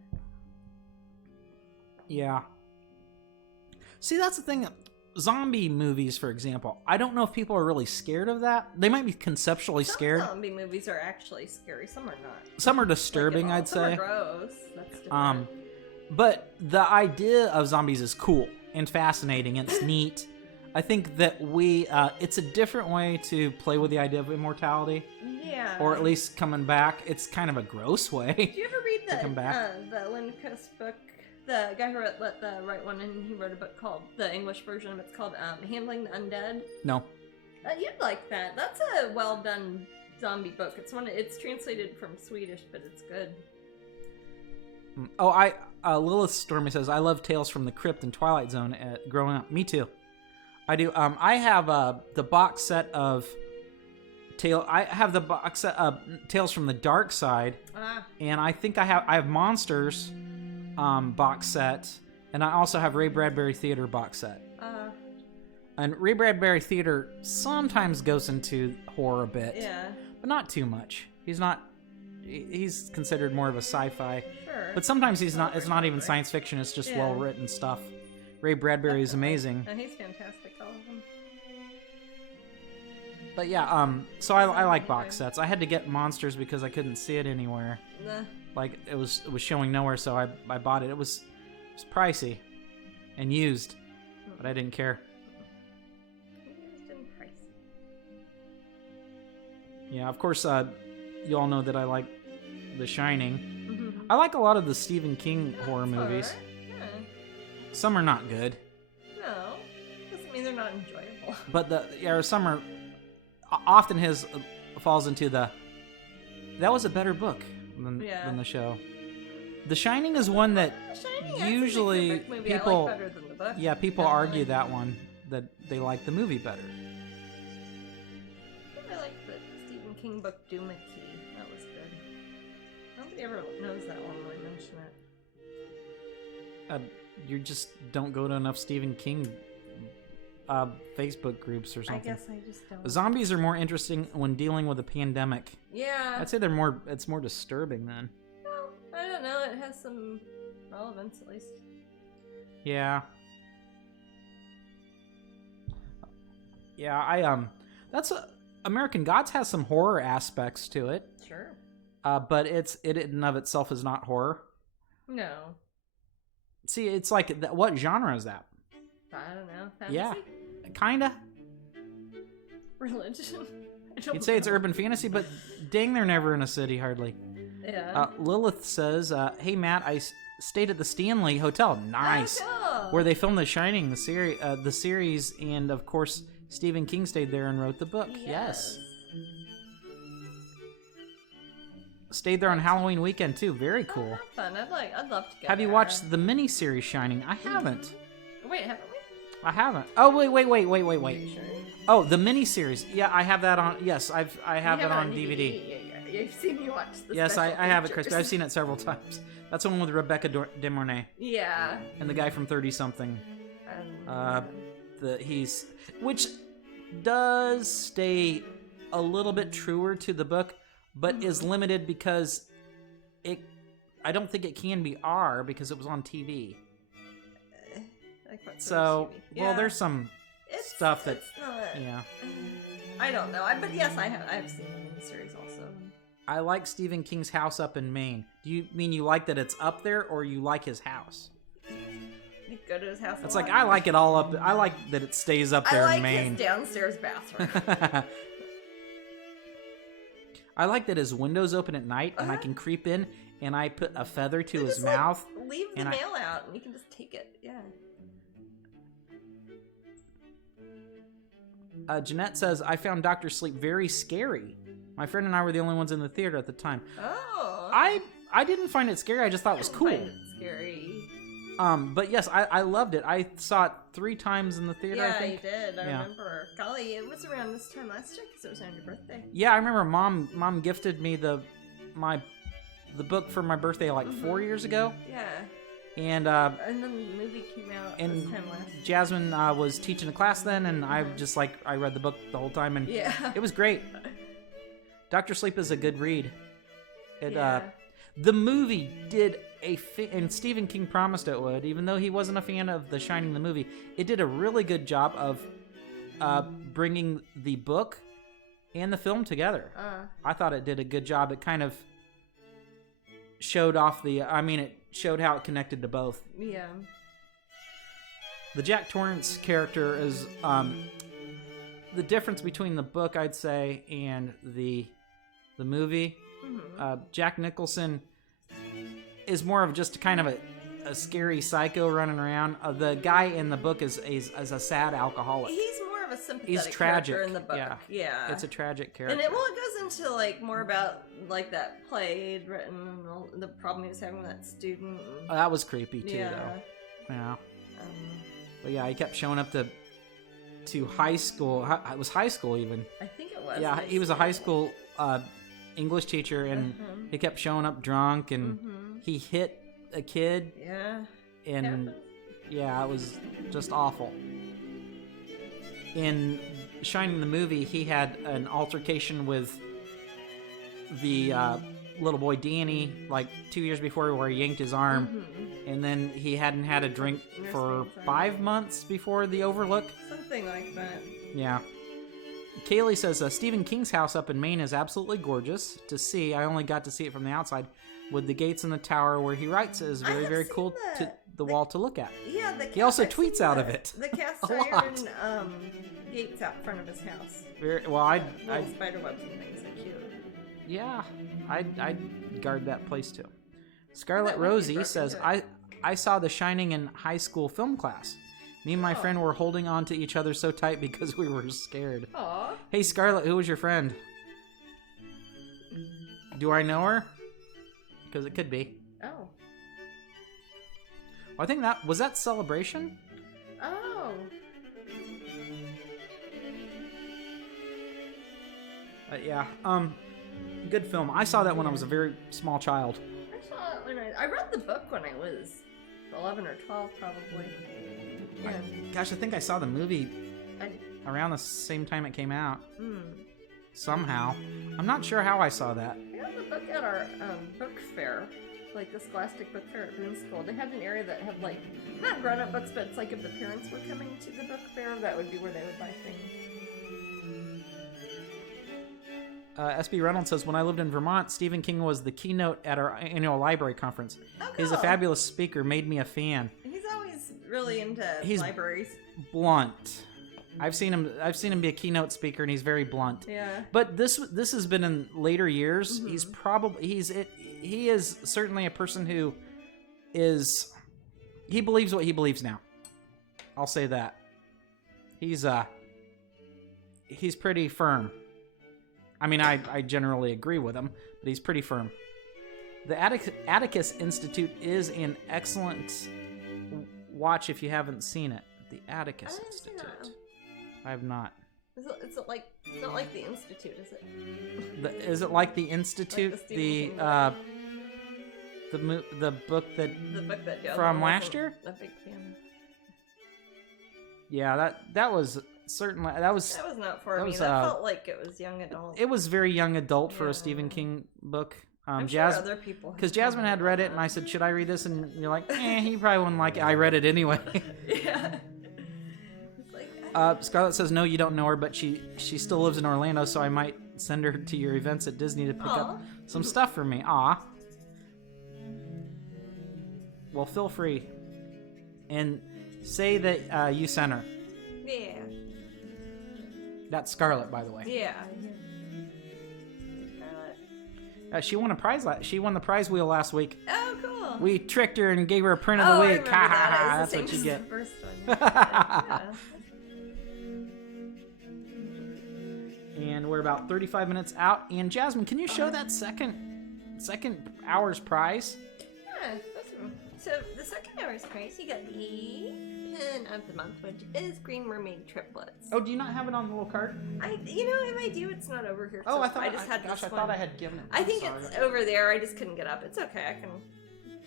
Yeah. See, that's the thing. Zombie movies, for example. I don't know if people are really scared of that. They might be conceptually scared. Some zombie movies are actually scary. Some are not. Some are disturbing, I'd say. Some are gross. That's different. But the idea of zombies is cool and fascinating, and it's neat. I think that it's a different way to play with the idea of immortality. Yeah. Or at least coming back. It's kind of a gross way. Did you ever read the Lynn Coast book, the guy who let the right one in. He wrote a book called the English version of it's called Handling the Undead. No. You'd like that. That's a well done zombie book. It's translated from Swedish, but it's good. Oh, Lilith Stormy says, I love Tales from the Crypt and Twilight Zone growing up. Me too. I do. I have the box set of Tales from the Dark Side, and I think I have Monsters box set, and I also have Ray Bradbury Theater box set. And Ray Bradbury Theater sometimes goes into horror a bit, but not too much. He's considered more of a sci-fi, but sometimes he's not. It's not even science fiction. It's just well written stuff. Ray Bradbury is amazing. And he's fantastic, all of them. But yeah, so I like box sets. I had to get Monsters because I couldn't see it anywhere. Like it was showing nowhere, so I bought it. It was pricey and used, but I didn't care. Yeah, of course, you all know that I like The Shining. I like a lot of the Stephen King horror movies. Right. Some are not good. No, doesn't mean they're not enjoyable. But some are. Often his falls into the. That was a better book than the show. The Shining is one that usually people. I like better than the book. Yeah, people argue that one that they like the movie better. I like the Stephen King book Doomy. That was good. Nobody ever knows that one when I mention it. You just don't go to enough Stephen King Facebook groups or something. I guess I just don't. Zombies are more interesting when dealing with a pandemic. Yeah. I'd say it's more disturbing then. Well, I don't know. It has some relevance at least. Yeah. Yeah, American Gods has some horror aspects to it. Sure. But it in and of itself is not horror. No. See, it's like, what genre is that? I don't know. Fantasy? Yeah, kinda. Religion? You'd say it's urban fantasy, but dang, they're never in a city, hardly. Yeah. Lilith says, hey Matt, I stayed at the Stanley Hotel. Nice. Oh, cool. Where they filmed The Shining, the series, and of course, Stephen King stayed there and wrote the book. Yes. Stayed there on Halloween weekend too. Very cool. Oh, fun. I'd love to go. Have you watched the mini-series Shining? I haven't. Wait, haven't we? I haven't. Oh, wait. Sure. Oh, the mini-series. Yeah, I have that on. Yes, I have it on DVD. Yeah, you've seen me watch the Yes, I have it, Chris. But I've seen it several times. That's the one with Rebecca De Mornay. Yeah. And the guy from 30-something. Which does stay a little bit truer to the book, but is limited because I don't think it can be R because it was on TV. So, well, there's some stuff that, yeah. I don't know. But yes, I've seen the miniseries also. I like Stephen King's house up in Maine. Do you mean you like that it's up there, or you like his house? You go to his house. It's like, I like it all up. I like that it stays up there in Maine. I like his downstairs bathroom. I like that his windows open at night, and I can creep in, and I put a feather to his mouth. Leave the mail out, and you can just take it. Yeah. Jeanette says, I found Dr. Sleep very scary. My friend and I were the only ones in the theater at the time. Oh. I didn't find it scary. I just thought it was cool. Find it scary. But yes, I loved it. I saw it 3 times in the theater, I think. Yeah, you did. I remember. Golly, it was around this time last year because it was on your birthday. Yeah, I remember Mom gifted me the book for my birthday like 4 years ago. Yeah. And then the movie came out this time last year. Jasmine was teaching a class then, and I read the book the whole time, and it was great. Dr. Sleep is a good read. The movie did and Stephen King promised it would, even though he wasn't a fan of The Shining the movie. It did a really good job of bringing the book and the film together. I thought it did a good job. It kind of showed off it showed how it connected to both. Yeah. The Jack Torrance character is the difference between the book, I'd say, and the movie. Jack Nicholson is more of just kind of a a scary psycho running around. The guy in the book is a sad alcoholic. He's more of a sympathetic He's tragic character in the book. Yeah. It's a tragic character. And it goes into like more about like that play he'd written and all the problem he was having with that student. Oh, that was creepy too, though. Yeah. But yeah, he kept showing up to high school. It was high school even. I think it was. Yeah, he was a high school English teacher, and he kept showing up drunk, and he hit a kid. Yeah. And yeah, it was just awful. In Shining the movie, he had an altercation with the little boy Danny like 2 years before, where he yanked his arm, and then he hadn't had a drink for 5 months before the Overlook. Something like that. Yeah. Kaylee says Stephen King's house up in Maine is absolutely gorgeous to see. I only got to see it from the outside, with the gates in the tower where he writes is very, very cool to the wall to look at. Yeah, he also tweets out of it. The cast iron gates out front of his house. Spider webs and things are cute. Yeah, I'd guard that place too. Scarlet Rosie says, I saw The Shining in high school film class. Me and my friend were holding on to each other so tight because we were scared. Aww. Hey, Scarlet, who was your friend? Do I know her? Because it could be. Oh. Well, I think was that Celebration? Oh. Yeah. Good film. I saw that when I was a very small child. I saw it when I read the book when I was 11 or 12, probably. Yeah. Gosh, I think I saw the movie around the same time it came out. Somehow. I'm not sure how I saw that. We had the book at our book fair, like the Scholastic Book Fair at Boone School. They had an area that had like, not grown-up books, but it's like if the parents were coming to the book fair, that would be where they would buy things. SB Reynolds says, when I lived in Vermont, Stephen King was the keynote at our annual library conference. Oh, cool. He's a fabulous speaker, made me a fan. He's always really into libraries. Blunt. I've seen him be a keynote speaker, and he's very blunt. Yeah. But this has been in later years. He is certainly a person who he believes what he believes now. I'll say that. He's pretty firm. I mean, I generally agree with him, but he's pretty firm. The Atticus Institute is an excellent watch if you haven't seen it. The Atticus Institute. I have not. Is it like, it's not like the Institute, is it? Is it like the Institute? Like the book that from last year? A big fan. Yeah, that was certainly that was not for me. That felt like it was young adult. It was very young adult for a Stephen King book. I'm sure other people, because Jasmine had read it, and I said, "Should I read this?" And you're like, he probably wouldn't like it. I read it anyway. Yeah. Scarlett says, "No, you don't know her, but she still lives in Orlando, so I might send her to your events at Disney to pick up some stuff for me." Aw. Well, feel free, and say that you sent her. Yeah. That's Scarlett, by the way. Yeah. She won a prize. She won the prize wheel last week. Oh, cool. We tricked her and gave her a print of the week. I remember that. That's what you get. The first one. Yeah. And we're about 35 minutes out. And Jasmine, can you show that second hour's prize? Yeah, awesome. So the second hour's prize, you get the pin of the month, which is Green Mermaid triplets. Oh, do you not have it on the little card? If I do, it's not over here. Oh, so I thought I just had this I one. thought I had given it. I think it's over there. I just couldn't get up. It's okay. I can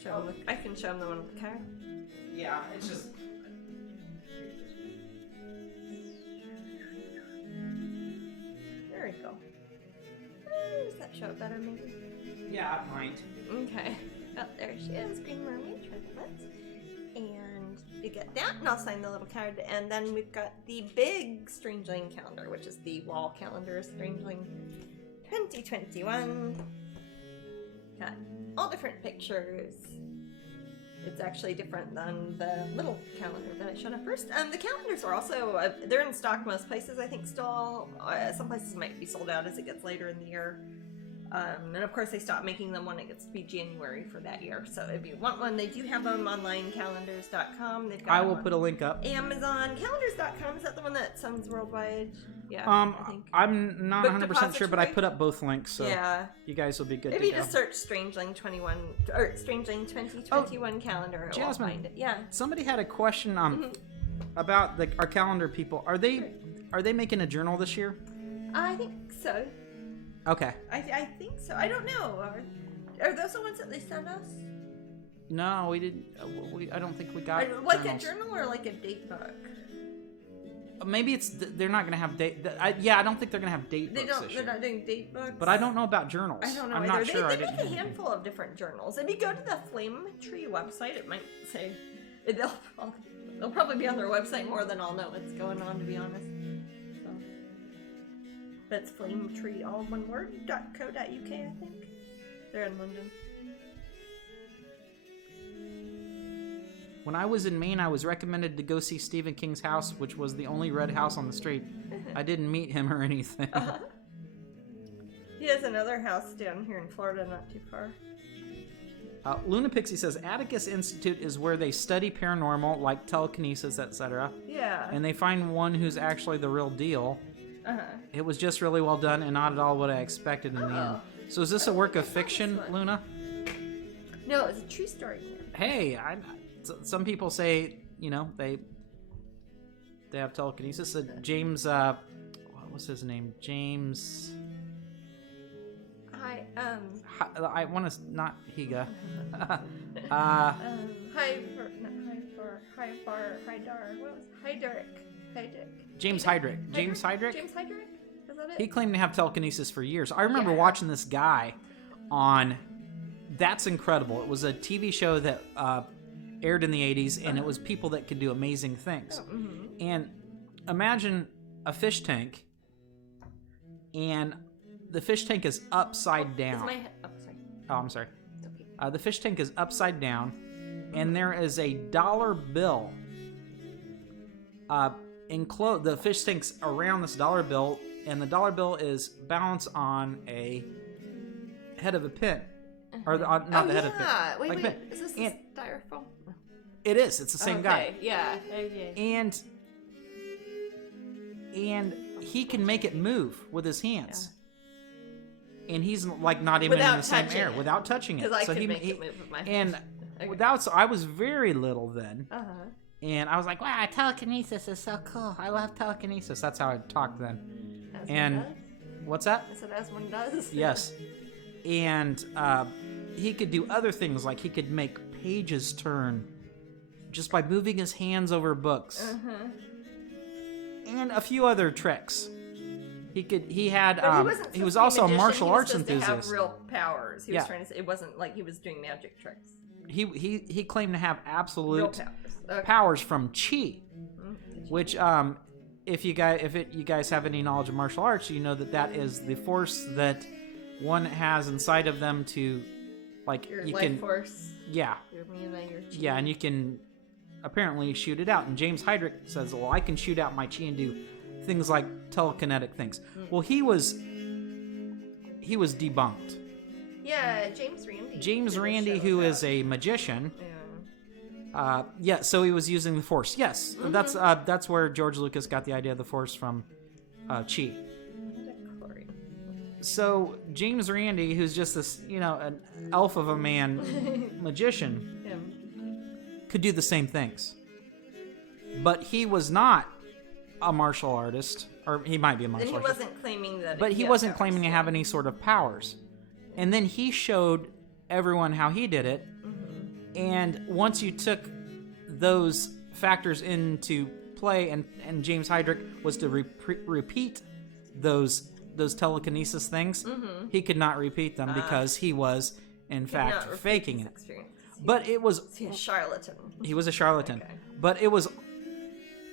show them. I can show them the one with the card. Yeah, it's just. There we go. Does that show it better, maybe? Yeah, it might. Okay. Oh, there she is, Green Mermaid triplets. And you get that, and I'll sign the little card. And then we've got the big Strangeling calendar, which is the wall calendar, Strangeling 2021. Got all different pictures. It's actually different than the little calendar that I showed up first. The calendars are also, they're in stock most places, I think, still. Some places might be sold out as it gets later in the year. And of course, they stop making them when it gets to be January for that year. So if you want one, they do have them online, calendars.com. They've got I will put a link up. Amazon. Calendars.com, is that the one that sends worldwide? Yeah, I think. I'm not 100% sure, but I put up both links, so yeah. You guys will be good if to you go. just search Strangeling 21 or Strangeling 2021 calendar, it will find it. Yeah. Somebody had a question about our calendar people. Are they making a journal this year? I think so. Okay. I think so. I don't know. Are those the ones that they sent us? No, we didn't. I don't think we got like journals. a journal or like a date book. Maybe they're not going to have date. I don't think they're going to have date books this year. They're not doing date books. But I don't know about journals. I don't know I'm either. not sure. They make a handful of different journals. If you go to the Flame Tree website, it might say they'll probably be on their website more than I'll know what's going on, to be honest. So. But it's Flametree, all one word, .co.uk, I think. They're in London. When I was in Maine, I was recommended to go see Stephen King's house, which was the only red house on the street. I didn't meet him or anything. He has another house down here in Florida, not too far. Luna Pixie says, Atticus Institute is where they study paranormal, like telekinesis, etc. Yeah. And they find one who's actually the real deal. It was just really well done and not at all what I expected in the end. So is this a work of fiction, Luna? No, it's a true story. Hey, some people say, they have telekinesis. James, what was his name? James. I want to not Higa. James Heydrich. James Heydrich? Is that it? He claimed to have telekinesis for years. I remember watching this guy on That's Incredible. It was a TV show that aired in the 80s, and it was people that could do amazing things. And imagine a fish tank, and the fish tank is upside down. Oh, I'm sorry. Okay. The fish tank is upside down, and there is a dollar bill enclosed. The fish tank's around this dollar bill, and the dollar bill is balanced on a head of a pin. Or not the head of a pin. Wait. Is this styrofoam? It is. It's the same guy. Yeah. Okay. And he can make it move with his hands. Yeah. And he's like not even in the same air without touching it. Because I could make it move with my hands. And I was very little then. And I was like, wow, telekinesis is so cool. I love telekinesis. That's how I talked then. What's that? I said as one does. Yes. And he could do other things, like he could make pages turn just by moving his hands over books. And a few other tricks. He was also a martial arts enthusiast. He was supposed to have real powers. He was trying to say it wasn't like he was doing magic tricks. He claimed to have absolute powers. Powers from chi, which if you guys have any knowledge of martial arts, you know that is the force that one has inside of them to, like, your you life can force. Yeah. Your mana, your chi. Yeah, and you can apparently shoot it out. And James Heydrich says, well, I can shoot out my chi and do things like telekinetic things. Well, he was debunked. Yeah, James Randi. James Randi, who is a magician. So he was using the Force. Yes, that's where George Lucas got the idea of the Force from, chi. So James Randi, who's just this, an elf of a man magician, could do the same things. But he was not a martial artist, or he might be a martial artist. And he wasn't claiming that. But he wasn't claiming to have any sort of powers. And then he showed everyone how he did it. And once you took those factors into play, and James Heydrich was to repeat those telekinesis things, he could not repeat them because he was, in fact, faking it. But it was... He was a charlatan. He was a charlatan. Okay. But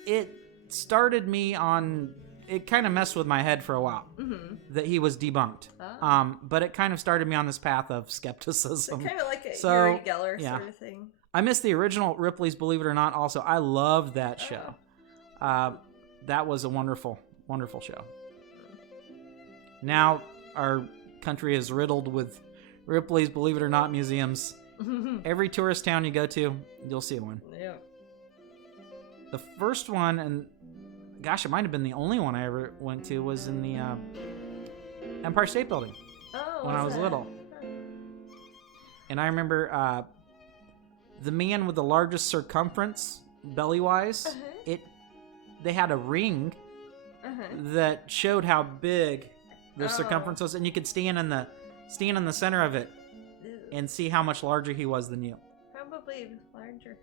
it started me on... It kind of messed with my head for a while that he was debunked. But it kind of started me on this path of skepticism. Kind of like a Uri Geller sort of thing. I missed the original Ripley's Believe It or Not also. I loved that show. That was a wonderful, wonderful show. Now, our country is riddled with Ripley's Believe It or Not museums. Every tourist town you go to, you'll see one. Yeah. The first one, and gosh, it might have been the only one I ever went to, was in the Empire State Building when I was little. And I remember the man with the largest circumference, belly-wise, they had a ring that showed how big the circumference was, and you could stand in the center of it and see how much larger he was than you. Probably larger.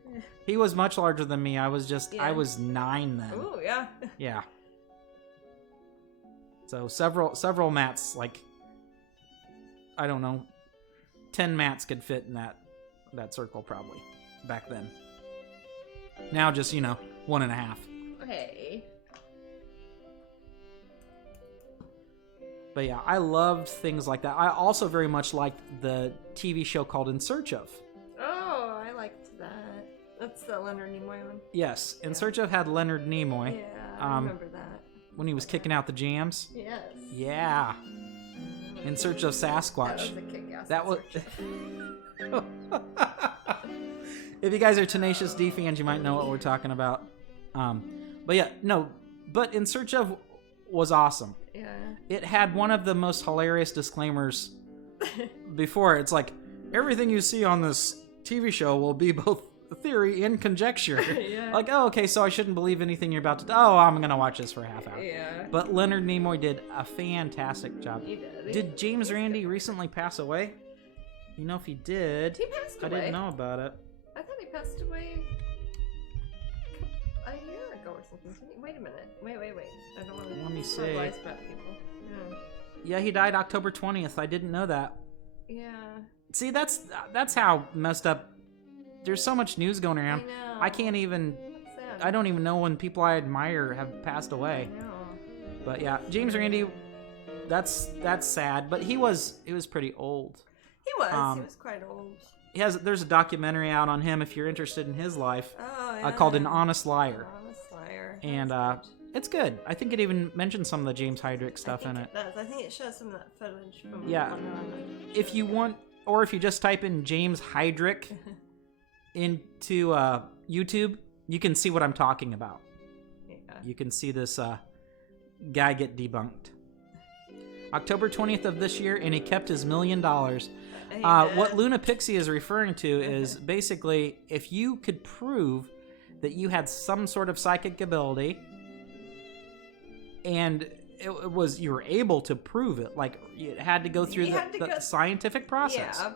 He was much larger than me. I was 9 then. Ooh, yeah. Yeah. So several mats, like, I don't know, 10 mats could fit in that circle probably back then. Now just, 1.5. Okay. But yeah, I loved things like that. I also very much liked the TV show called In Search Of. Oh, I liked that. That's the Leonard Nimoy one. Yes, In Search Of had Leonard Nimoy. Yeah, I remember that. When he was kicking out the jams. Yes. Yeah. In Search of Sasquatch. That was a kick-ass. That was. If you guys are Tenacious D fans, you might know what we're talking about. But yeah, no. But In Search Of was awesome. Yeah. It had one of the most hilarious disclaimers before. It's like, everything you see on this TV show will be both theory and conjecture. Yeah. Like, oh, okay, so I shouldn't believe anything you're about to... Oh, I'm going to watch this for a half hour. Yeah. But Leonard Nimoy did a fantastic job. He did. Did James Randi recently pass away? You know, if he did... He passed away. I didn't know about it. I thought he passed away a year ago or something. Wait a minute. Wait. I don't want to... Let me see. Lies about people. Yeah. Yeah, he died October 20th. I didn't know that. Yeah. See, that's how messed up... There's so much news going around. I know. I can't even... That's sad. I don't even know when people I admire have passed away. I know. But yeah, James Randi, that's sad. But he was pretty old. He was quite old. There's a documentary out on him if you're interested in his life. Oh, yeah. Called An Honest Liar. Honest Liar. And it's good. I think it even mentions some of the James Heydrich stuff in it. It does. I think it shows some of that footage from Yeah. If you want, or if you just type in James Heydrich into YouTube, you can see what I'm talking about. Yeah. You can see this guy get debunked. October 20th of this year, and he kept his $1 million. What Luna Pixie is referring to is basically if you could prove that you had some sort of psychic ability, and you were able to prove it, like it had to go through the scientific process. Yeah.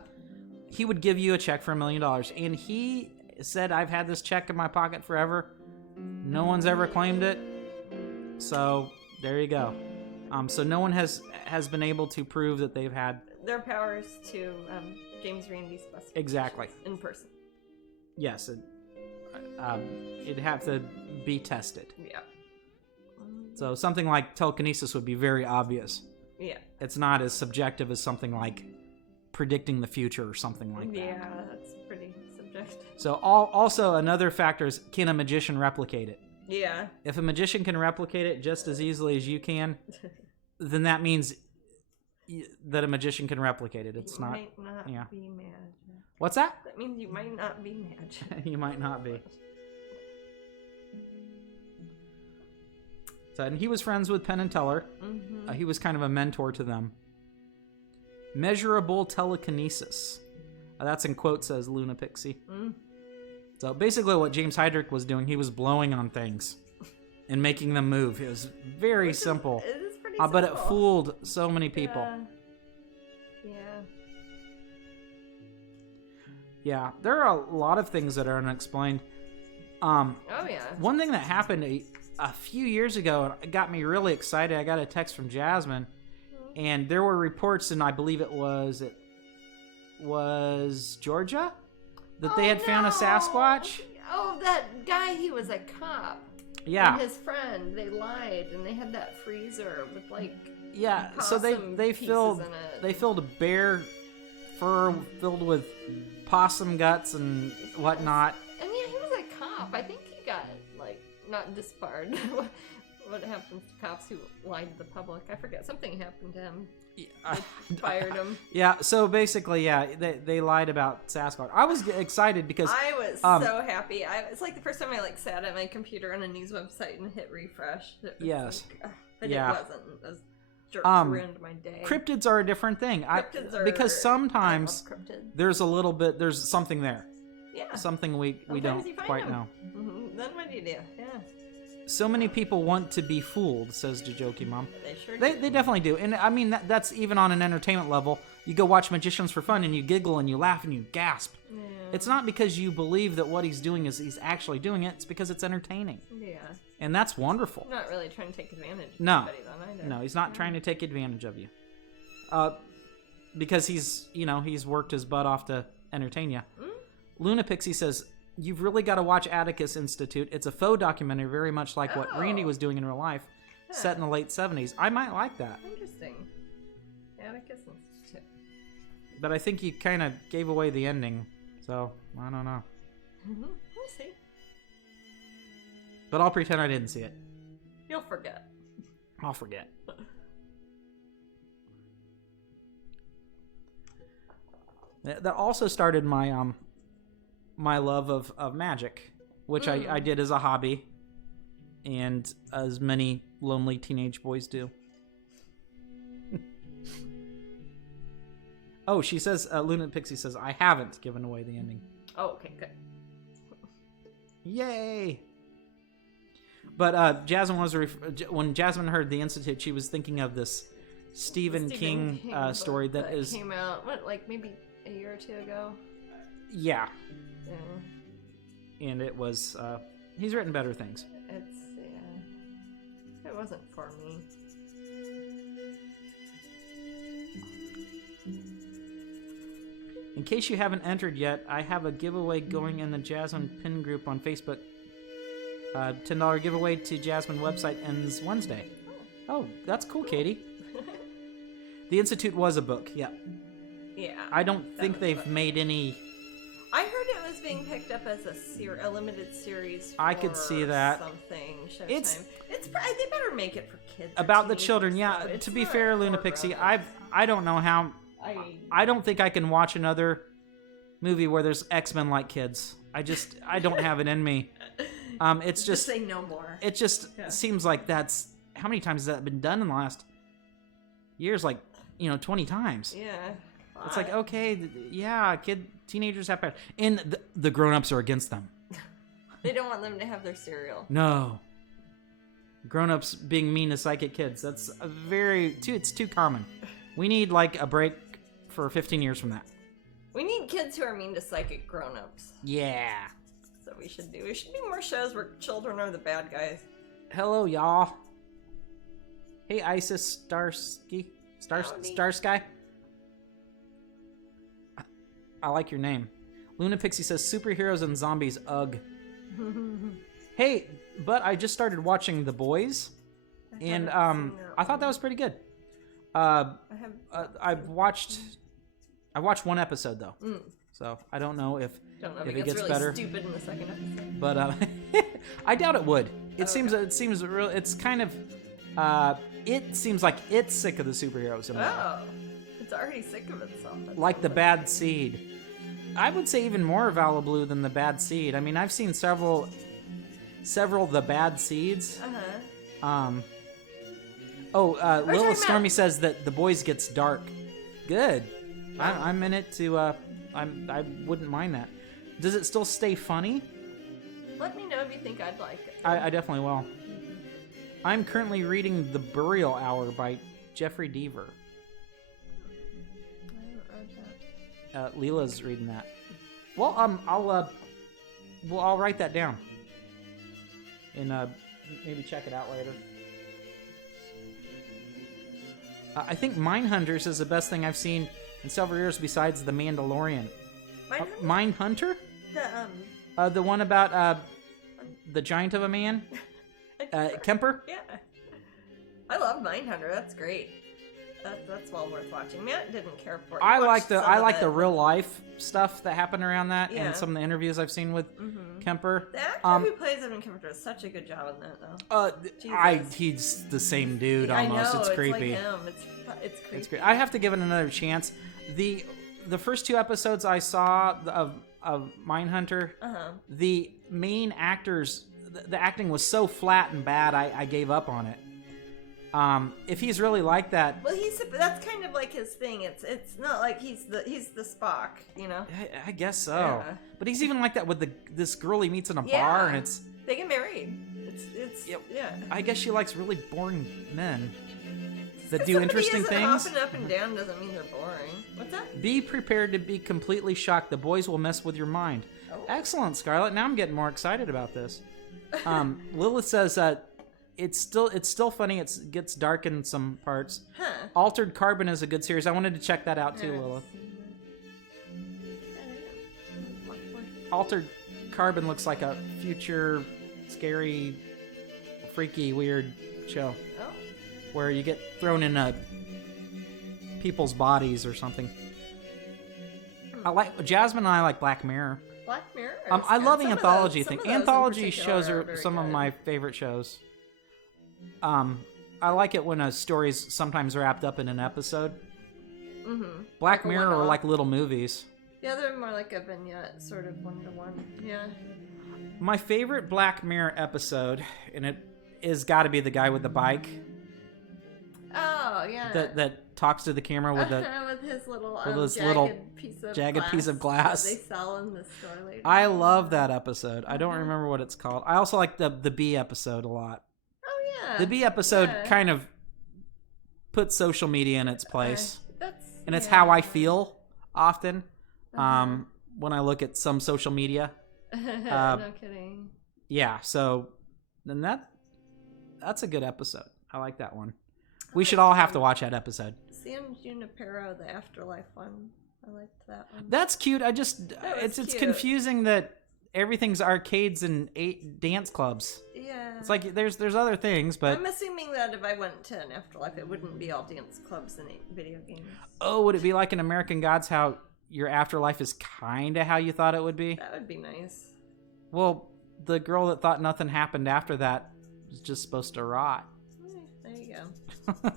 He would give you a check for $1 million, and he said, "I've had this check in my pocket forever. No one's ever claimed it, so there you go." So no one has been able to prove that they've had their powers to James Randi's specifications. Exactly. In person. Yes, it'd have to be tested. Yeah. So something like telekinesis would be very obvious. Yeah. It's not as subjective as something like predicting the future or something like that. Yeah, that's pretty subjective. So also another factor is, can a magician replicate it? Yeah. If a magician can replicate it just as easily as you can, then that means that a magician can replicate it. It's not. Might not yeah. be magic. What's that? That means you might not be magic. You might not be. So, and he was friends with Penn and Teller. Mm-hmm. He was kind of a mentor to them. Measurable telekinesis. That's in quotes, says Luna Pixie. Mm. So basically what James Heydrich was doing, he was blowing on things and making them move. It was very simple. It is pretty simple. But it fooled so many people. Yeah, there are a lot of things that are unexplained. Oh, yeah. One thing that happened a few years ago, and it got me really excited, I got a text from Jasmine, and there were reports, and I believe it was Georgia, that they had found a Sasquatch. Oh, that guy, he was a cop. Yeah. And his friend, they lied, and they had that freezer with, like, yeah, so they filled a bear fur filled with possum guts and whatnot. And yeah, he was a cop. I think he got, like, not disbarred. What happens to cops who lie to the public? I forget. Something happened to him. Fired him. Yeah, so basically, yeah, they lied about Sasquatch. I was excited because I was so happy. It's like the first time I like sat at my computer on a news website and hit refresh. Yes. Like, but it wasn't. Those jerks ruined my day. Cryptids are a different thing. Because sometimes there's something there. Yeah. Something we don't quite know. Mm-hmm. Then what do you do? Yeah. So many people want to be fooled, says Jajoki Mom. They sure do. They definitely do. And I mean, that's even on an entertainment level. You go watch magicians for fun and you giggle and you laugh and you gasp. Yeah. It's not because you believe that what he's doing is he's actually doing it. It's because it's entertaining. Yeah. And that's wonderful. Not really trying to take advantage of anybody, though, either. No, he's not trying to take advantage of you. Because he's worked his butt off to entertain you. Mm? Luna Pixie says, you've really got to watch Atticus Institute. It's a faux documentary, very much like what Randy was doing in real life, set in the late 70s. I might like that. Interesting. Atticus Institute. But I think you kind of gave away the ending, so I don't know. Mm-hmm. We'll see. But I'll pretend I didn't see it. You'll forget. I'll forget. That also started my my love of magic, which I did as a hobby, and as many lonely teenage boys do. Oh, she says, Luna Pixie says, I haven't given away the ending. Oh, okay, good. Yay! But Jasmine when Jasmine heard the Institute, she was thinking of this Stephen King story that came out, like maybe a year or two ago? Yeah. And it was, he's written better things. It wasn't for me. In case you haven't entered yet, I have a giveaway going in the Jasmine Pin group on Facebook. $10 giveaway to Jasmine website ends Wednesday. Oh, that's cool, Katie. The Institute was a book, yeah. Yeah. I don't think they've made any... I heard it was being picked up as a limited series for I could see that. Something. Showtime. It's they better make it for kids. About the children, yeah. To be fair, Luna Pixie, I don't know how... I don't think I can watch another movie where there's X-Men like kids. I don't have it in me. It's just say no more. It just seems like that's... How many times has that been done in the last years? Like, 20 times. Yeah. It's like, okay, yeah, teenagers have power. And the grown-ups are against them. They don't want them to have their cereal. No. Grown-ups being mean to psychic kids. That's it's too common. We need, like, a break for 15 years from that. We need kids who are mean to psychic grown-ups. Yeah. That's what we should do. We should do more shows where children are the bad guys. Hello, y'all. Hey, Isis Starsky. Starsky. I like your name. Luna Pixie says superheroes and zombies. Ugh. Hey, but I just started watching The Boys, and I thought that was pretty good. I watched one episode though, so I don't know if it gets really better. Stupid in the second episode. But I doubt it would. It seems real. It's kind of it seems like it's sick of the superheroes. It's already sick of itself. Like the Bad Seed. I would say even more Valblue than the Bad Seed. I mean, I've seen several The Bad Seeds. Lil Stormy says that The Boys gets dark. Good. I'm in it to. I wouldn't mind that. Does it still stay funny? Let me know if you think I'd like it. I definitely will. I'm currently reading The Burial Hour by Jeffrey Deaver. Leela's reading that. Well, I'll write that down and maybe check it out later. I think Mindhunters is the best thing I've seen in several years besides The Mandalorian. Mindhunter? The one about the giant of a man, Kemper. Yeah, I love Mindhunter. That's great. That's well worth watching. Matt didn't care for it. I like the real life stuff that happened around that, and some of the interviews I've seen with Kemper. The actor who plays Edmund Kemper does such a good job in that, though. He's the same dude almost. I know, it's creepy. Like him. It's creepy. It's great. I have to give it another chance. The first 2 episodes I saw of Mindhunter, the main actors, the acting was so flat and bad. I gave up on it. If he's really like that, well, that's kind of like his thing. It's not like he's the Spock, you know. I guess so. Yeah. But he's even like that with this girl he meets in a bar, and they get married. It's yeah. I guess she likes really boring men that do interesting things. Hopping up and down doesn't mean they're boring. What's that? Be prepared to be completely shocked. The boys will mess with your mind. Oh. Excellent, Scarlett. Now I'm getting more excited about this. Lilith says it's still funny. It gets dark in some parts. Huh. Altered Carbon is a good series. I wanted to check that out too, Lilith. Altered Carbon looks like a future, scary, freaky, weird show. Oh. Where you get thrown in people's bodies or something. Jasmine and I like Black Mirror. Black Mirror? I love anthology things. Anthology shows are some of my favorite shows. I like it when a story's sometimes wrapped up in an episode. Mm-hmm. Black Mirror are like little movies. Yeah, they're more like a vignette, sort of one-to-one. Yeah. My favorite Black Mirror episode, and it is got to be the guy with the bike. Oh, yeah. That talks to the camera with his little jagged piece of glass. That they sell in the store later. I love that episode. I don't remember what it's called. I also like the bee episode a lot. Oh yeah. The bee episode kind of puts social media in its place, and it's how I feel often when I look at some social media. No kidding. Yeah. So then that's a good episode. I like that one. We should all have to watch that episode. San Junipero, the Afterlife one. I liked that one. That's cute. It's confusing that everything's arcades and 8 dance clubs. Yeah. It's like there's other things, but I'm assuming that if I went to an Afterlife, it wouldn't be all dance clubs and video games. Oh, would it be like in American Gods how your afterlife is kind of how you thought it would be? That would be nice. Well, the girl that thought nothing happened after that was just supposed to rot. There you go.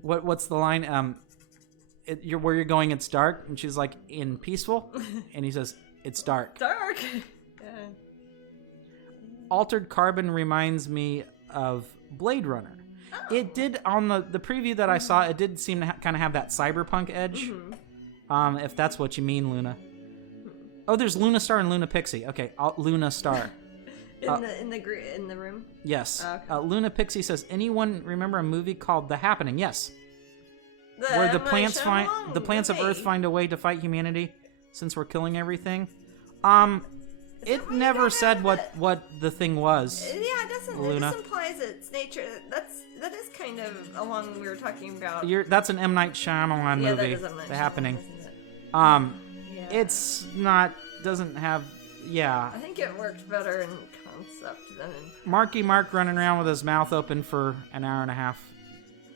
What's the line? Where you're going, it's dark, and she's like, in peaceful, and he says, it's dark. Dark. Yeah. Altered Carbon reminds me of Blade Runner. Oh. It did on the preview that I saw. It did seem to kind of have that cyberpunk edge. Mm-hmm. If that's what you mean, Luna. Oh, there's Luna Star and Luna Pixie. Okay, Luna Star. In the room? Yes. Okay. Luna Pixie says, anyone remember a movie called The Happening? Yes. Where the plants of Earth find a way to fight humanity since we're killing everything. It never said what the thing was. Yeah, it doesn't. Luna. It just implies its nature. That is kind of along we were talking about. That's an M. Night Shyamalan movie. That is M. Night The Happening. Yeah. It's not. Doesn't have. Yeah. I think it worked better in concept than in. Marky Mark running around with his mouth open for an hour and a half.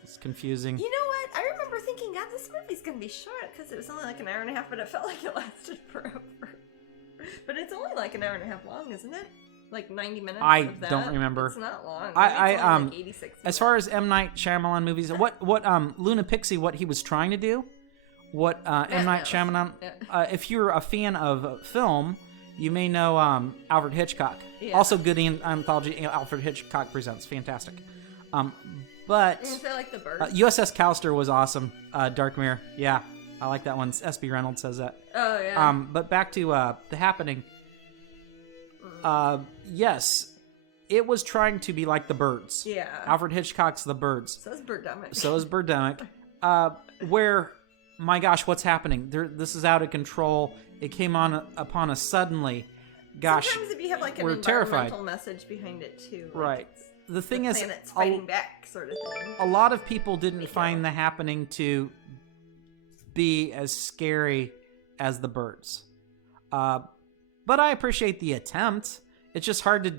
It's confusing. You know what? I remember thinking, God, this movie's gonna be short because it was only like an hour and a half, but it felt like it lasted forever. But it's only like an hour and a half long, isn't it? Like 90 minutes. I don't remember. It's not long. I like 86 minutes. As far as M. Night Shyamalan movies, what Luna Pixie, what he was trying to do, what M. Night Shyamalan. If you're a fan of film, you may know Alfred Hitchcock. Yeah. Also, good anthology. Alfred Hitchcock Presents, fantastic. But I like the bird. USS Callister was awesome. Dark Mirror, yeah, I like that one. SB Reynolds says that. Oh yeah. But back to The Happening. Yes, it was trying to be like The Birds. Yeah. Alfred Hitchcock's The Birds. So is Birdemic. So is Birdemic. Where, my gosh, what's happening? This is out of control. It came upon us suddenly. Gosh, sometimes if you have like an we're environmental terrified. Message behind it too. Like right. The thing is, planet's fighting back, sort of thing. A lot of people didn't find The Happening to be as scary as The Birds. But I appreciate the attempt. It's just hard to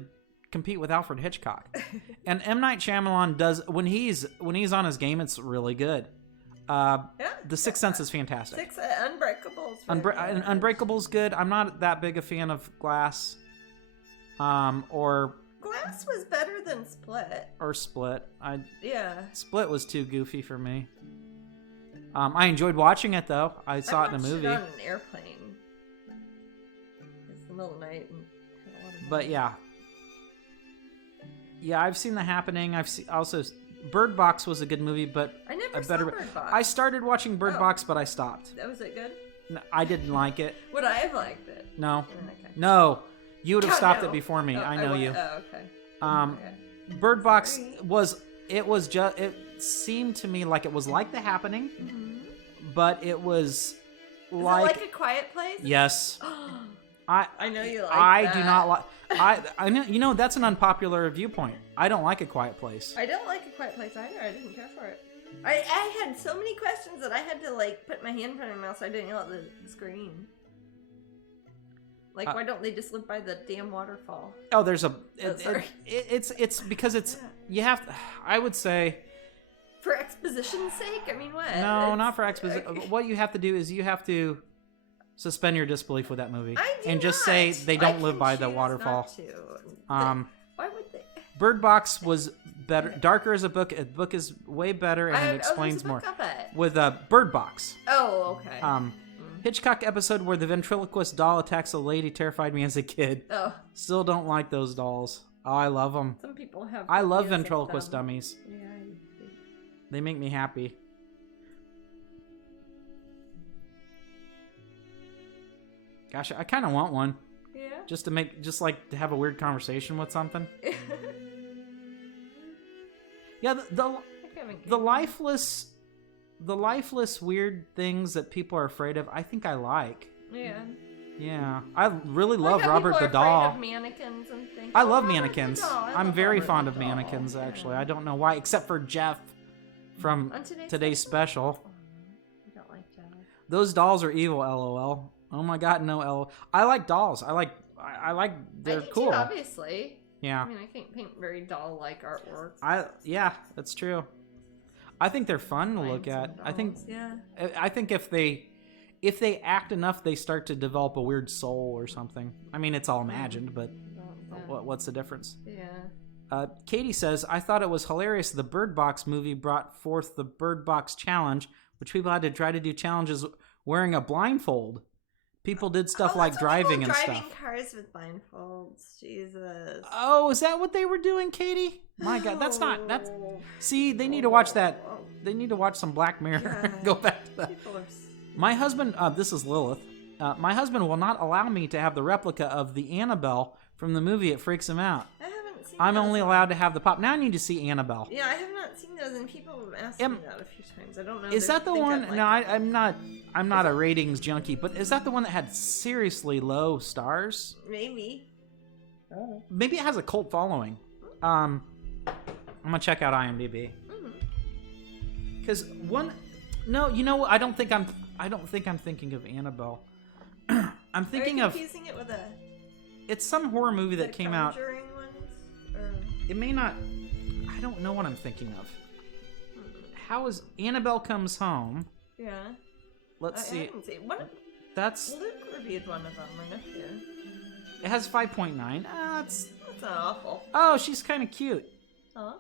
compete with Alfred Hitchcock. And M. Night Shyamalan does when he's on his game, it's really good. The Sixth Sense is fantastic. Unbreakable's Unbreakable's good. I'm not that big a fan of Glass. Or Glass was better than Split. Or Split. Yeah. Split was too goofy for me. I enjoyed watching it though. I saw it in a movie. I watched it on an airplane. It's the middle of the night. But yeah. Yeah, I've seen The Happening. I've also Bird Box was a good movie, but I never saw Bird Box. I started watching Bird Box, but I stopped. Was it good? No, I didn't like it. Would I have liked it? No. Okay. No. You would have stopped it before me. I know you. Oh, okay. Bird Box it seemed to me like it was like The Happening, but it was like A Quiet Place? Yes. I know you like I that. do not like I know that's an unpopular viewpoint. I don't like A Quiet Place. I don't like A Quiet Place either. I didn't care for it. I had so many questions that I had to like put my hand in front of my mouth so I didn't yell at the screen. Like, why don't they just live by the damn waterfall? Oh, there's it's because it's you have to, I would say for exposition's sake. I mean, what? No, not for exposition. What you have to do is you have to suspend your disbelief with that movie and just say they don't live by the waterfall. Why would they? Bird Box was better, darker as a book. A book is way better and it explains more. With Bird Box. Oh, okay. Hitchcock episode where the ventriloquist doll attacks a lady terrified me as a kid. Oh. Still don't like those dolls. Oh, I love them. Some people have. I love ventriloquist dummies. Yeah. They make me happy. Gosh, I kind of want one. Yeah. Just to have a weird conversation with something. Yeah, the lifeless weird things that people are afraid of, I think I like. Yeah. Yeah. I really love Robert the doll. Of mannequins and things. I love mannequins. I'm very fond of mannequins, actually. I don't know why, except for Jeff from today's special. I don't like Jeff. Those dolls are evil, LOL. Oh my god, no LOL. I like dolls. I like they're cool. Too, obviously. Yeah. I mean, I can't paint very doll-like artwork. Yeah, that's true. I think they're fun to look at. Dolls, I think if they act enough, they start to develop a weird soul or something. I mean, it's all imagined, but what's the difference? Yeah. Katie says, I thought it was hilarious the Bird Box movie brought forth the Bird Box Challenge, which people had to try to do challenges wearing a blindfold. People did stuff like driving and stuff. Driving cars with blindfolds. Jesus. Oh, is that what they were doing, Katie? My God, that's. See, they need to watch that. They need to watch some Black Mirror. Yeah. Go back to that. My husband, this is Lilith. My husband will not allow me to have the replica of the Annabelle from the movie. It freaks him out. I haven't seen. I'm only allowed to have the pop. Now I need to see Annabelle. Yeah, I have not seen those, and people have asked me that a few times. I don't know. Is that the one? No, I'm not. I'm not a ratings junkie, but is that the one that had seriously low stars? Maybe. Oh. Maybe it has a cult following. I'm gonna check out IMDb. Because no, you know, I don't think I'm thinking of Annabelle. I'm thinking of. Are you confusing it with a? It's some horror movie that came out. Ones, or... It may not. I don't know what I'm thinking of. How is Annabelle Comes Home? Yeah. Let's see. I haven't seen. That's. Luke reviewed one of them, my nephew. It has 5.9. That's not awful. Oh, she's kind of cute. Huh?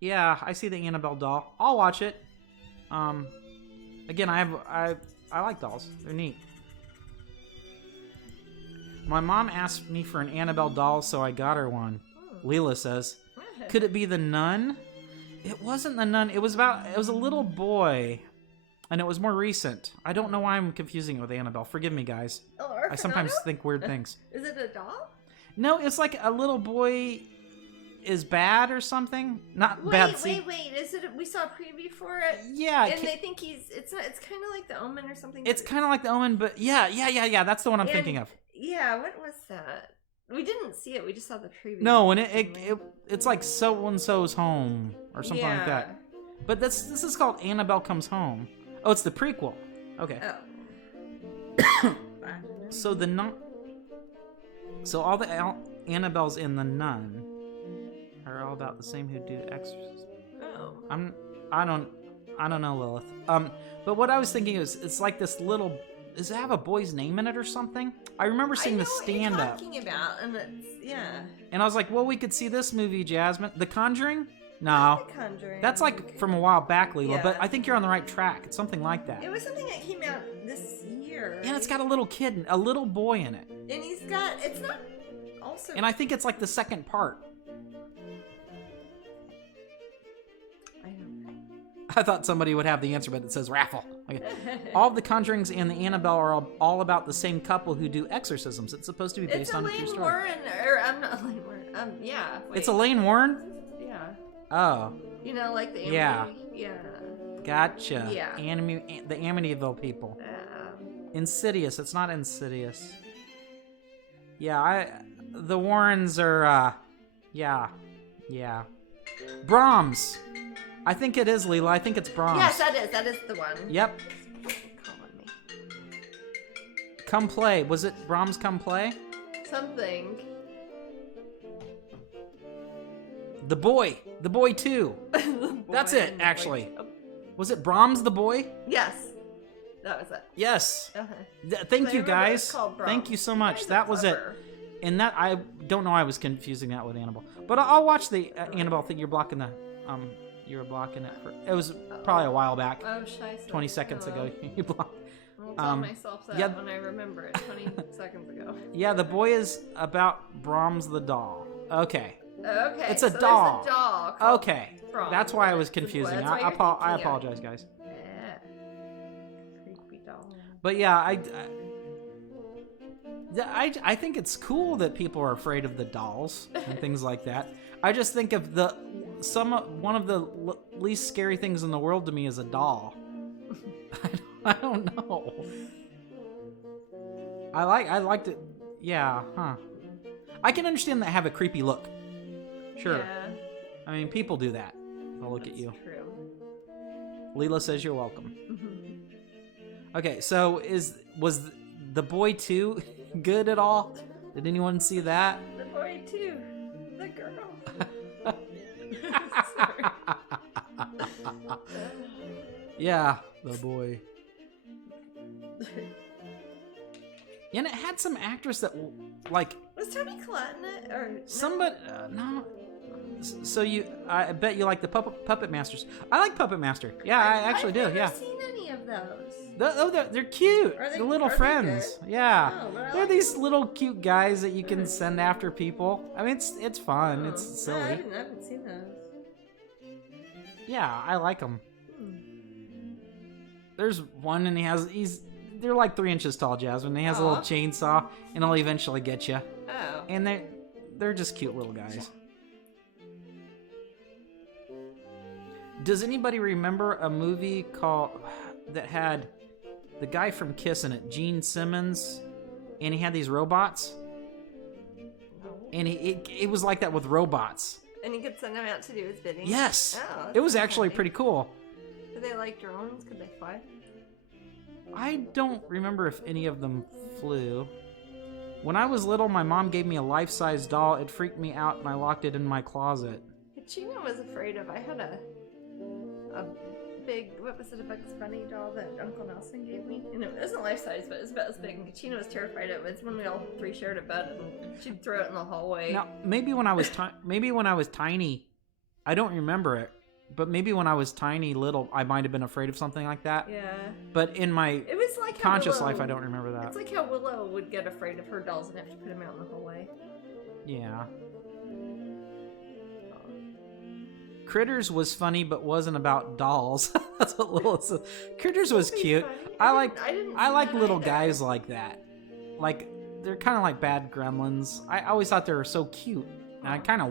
Yeah, I see the Annabelle doll. I'll watch it. Again, I like dolls. They're neat. My mom asked me for an Annabelle doll, so I got her one. Leela says, "Could it be the nun?" It wasn't the nun. It was a little boy, and it was more recent. I don't know why I'm confusing it with Annabelle. Forgive me, guys. I sometimes think weird things. Is it a doll? No, it's like a little boy is bad or something. Not bad. Wait. Is it? We saw a preview for it. Yeah. And they think it's kind of like The Omen or something. It's kind of like The Omen, but yeah. That's the one I'm thinking of. Yeah. What was that? We didn't see it. We just saw the preview. No, and it's like so and so's home or something like that. But this is called Annabelle Comes Home. Oh, it's the prequel. Okay. Oh. So the nun. So all the Annabelles in The Nun are all about the same who do Exorcism. Oh. I don't. I don't know, Lilith. But what I was thinking is, it's like this little. Does it have a boy's name in it or something? I remember seeing the stand up. Talking about, and it's And I was like, well, we could see this movie, Jasmine. The Conjuring? No. The Conjuring. That's like from a while back, Leela. Yeah. But I think you're on the right track. It's something like that. It was something that came out this year. And it's got a little kid, a little boy in it. And he's got. It's not. Also. And I think it's like the second part. I don't know. I thought somebody would have the answer, but it says raffle. Okay. All of the Conjurings and the Annabelle are all about the same couple who do exorcisms. It's supposed to be based on a true story. Warren, or I'm not Elaine Warren. Yeah. Wait. It's Elaine Warren? Yeah. Oh. You know, like the Amity. Yeah. Yeah. Gotcha. Yeah. The Amityville people. Insidious. It's not Insidious. Yeah, the Warrens are, yeah. Brahms. I think it is, Leela. I think it's Brahms. Yes, that is. That is the one. Yep. Calling me. Come Play. Was it Brahms Come Play? Something. The Boy. The Boy 2. That's it, actually. Was it Brahms the Boy? Yes. That was it. Yes. Uh-huh. Thank you, guys. Thank you so much. That was it. Clever. And that, I don't know, I was confusing that with Annabelle. But I'll watch the Annabelle thing. You're blocking the, you were blocking it for, it was probably a while back. Oh, shiesty. 20 seconds ago, you blocked. I'll tell myself that when I remember it 20 seconds ago. Yeah, The Boy is about Brahms the doll. Okay. Okay. It's a so doll. There's a doll called Okay. Brahms. That's why I was confusing. That's why I you're apologize, guys. Yeah. Creepy doll. But yeah, I think it's cool that people are afraid of the dolls and things like that. I just think of one of the least scary things in the world to me is a doll. I don't know. I liked it. Yeah, huh. I can understand that have a creepy look. Sure. Yeah. I mean, people do that. They'll look at you. True. Leela says you're welcome. Mm-hmm. Okay, so was The Boy 2 good at all? Did anyone see that? The Boy too. The girl. Yeah, The Boy. And it had some actress that, like... Was Toni Collette in it? Or somebody... no. So I bet you like the Puppet Masters. I like Puppet Master. Yeah, I actually do, yeah. I've never seen any of those. They're cute. Are they, the little friends. Yeah. Oh, They're these little cute guys that you can send after people. I mean, it's fun. Oh. It's silly. I haven't seen those. Yeah, I like them. There's one, and they're like 3 inches tall, Jasmine. He has a little chainsaw, and he'll eventually get you. Oh. And they're just cute little guys. Does anybody remember a movie that had the guy from Kiss in it, Gene Simmons, and he had these robots? No. And it was like that with robots. And he could send them out to do his bidding? Yes. Oh, it was actually pretty cool. Were they like drones? Could they fly? I don't remember if any of them flew. When I was little, my mom gave me a life-size doll. It freaked me out, and I locked it in my closet. Kachina was afraid of. I had a big, what was it, a Bugs Bunny doll that Uncle Nelson gave me? And it wasn't life-size, but it was about as big. And Kachina was terrified of it. It's when we all three shared a bed, and she'd throw it in the hallway. Now, maybe when I was tiny, I don't remember it. But maybe when I was tiny, little, I might have been afraid of something like that. Yeah. But in my it was like conscious life, I don't remember that. It's like how Willow would get afraid of her dolls and have to put them out in the hallway. Yeah. Critters was funny, but wasn't about dolls. That's what Lila said. Critters was cute. I like little guys like that. Like, they're kind of like bad gremlins. I always thought they were so cute. And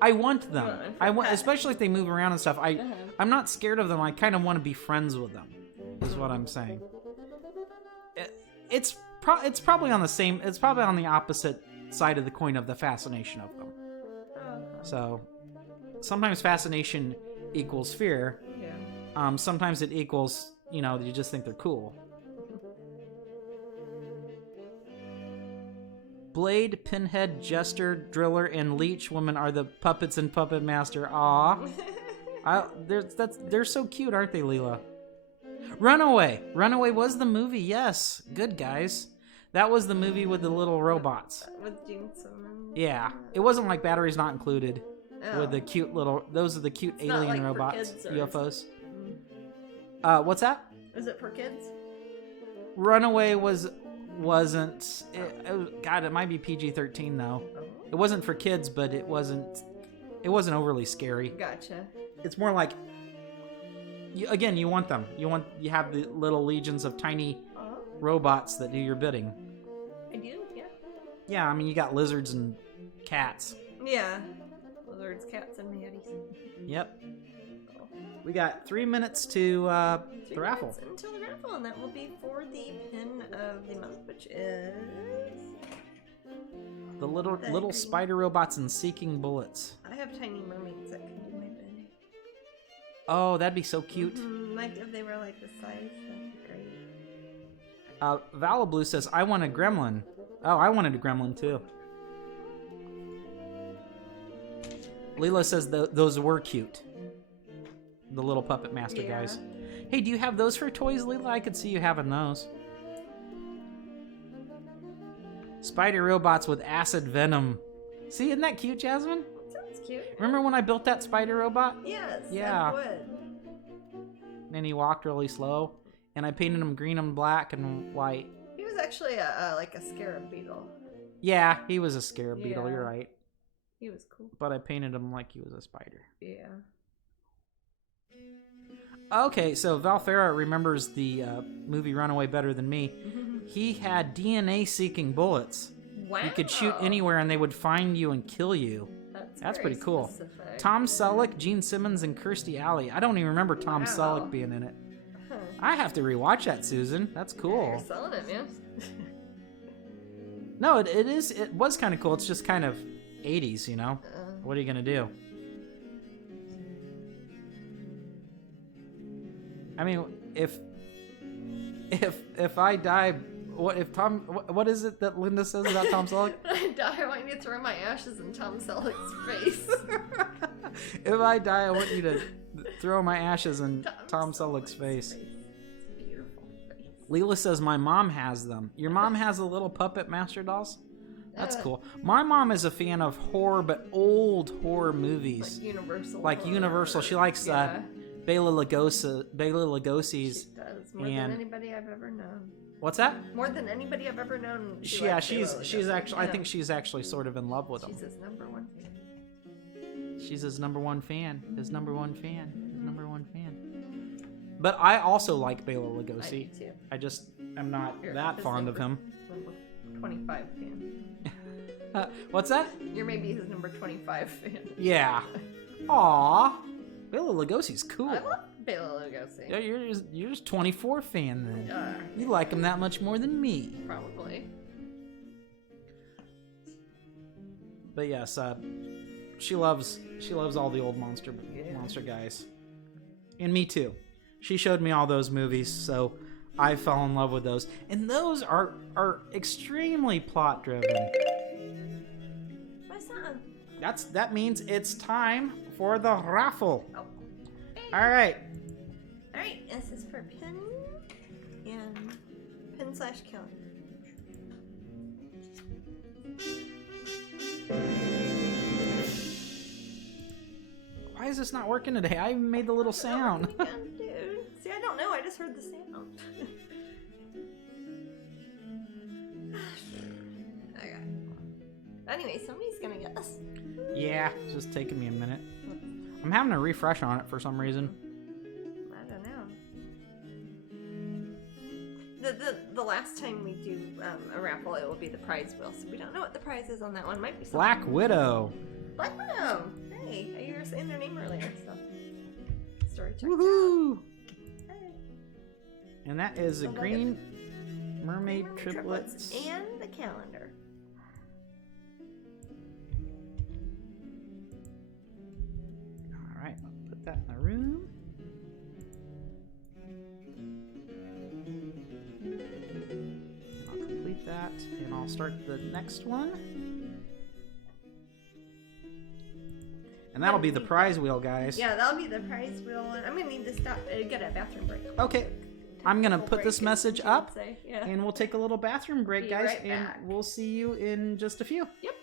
I want them. Especially if they move around and stuff. I'm not scared of them. I kind of want to be friends with them. Is what I'm saying. It's probably on the opposite side of the coin of the fascination of them. So, sometimes fascination equals fear. Yeah. Sometimes it equals, you just think they're cool. Blade, Pinhead, Jester, Driller, and Leech Woman are the puppets in Puppet Master. Aw. They're so cute, aren't they, Leela? Runaway. Runaway was the movie. Yes, good guys. That was the movie with the little robots. With Gene Simmons. Yeah, it wasn't like Batteries Not Included. Oh. With the cute little. Those are the cute It's not alien like for robots, kids, or UFOs. What's is that? Is it for kids? Runaway wasn't. God, it might be PG-13 though. Oh. It wasn't for kids, but it wasn't overly scary. Gotcha. It's more like, you want them. You have the little legions of tiny robots that do your bidding. I do, yeah. Yeah, I mean, you got lizards and cats. Yeah. Lizards, cats, and maddies. Yep. We got 3 minutes to the raffle. Until the raffle, and that will be for the pin of the month, which is the little spider robots and seeking bullets. I have tiny mermaids that can do my bidding. Oh, that'd be so cute. Like if they were like this size, that'd be great. Vala Blue says, I want a gremlin. Oh, I wanted a gremlin too. Leela says those were cute. The little Puppet Master guys. Hey, do you have those for toys, Leela? I could see you having those. Spider robots with acid venom. See, isn't that cute, Jasmine? Sounds cute. Remember when I built that spider robot? Yes. Yeah. I would. And he walked really slow, and I painted him green and black and white. He was actually like a scarab beetle. Yeah, he was a scarab beetle. Yeah. You're right. He was cool. But I painted him like he was a spider. Yeah. Okay, so Val Farah remembers the movie Runaway better than me. He had DNA-seeking bullets. Wow. You could shoot anywhere and they would find you and kill you. That's pretty cool. Specific. Tom Selleck, Gene Simmons, and Kirstie Alley. I don't even remember Tom Selleck being in it. Huh. I have to rewatch that, Susan. That's cool. You're selling it, man. No, it was kind of cool. It's just kind of 80s, you know? What are you going to do? I mean, if I die, what is it that Linda says about Tom Selleck? I die, I want you to throw my ashes in Tom Selleck's face. If I die, I want you to throw my ashes in Tom Selleck's face. Beautiful face. Leela says my mom has them. Your mom has the little Puppet Master dolls? That's cool. My mom is a fan of horror, but old horror movies. Like Universal. Like Universal. She likes Bela Lugosi's. She does more than anybody I've ever known. What's that? More than anybody I've ever known. She's actually. I think she's actually sort of in love with him. She's his number one fan. She's his number one fan. His number one fan. His number one fan. But I also like Bela Lugosi. I do too. I just am not that fond of him. Number 25 fan. What's that? You're maybe his number 25 fan. Yeah. Aw. Bela Lugosi's cool. I love Bela Lugosi. Yeah, you're just 24 fan then. Yeah. You like him that much more than me. Probably. But yes, she loves all the old monster guys, and me too. She showed me all those movies, so I fell in love with those, and those are extremely plot driven. My son. That means it's time for the raffle. Oh. All right. All right. This is for pin and pin/calendar. Why is this not working today? I even made the little sound. Dude. See, I don't know. I just heard the sound. Okay. Anyway, somebody's gonna guess. Yeah, it's just taking me a minute. I'm having a refresh on it for some reason. I don't know. The last time we do a raffle, it will be the prize wheel. So we don't know what the prize is on that one. Might be something. Black Widow. Black Widow. Hey, you were saying their name earlier, so story check. Woohoo! Hey. And that is a green mermaid triplets. And the calendar. All right, I'll put that in the room. And I'll complete that, and I'll start the next one. And that'll be the prize wheel, guys. Yeah, that'll be the prize wheel. I'm gonna need to stop. Get a bathroom break. Okay. I'm gonna put this message up, Yeah. and we'll take a little bathroom break, Be guys, right and back. we'll see you in just a few. Yep.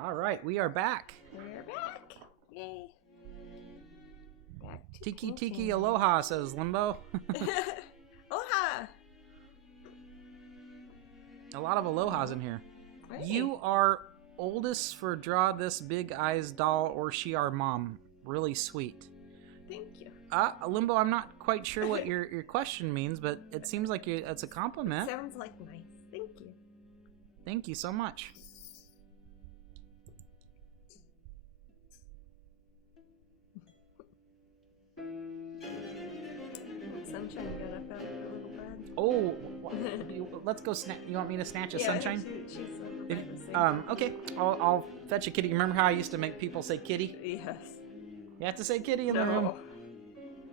All right, we are back. We're back. Yay. Back to Tiki painting. Tiki Aloha, says Limbo. Aloha. A lot of alohas in here. Hey. You are oldest for draw this big eyes doll, or she our mom. Really sweet. Thank you. Limbo, I'm not quite sure what your question means, but it seems like it's a compliment. Sounds like nice. Thank you. Thank you so much. Sunshine got up out of her little bed. Oh, let's go snatch. You want me to snatch a sunshine? She's Okay, I'll fetch a kitty. Remember how I used to make people say kitty? Yes. You have to say kitty in the room.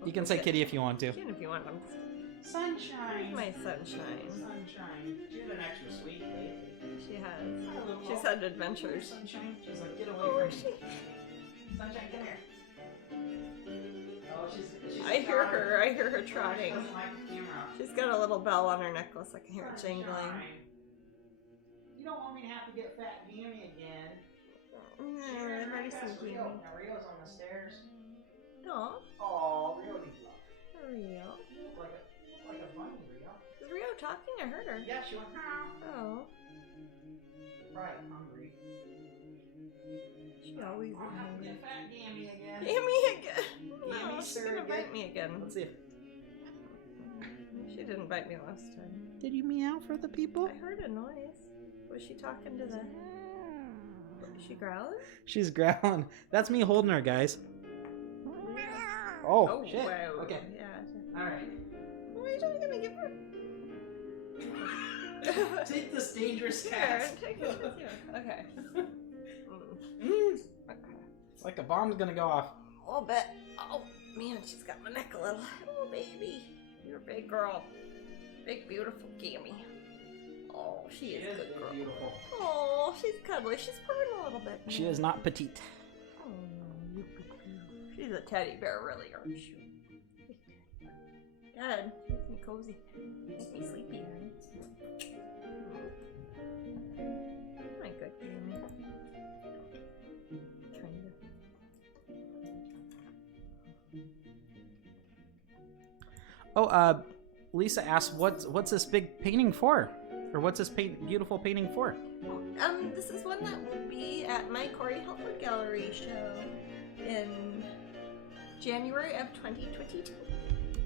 You can say kitty if you want to. You can if you want them. Sunshine. My sunshine. Sunshine. She's been extra sweet lately. She has. She's had adventures. Sunshine. She's like, get away Oh, from me. Sunshine, come here. Oh, she's I hear her trotting. She doesn't like the camera. She's got a little bell on her necklace. I can hear it jingling. You don't want me to have to get fat Gammy again. No, I've already seen Gammy. Now Rio's on the stairs. No, Oh, Rio needs love. Rio. Like a bunny, Rio. Is Rio talking? I heard her. Yeah, she went, Oh, probably hungry. she always is I'll have to hungry. get fat Gammy again. Gammy again. No, Gammy she's gonna surrogate. bite me again. Let's see if... She didn't bite me last time. Did you meow for the people? I heard a noise. Was she talking to the... Is she growling? She's growling. That's me holding her, guys. Oh, shit. Wow. Okay. Yeah. Alright. Why are you gonna give her... Take this dangerous Here, cat. take it with you. Okay. Mm. Okay. It's like a bomb's gonna go off. A little bit. Oh, man, she's got my neck a little. Oh, baby. You're a big girl. Big, beautiful Gammy. Oh, she is a good girl. Beautiful. Oh, she's cuddly. She's purring a little bit. She is not petite. Oh, you she's a teddy bear, really, aren't you? Good. Makes me cozy. Makes me sleepy. My good Gammy. Kind of. Oh, Lisa asked, what's this big painting for? Or what's this beautiful painting for? This is one that will be at my Corey Helford Gallery show in January of 2022.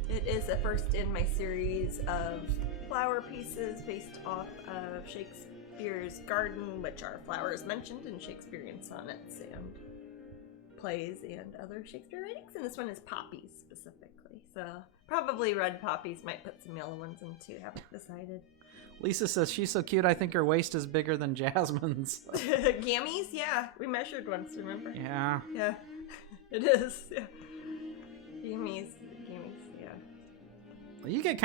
It is the first in my series of flower pieces based off of Shakespeare's Garden, which are flowers mentioned in Shakespearean sonnets and plays and other Shakespeare writings. And this one is poppies specifically. So probably red poppies, might put some yellow ones in too, haven't decided. Lisa says, she's so cute, I think her waist is bigger than Jasmine's. Gammies? Yeah, we measured once, remember? Yeah. Yeah, it is. Yeah. Gammies, yeah. Well, you get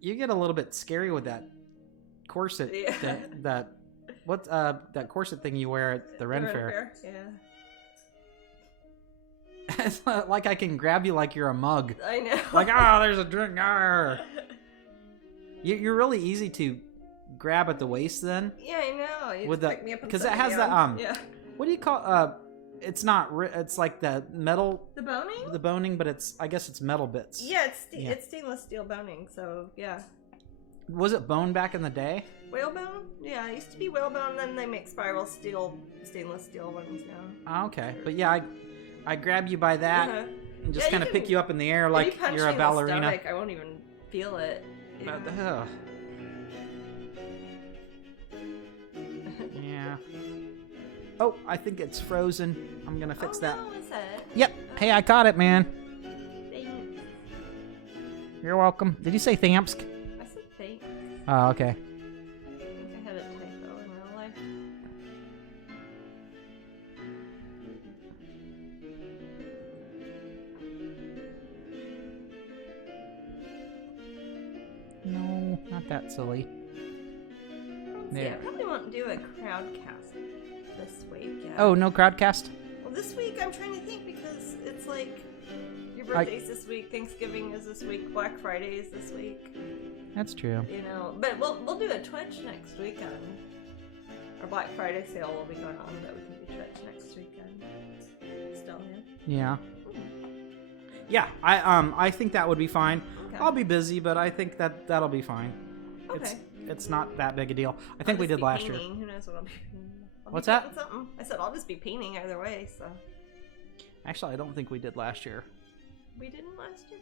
you get a little bit scary with that corset. Yeah. That corset thing you wear at the Ren Fair. Yeah. It's not like I can grab you like you're a mug. I know. Like, there's a drink. You're really easy to grab at the waist then. Yeah, I know. You With just the- pick me up and 'cause set it me has the, down. Yeah. What do you call it's not it's like the metal, The boning? the boning, but I guess it's metal bits. Yeah, Yeah. it's stainless steel boning, so yeah. Was it bone back in the day? Whalebone? Yeah, it used to be whalebone, then they make spiral steel, stainless steel ones now. Okay, but yeah, I grab you by that Uh-huh. and just Yeah, kind of pick you up in the air like If you punch you're me a in the ballerina. stomach, I won't even feel it. But, Yeah. Yeah. Oh, I think it's frozen. I'm gonna fix that. No, is it? Yep. Hey, I caught it, man. Thanks. You're welcome. Did you say Thamsk? I said thanks. Oh, okay. I think I had a typo in real life. No, not that silly. Yeah, I There. probably won't do a crowdcast this week. Yeah. Oh, no crowdcast? Well, this week I'm trying to think because it's like your birthday's this week, Thanksgiving is this week, Black Friday is this week. That's true. You know, but we'll do a Twitch next week Our Black Friday sale will be going on, but we can do church next weekend. Still, Yeah. Yeah, I think that would be fine. Okay. I'll be busy, but I think that'll be fine. Okay. It's not that big a deal. I think we did last year. Who knows what I'll be painting? What's that? Something. I said I'll just be painting either way, so. Actually, I don't think we did last year. We didn't last year?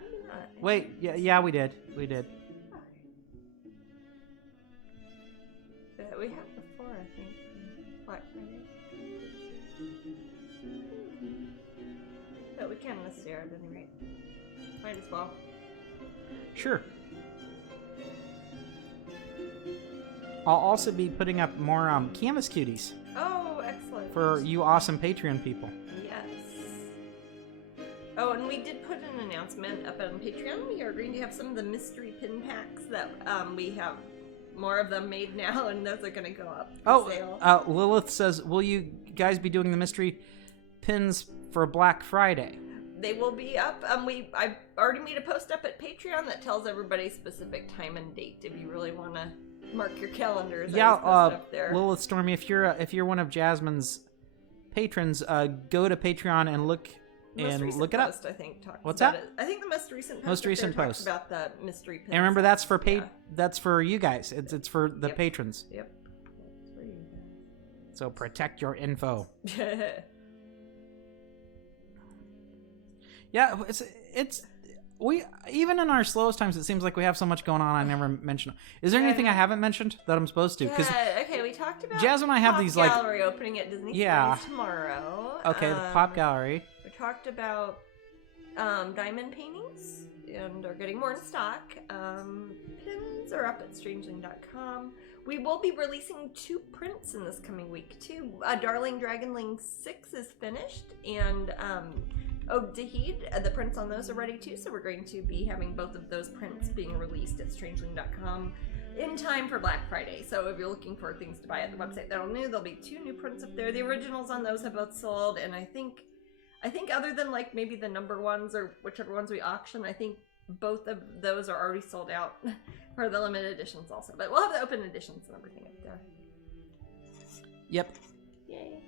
Maybe not. Wait, yeah, we did. We did. Okay. We have before, I think. Black Friday. But we can this year at any rate. Might as well. Sure. I'll also be putting up more canvas cuties Oh, excellent. for you awesome Patreon people. Yes. Oh, and we did put an announcement up on Patreon. We are going to have some of the mystery pin packs that we have more of them made now, and those are going to go up for sale. Lilith says, will you guys be doing the mystery pins for Black Friday? They will be up. I've already made a post up at Patreon that tells everybody specific time and date if you really want to mark your calendars. Yeah, Lilith Stormy, if you're one of Jasmine's patrons, go to Patreon and look it up. I think What's that? I think the most recent post. Most recent post about the mystery pins. And remember, that's for that's for you guys. It's for the patrons. Yep. It's for you guys. So protect your info. Yeah, it's we even in our slowest times, it seems like we have so much going on. I never mention. Is there anything I haven't mentioned that I'm supposed to? Because okay, we talked about Jasmine and I have these gallery opening at Disney Springs tomorrow. Okay, the pop gallery. We talked about diamond paintings and are getting more in stock. Pins are up at Strangeling.com. We will be releasing 2 prints in this coming week too. Darling Dragonling 6 is finished, and Ode to Heed, the prints on those are ready too, so we're going to be having both of those prints being released at Strangeling.com in time for Black Friday. So if you're looking for things to buy at the website that are new, there'll be 2 new prints up there. The originals on those have both sold, and I think other than like maybe the number ones or whichever ones we auction, I think both of those are already sold out for the limited editions also. But we'll have the open editions and everything up there. Yep. Yay.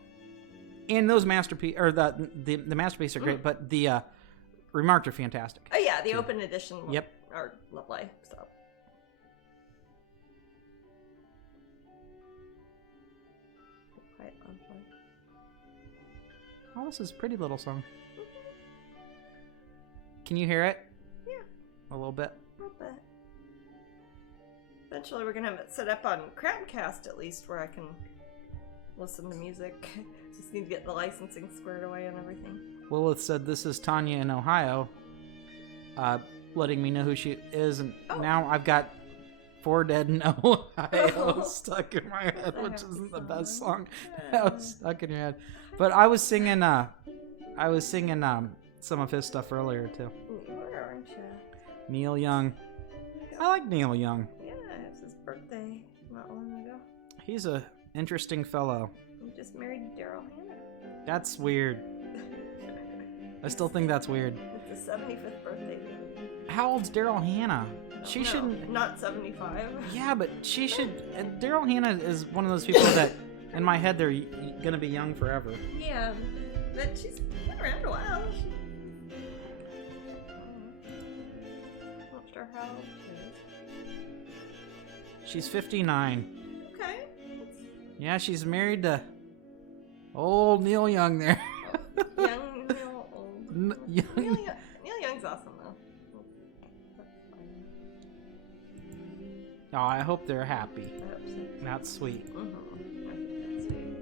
And those masterpiece or the masterpiece are great, but the remarked are fantastic. Oh yeah, the open edition Yep. are lovely. So. Quiet on fun. Oh, this is a pretty little song. Can you hear it? Yeah. A little bit. A little bit. Eventually we're gonna have it set up on Crowdcast at least where I can listen to music. Just need to get the licensing squared away and everything. Lilith said, this is Tanya in Ohio, letting me know who she is, and now I've got 4 Dead in Ohio stuck in my head, which isn't the best song. That was stuck in your head. But I was singing some of his stuff earlier too. Where aren't you? Neil Young. I like Neil Young. Yeah, it was his birthday not long ago. He's a interesting fellow. He just married Daryl Hannah. That's weird. I still think that's weird. It's his 75th birthday. How old's Daryl Hannah? She shouldn't. Not 75. Yeah, but she should. Daryl Hannah is one of those people that, in my head, they're gonna be young forever. Yeah, but she's been around a while. Not sure how old she is. She's 59. Okay. Yeah, she's married to old Neil Young there. Young, Neil, old. Neil Young's awesome though. That's fine. Oh, I hope they're happy. I hope so. That's sweet. I think that's sweet.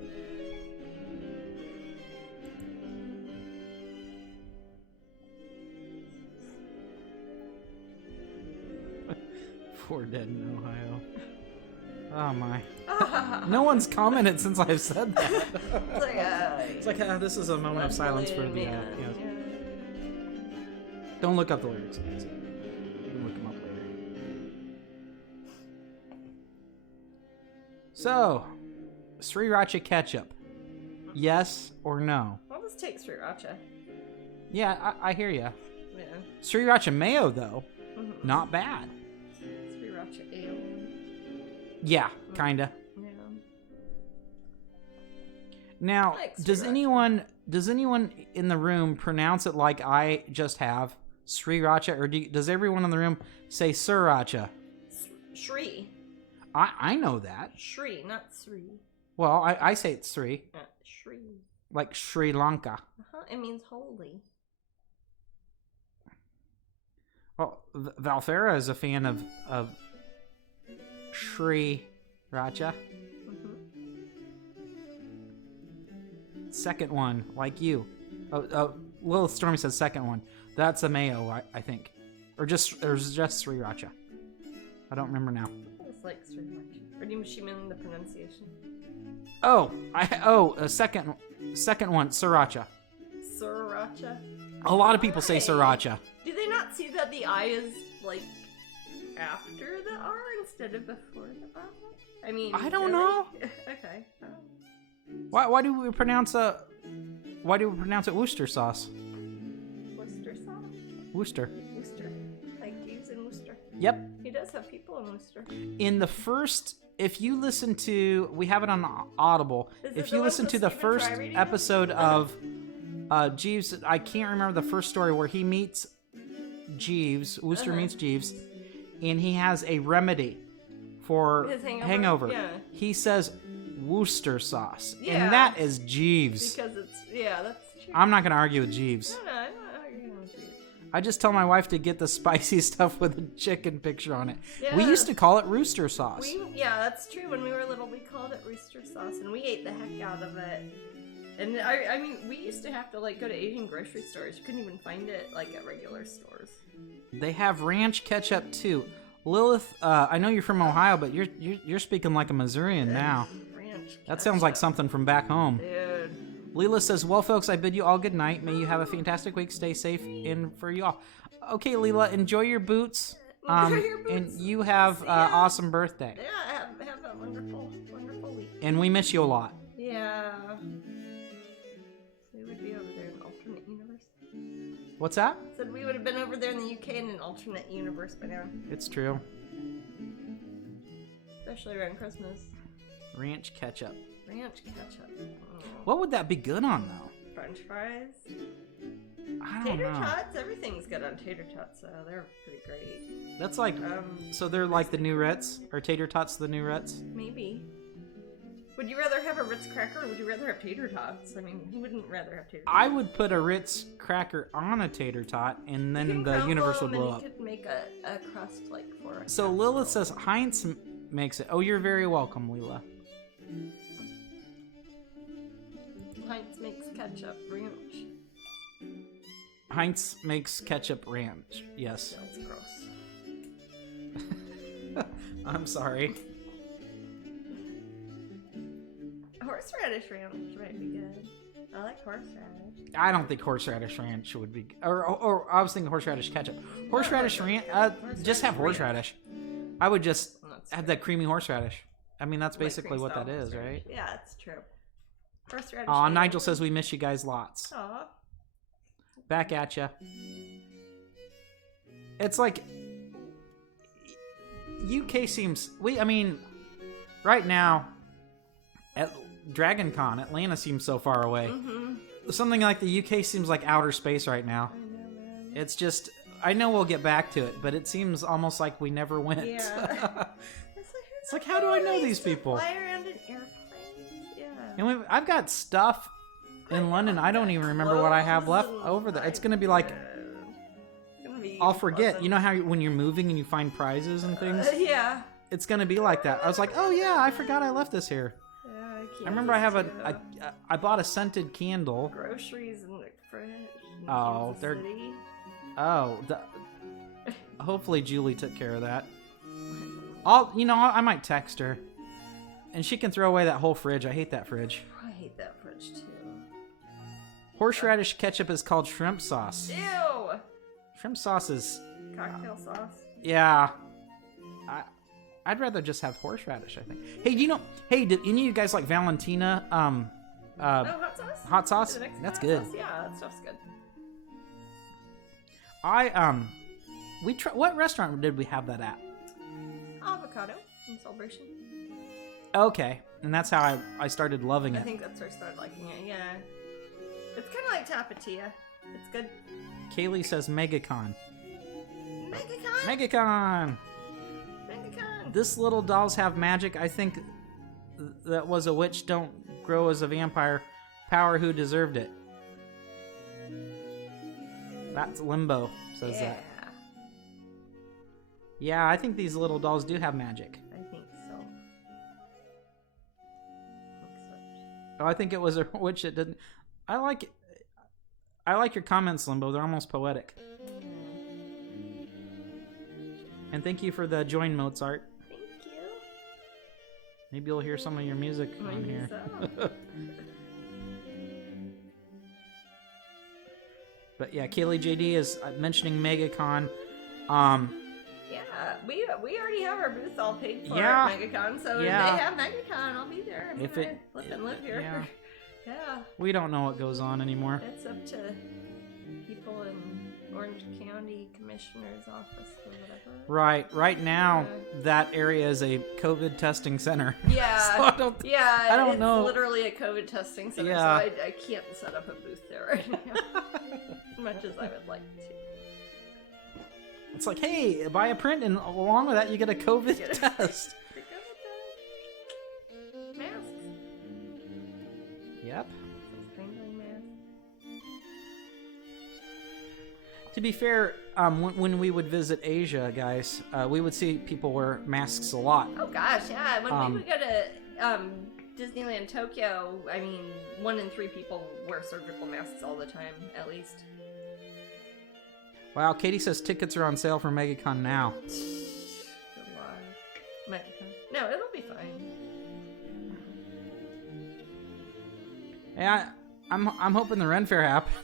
4 Dead in Ohio. Oh my. No one's commented since I've said that. It's like this is a moment of silence for the. Don't look up the lyrics. You can look them up later. So, sriracha ketchup. Yes or no? I'll just take sriracha. Yeah, I hear ya. Yeah. Sriracha mayo, though, not bad. Sriracha ale. Yeah, kinda. Yeah. Now, Like does anyone in the room pronounce it like I just have, Sriracha, or does everyone in the room say Sriracha? Shri. I know that. Shri, not Sri. Well, I say it's Sri. Shri. Like Sri Lanka. It means holy. Well, Valthera is a fan of Sri Racha. Second one, like you. Lilith Stormy says second one. That's a Mayo, I think. Or just Sri Racha. I don't remember now. It's like Sri Racha. Or do she mean the pronunciation? Second one, Sriracha. Sriracha. A lot of people say Sriracha. Do they not see that the I is like after the R instead of before the R? I mean, I don't know. Okay. Why do we pronounce it Worcester sauce? Worcester sauce? Worcester. Worcester. Like he's in Worcester. Yep. He does have people in Worcester. In the first, if you listen to, we have it on Audible. If you listen to the first episode of Jeeves, I can't remember the first story where he meets Jeeves, Worcester meets Jeeves, and he has a remedy for his hangover. Yeah. He says Worcester sauce, Yeah. and that is Jeeves. Because that's true. I'm not going to argue with Jeeves. No, I'm not arguing with you. I just tell my wife to get the spicy stuff with a chicken picture on it. Yeah. We used to call it rooster sauce. Yeah, that's true. When we were little, we called it rooster sauce, and we ate the heck out of it. And I mean, we used to have to like go to Asian grocery stores. You couldn't even find it like at regular stores. They have ranch ketchup too. Lilith, I know you're from Ohio, but you're speaking like a Missourian now. Ranch. That sounds like something from back home. Dude. Leela says, well, folks, I bid you all good night. May you have a fantastic week. Stay safe and for you all. Okay, Leela, enjoy your boots. Enjoy your boots. And you have an awesome birthday. Yeah, have a wonderful, wonderful week. And we miss you a lot. Yeah. We would be over there in an alternate universe. What's that? Said we would have been over there in the UK in an alternate universe by now. It's true. Especially around Christmas. Ranch ketchup. Ranch ketchup. What would that be good on, though? French fries. I don't Tater know. tots. Everything's good on tater tots, so they're pretty great. That's like, so they're like the new Ritz? Or tater tots the new Ritz? Maybe. Would you rather have a Ritz cracker or would you rather have tater tots? I mean, who wouldn't rather have tater tots? I would put a Ritz cracker on a tater tot, and then the universe would blow up. You could make a crust like for us. So Lilith says Heinz makes it. Oh, you're very welcome, Leela. Heinz makes ketchup ranch. Heinz makes ketchup ranch. Yes. Sounds gross. I'm sorry. Horseradish ranch might be good. I like horseradish. I don't think horseradish ranch would be. Or I was thinking horseradish ketchup. Horseradish ranch. Just have horseradish. I would just have that creamy horseradish. I mean, that's basically what that is, right? Yeah, it's true. Horseradish. Aw, Nigel says we miss you guys lots. Aw. Back at ya. It's like UK seems. I mean, right now at Dragon Con, Atlanta seems so far away. Mm-hmm. Something like the UK seems like outer space right now. I know, man. It's just. I know we'll get back to it, but it seems almost like we never went. Yeah. It's like, how do I know these people? Fly around in airplanes. Yeah. And I've got stuff in London. I don't even remember what I have left over there. It's gonna be like, I'll forget. You know how when you're moving and you find prizes and things? Yeah. It's gonna be like that. I was like, oh yeah, I forgot I left this here. Yeah, I remember I have I bought a scented candle. Groceries in the fridge. In Oh, Kansas they're. City. Oh, hopefully Julie took care of that. I might text her, and she can throw away that whole fridge. I hate that fridge. I hate that fridge too. Horseradish ketchup is called shrimp sauce. Ew. Shrimp sauce is Cocktail sauce. Yeah. I'd rather just have horseradish, I think. Hey, do you know? Hey, did any of you guys like Valentina? Hot sauce. Hot sauce. Mexican That's hot good. Sauce? Yeah, that stuff's good. What restaurant did we have that at? Avocado in Celebration. Okay, and that's how I started loving I it. think that's where I started liking it. Yeah, it's kind of like Tapatia. It's good. Kaylee says MegaCon. MegaCon. MegaCon! MegaCon. This little dolls have magic. I think that was a witch don't grow as a vampire. Power who deserved it. That's Limbo says that. Yeah, I think these little dolls do have magic. I think so. Oh, I think it was a witch that didn't. I like your comments, Limbo. They're almost poetic. And thank you for the join, Mozart. Thank you. Maybe you'll hear some of your music on here. So. But yeah, Kaylee JD is mentioning MegaCon. Yeah, we already have our booth all paid for Yeah. at MegaCon, so Yeah. if they have MegaCon, I'll be there. I mean, If it- I live and live here. yeah. Yeah, We don't know what goes on anymore. it's up to people in Orange County Commissioner's office or whatever. Right now, that area is a COVID testing center. Yeah, So I don't it's know. literally a COVID testing center, Yeah. so I can't set up a booth there right now, as much as I would like to. It's like, hey, buy a print, and along with that, you get a COVID Get a- test. Masks. Yep. Some Strangeling masks. To be fair, when we would visit Asia, guys, we would see people wear masks a lot. Oh gosh, yeah. When we would go to Disneyland Tokyo, I mean, 1 in 3 people wear surgical masks all the time, at least. Wow, Katie says tickets are on sale for MegaCon now. Good luck. No, it'll be fine. Yeah, I'm hoping the Ren Fair happens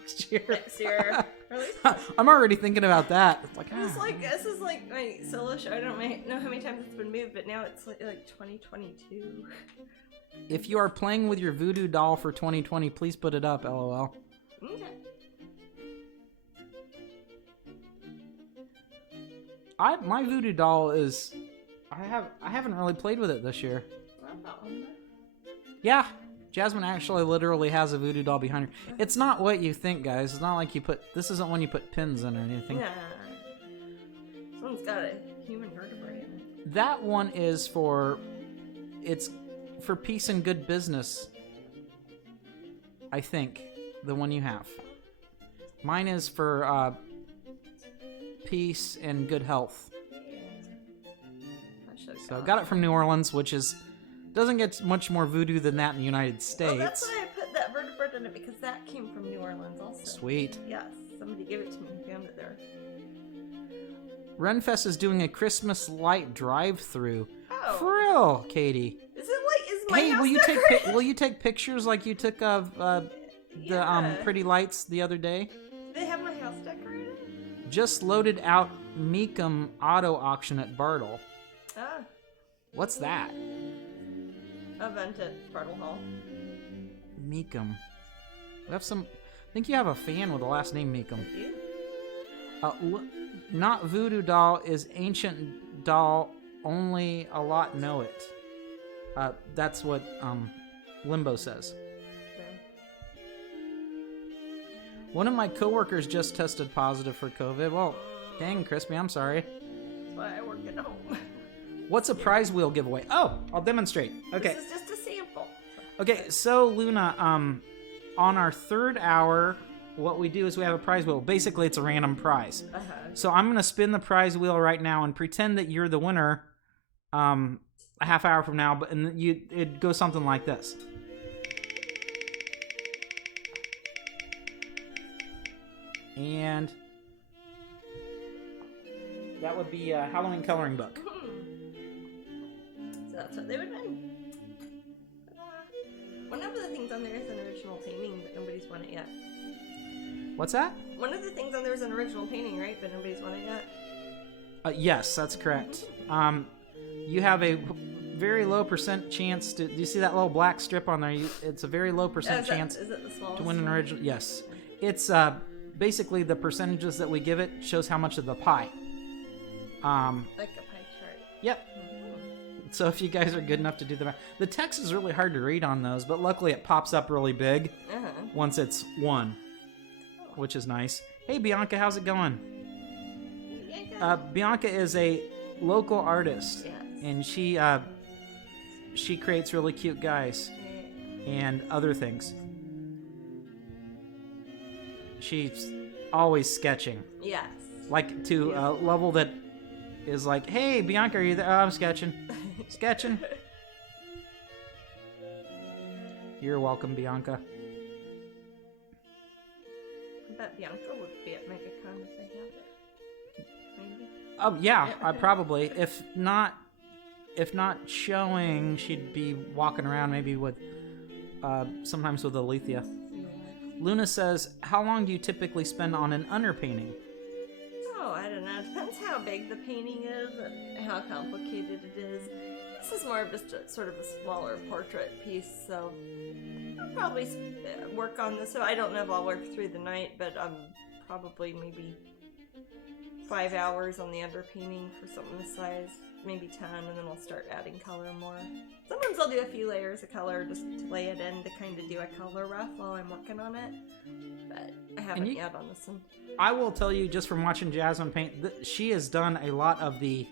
next year. Next year. Or at least I'm already thinking about that. It's like, this is like my solo show. I don't know how many times it's been moved, but now it's like 2022. if you are playing with your voodoo doll for 2020, please put it up, LOL. Okay. My voodoo doll is I haven't really played with it this year. Well, that one. Yeah, Jasmine actually literally has a voodoo doll behind her. It's not what you think, guys. It's not like this isn't when you put pins in or anything. Yeah. This one's got a human vertebrae in it. That one is for peace and good business. I think the one you have. Mine is for peace and good health. So I got it from New Orleans, which doesn't get much more voodoo than that in the United States. Well, that's why I put that vertebrate in it, because that came from New Orleans also. Sweet. Yes, somebody gave it to me. Found it there. Renfest is doing a Christmas light drive-through. Oh. For real, Katie. Is it like, is my Hey, house will you decorated? will you take pictures like you took of the Yeah. pretty lights the other day? They have my house decorated? Just loaded out Meekum auto auction at Bartle. Ah, What's that? event at Bartle Hall. Meekum. We have some. I think you have a fan with the last name Meekum. You? Not voodoo doll is ancient doll. Only a lot know it. That's what Limbo says. Okay. One of my coworkers just tested positive for COVID. Well, dang, Crispy, I'm sorry. That's why I work at home. What's a prize wheel giveaway? Oh, I'll demonstrate. Okay. This is just a sample. Okay, so Luna, on our third hour, what we do is we have a prize wheel. Basically, it's a random prize. Uh-huh. So I'm gonna spin the prize wheel right now and pretend that you're the winner. A half hour from now, it goes something like this. And that would be a Halloween coloring book. So that's what they would win. One of the things on there is an original painting, but nobody's won it yet. What's that? One of the things on there is an original painting, right? But nobody's won it yet. Yes, that's correct. You have a very low % chance to. Do you see that little black strip on there? It's a very low % chance Is it the smallest to win an one? original. Yes, it's basically the percentages that we give it shows how much of the pie. Like a pie chart. Yep. So if you guys are good enough to do the text is really hard to read on those, but luckily it pops up really big once it's 1, which is nice. Hey, Bianca, how's it going? Bianca is a local artist, and she creates really cute guys and other things. She's always sketching. Yes. Like to a level that is like, hey, Bianca, are you there? Oh, I'm sketching. Sketching. You're welcome, Bianca. I bet Bianca would be at MegaCon if they have it. Maybe. Oh, yeah, probably. If not showing, she'd be walking around maybe with, sometimes with Alethea. Yeah. Luna says, how long do you typically spend on an underpainting? Oh, I don't know. It depends how big the painting is and how complicated it is. This is more of just a, sort of a smaller portrait piece, so I'll probably work on this. So I don't know if I'll work through the night, but probably maybe 5 hours on the underpainting for something this size, maybe 10, and then I'll start adding color more. Sometimes I'll do a few layers of color just to lay it in to kind of do a color rough while I'm working on it, but I haven't yet on this one. I will tell you, just from watching Jasmine paint, she has done a lot of the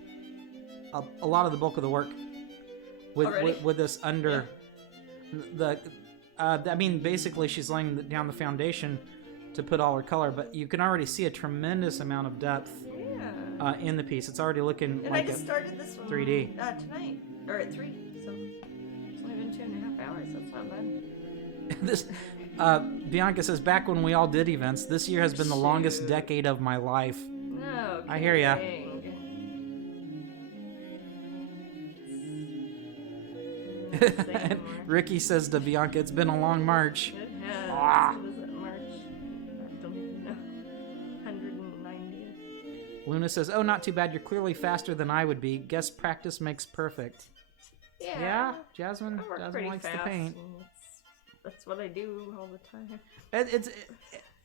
bulk of the work with this under the. I mean, basically, she's laying down the foundation to put all her color, but you can already see a tremendous amount of depth in the piece. It's already looking and like I just started this one 3D tonight, or at 3, so it's only been 2.5 hours. That's not bad. This Bianca says, back when we all did events, this year has been the longest decade of my life. No, I hear ya. Ricky says to Bianca, it's been a long march. It has. What is it, March? I don't even know. 190. Luna says, oh, not too bad. You're clearly faster than I would be. Guess practice makes perfect. Yeah, Jasmine likes to paint. That's what I do all the time.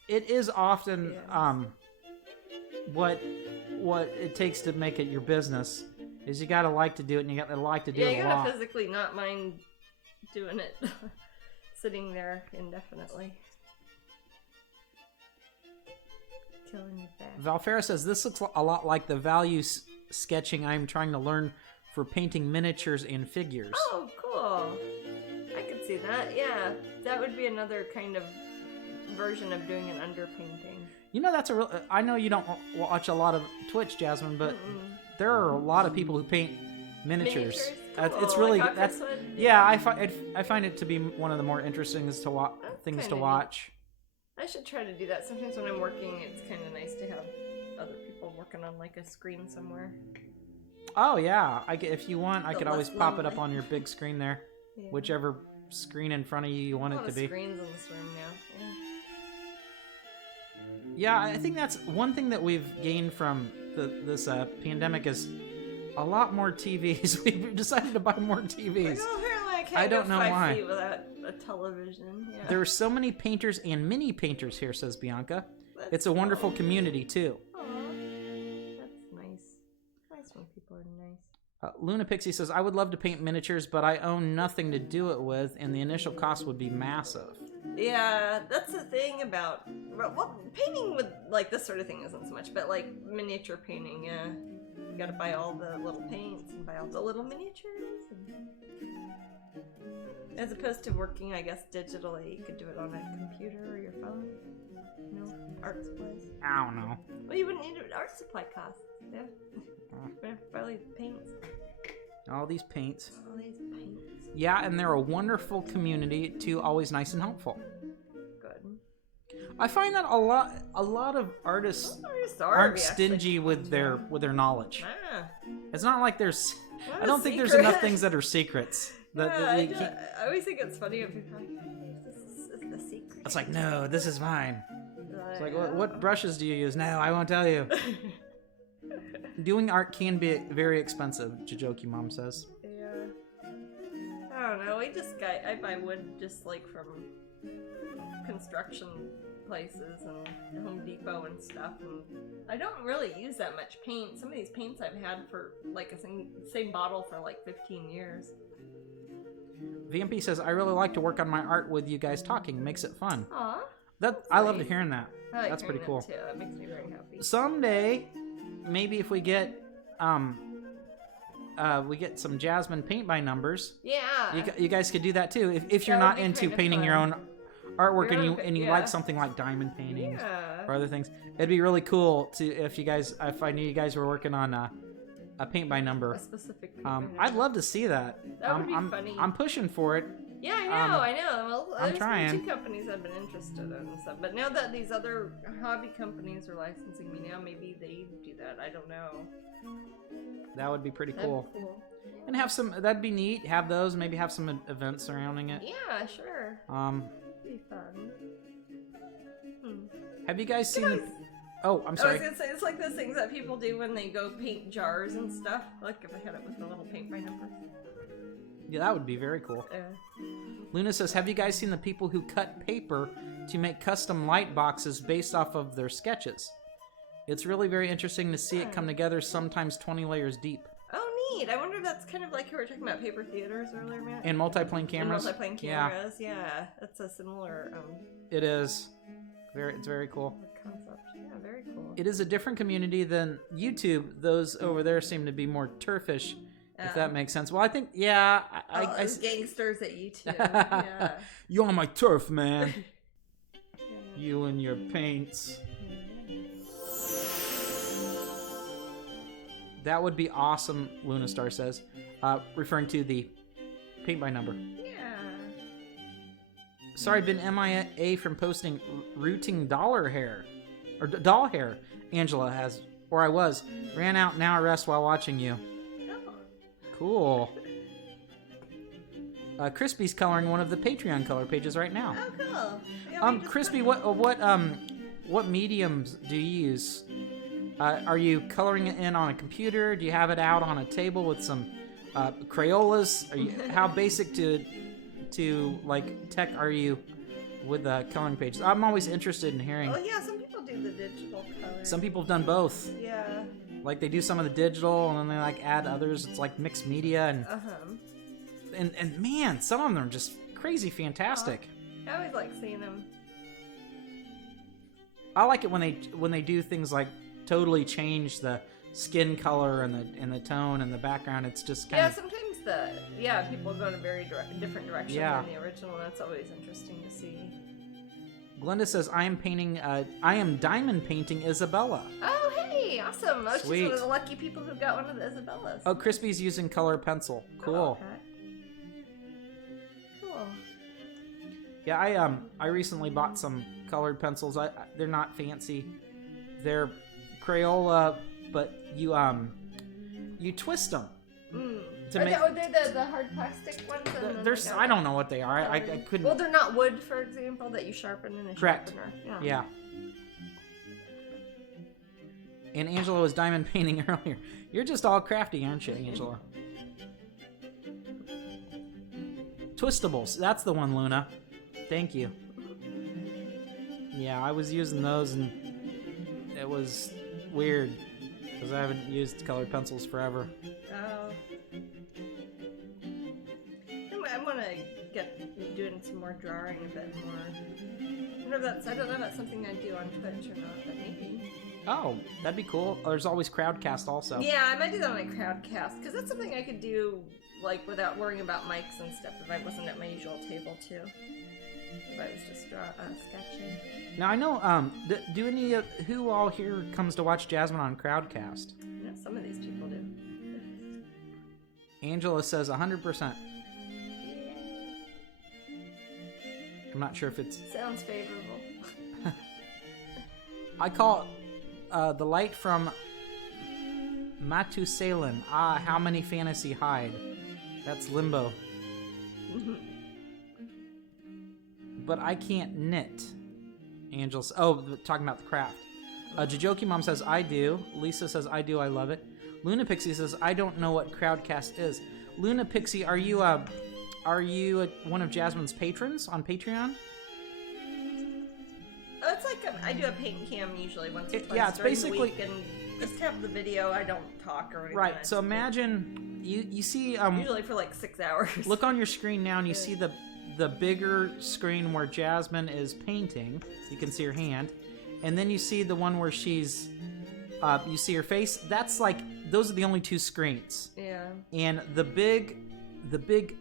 It is often what it takes to make it your business is you gotta like to do it, and you gotta like to do it a lot. Yeah, you gotta physically not mind doing it, sitting there indefinitely. Killing your back. Valfera says, this looks a lot like the value sketching I'm trying to learn for painting miniatures and figures. Oh, cool. I could see that. Yeah, that would be another kind of version of doing an underpainting. You know, that's a real... I know you don't watch a lot of Twitch, Jasmine, but there are a lot of people who paint miniatures. Cool. It's really... Like yeah, I find it to be one of the more interesting things to watch. I should try to do that. Sometimes when I'm working, it's kind of nice to have other people working on like a screen somewhere. Oh, yeah. If you want, I could always pop it up on your big screen there. Yeah. Whichever screen in front of you want it to be. Screens in this room now. Yeah, I think that's one thing that we've gained from this pandemic is a lot more TVs. We've decided to buy more TVs. I don't know why. Feet without a television. Yeah. There are so many painters and mini painters here, says Bianca. It's a wonderful community too. Aww. That's nice. Nice when people are nice. Luna Pixie says, I would love to paint miniatures, but I own nothing to do it with, and the initial cost would be massive. Yeah, that's the thing about... Well, painting with, like, this sort of thing isn't so much, but, like, miniature painting, yeah. You gotta buy all the little paints and buy all the little miniatures. As opposed to working, I guess, digitally, you could do it on a computer or your phone. No? Art supplies. I don't know. Well, you wouldn't need an art supply cost. Yeah. Probably paints. All these paints. All these paints. Yeah, and they're a wonderful community too, always nice and helpful. Good. I find that a lot of artists aren't stingy with their knowledge. It's not like there's I don't think there's enough things that are secrets. I always think it's funny if people are like, hey, this is the secret. It's like, no, this is mine. It's like, what brushes do you use? No, I won't tell you. Doing art can be very expensive, Jijoki Mom says. Yeah. I don't know. I buy wood just like from construction places and Home Depot and stuff. And I don't really use that much paint. Some of these paints I've had for like same bottle for like 15 years. VMP says, I really like to work on my art with you guys talking. Makes it fun. Aw. I love hearing that. I like That's pretty cool. that too. That makes me very happy. Someday, maybe if we get some Jasmine paint by numbers. Yeah. You guys could do that too. If you're not into painting your own artwork and you like something like diamond paintings or other things, it'd be really cool to if I knew you guys were working on a paint by number. A specific paint by number. I'd love to see that. That would be funny. I'm pushing for it. Yeah, I know. Well, I'm trying. There's 2 companies I've been interested in and stuff. But now that these other hobby companies are licensing me now, maybe they do that. I don't know. That would be pretty That'd cool. be cool. And have some. That'd be neat. Have those. Maybe have some events surrounding it. Yeah, sure. Be fun. Have you guys seen? Oh, I'm sorry. I was gonna say it's like those things that people do when they go paint jars and stuff. Like if I had it with the little paint by number. Yeah, that would be very cool. Luna says, have you guys seen the people who cut paper to make custom light boxes based off of their sketches? It's really very interesting to see it come together, sometimes 20 layers deep. Oh, neat. I wonder if that's kind of like you were talking about paper theaters earlier, Matt? And multiplane cameras. And multiplane cameras, yeah. That's a similar... It is. It's very cool. Concept. Yeah, very cool. It is a different community than YouTube. Those over there seem to be more turfish. If that makes sense. Well, I think, yeah. I gangsters at YouTube. Yeah. You're on my turf, man. You and your paints. That would be awesome, Luna Star says. Referring to the paint by number. Yeah. Sorry, been MIA from posting rooting doll hair. Angela has, or I was. Ran out, now arrest while watching you. Cool. Crispy's coloring one of the Patreon color pages right now. Oh, cool. Yeah, Crispy, what mediums do you use? Are you coloring it in on a computer? Do you have it out on a table with some Crayolas? How basic to like tech are you with coloring pages? I'm always interested in hearing. Oh yeah, some people do the digital color. Some people have done both. Yeah. Like they do some of the digital and then they like add others. It's like mixed media and man, some of them are just crazy fantastic. I always like seeing them. I like it when they do things like totally change the skin color and the tone and the background. It's just kind of sometimes people go in a very different direction than the original. That's always interesting to see. Glenda says, I am diamond painting Isabella. Oh, hey, awesome. Oh, Sweet. She's one of the lucky people who got one of the Isabellas. Oh, Crispy's using color pencil. Cool. Oh, okay. Cool. Yeah, I recently bought some colored pencils. They're not fancy. They're Crayola, but you twist them. Are they the hard plastic ones? I don't know what they are. I couldn't. Well, they're not wood, for example, that you sharpen in a sharpener. Yeah. And Angela was diamond painting earlier. You're just all crafty, aren't you, Angela? Twistables. That's the one, Luna. Thank you. Yeah, I was using those and it was weird because I haven't used colored pencils forever. Oh. I'm gonna get doing some more drawing a bit more. I don't know if that's something I do on Twitch or not, but maybe. Oh, that'd be cool. There's always Crowdcast also. Yeah, I might do that on my Crowdcast because that's something I could do like without worrying about mics and stuff if I wasn't at my usual table too. If I was just sketching. Now I know. Do any of who all here comes to watch Jasmine on Crowdcast? Yeah, some of these people do. Angela says 100%. I'm not sure if it's... Sounds favorable. I call it the light from Matusalem. How many fantasy hide? That's Limbo. But I can't knit. Angela says... Oh, talking about the craft. Jajoki Mom says, I do. Lisa says, I do, I love it. Luna Pixie says, I don't know what Crowdcast is. Luna Pixie, are you one of Jasmine's patrons on Patreon? Oh, it's I do a paint cam usually once or twice Yeah, it's during basically the week, and just have the video. I don't talk or anything. right. So imagine you see usually for like 6 hours. Look on your screen now, and you see the bigger screen where Jasmine is painting. You can see her hand, and then you see the one where she's you see her face. That's like those are the only two screens. Yeah. And the big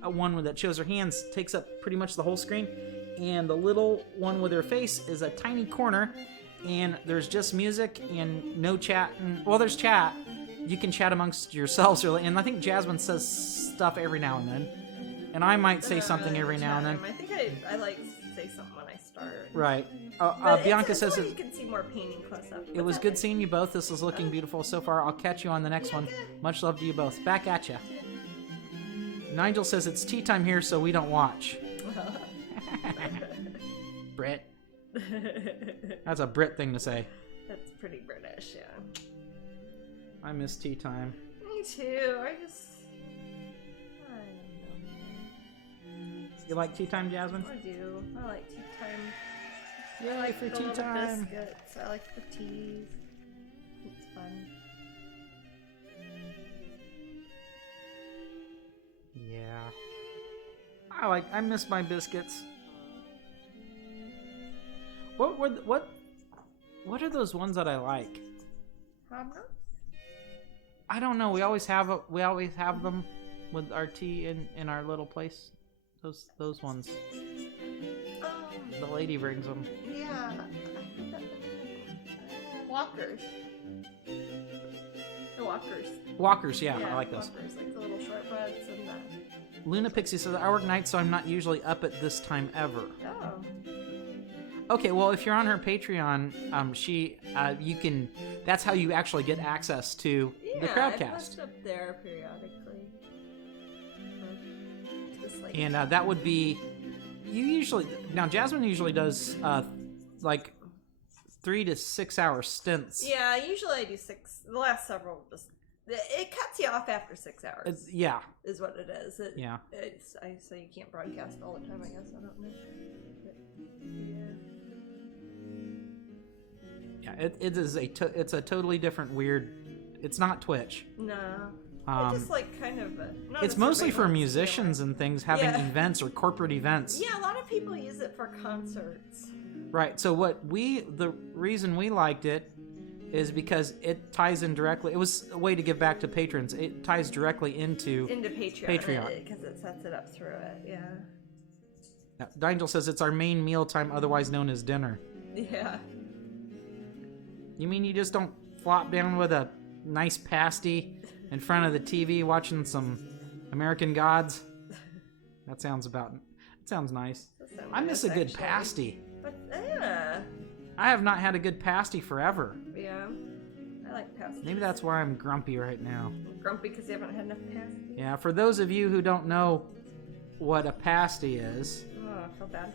one that shows her hands takes up pretty much the whole screen, and the little one with her face is a tiny corner, and there's just music and no chat. Well, there's chat. You can chat amongst yourselves, and I think Jasmine says stuff every now and then, and I might say something every now and then. I think I like to say something when I start. Right. But Bianca it's says you can see more painting close up. it was good seeing you both. This is looking beautiful so far. I'll catch you on the next one. Much love to you both. Back at ya. Nigel says it's tea time here, so we don't watch. Brit. That's a Brit thing to say. That's pretty British, yeah. I miss tea time. Me too. I don't know. You like tea time, Jasmine? I do. I like tea time. Yay I like for the tea little time. biscuits. I like the teas. It's fun. Yeah. I miss my biscuits. What are those ones that I like? Hobnobs? I don't know. We always have them with our tea in our little place. Those ones. The lady brings them. Yeah. Walkers. The walkers. Walkers, yeah, I like those. Walkers, like the little shortbreads and that. Luna Pixie says, I work nights, so I'm not usually up at this time ever. Oh. Okay, well, if you're on her Patreon, you can. That's how you actually get access to the I Crowdcast. post up there periodically. And that would be. Jasmine usually does like 3 to 6 hour stints. Yeah, usually I do 6. The last several just. It cuts you off after 6 hours. Yeah. Is what it is. So you can't broadcast all the time, I guess. I don't know. But, yeah, it's a totally different weird. It's not Twitch. No. It's just like kind of. It's mostly for musicians and things having events or corporate events. Yeah, a lot of people use it for concerts. Right. So the reason we liked it is because it ties in directly. It was a way to give back to patrons. It ties directly into Patreon because it sets it up through it. Yeah. Now, Dangel says it's our main mealtime, otherwise known as dinner. Yeah. You mean you just don't flop down with a nice pasty in front of the TV watching some American Gods? That sounds nice. I miss a good pasty. But, yeah. I have not had a good pasty forever. Yeah. I like pasties. Maybe that's why I'm grumpy right now. Grumpy because you haven't had enough pasty? Yeah, for those of you who don't know what a pasty is. Oh, I feel bad.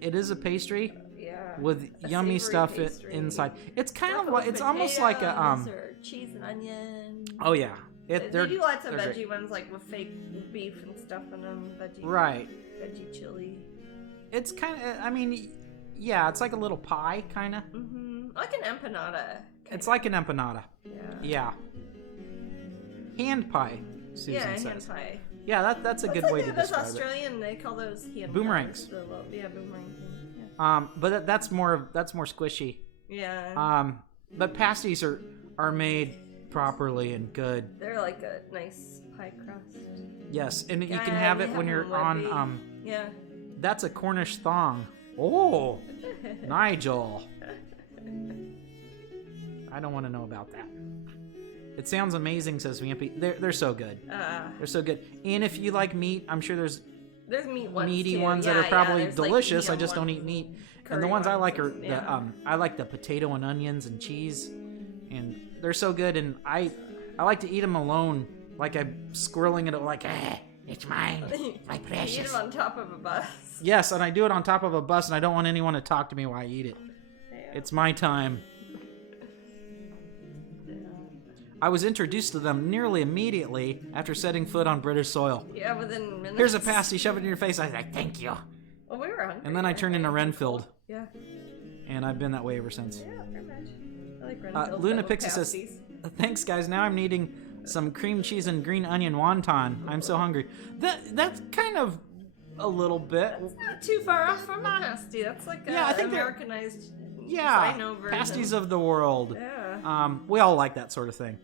It is a pastry. With yummy stuff inside. It's kind of like it's almost like a or cheese and onion. Oh yeah, they do lots of veggie ones like with fake beef and stuff in them. Veggie chili. It's kind of. It's like a little pie, kind of. Mm-hmm. Like an empanada. It's like an empanada. Yeah. Hand pie. Susan says. Hand pie. Yeah, that's a good way to describe Australian, they call those hand boomerangs. Boomerang. But that's more squishy. Yeah. But pasties are made properly and good. They're like a nice pie crust. Yes, and you can have it when you're on. Yeah. That's a Cornish thong. Oh, Nigel. I don't want to know about that. It sounds amazing, says Vampy. They're so good. They're so good. And if you like meat, I'm sure there's meaty ones that are probably delicious. I just don't eat meat. And the ones I like are I like the potato and onions and cheese, and they're so good. And I like to eat them alone, like I'm squirreling it, like it's mine, my precious. You eat it on top of a bus. Yes, and I do it on top of a bus, and I don't want anyone to talk to me while I eat it. Yeah. It's my time. I was introduced to them nearly immediately after setting foot on British soil. Yeah, within minutes. Here's a pasty, shove it in your face. I was like, thank you. Well, we were hungry. And then I turned into Renfield. Yeah. And I've been that way ever since. Yeah, very much. I like Renfield Luna double Pixie says, pasties. thanks guys, now I'm needing some cream cheese and green onion wonton. I'm so hungry. That's kind of a little bit. It's not too far off from a pasty. That's like a I think Americanized yeah, Sino version. pasties of the world. Yeah. We all like that sort of thing.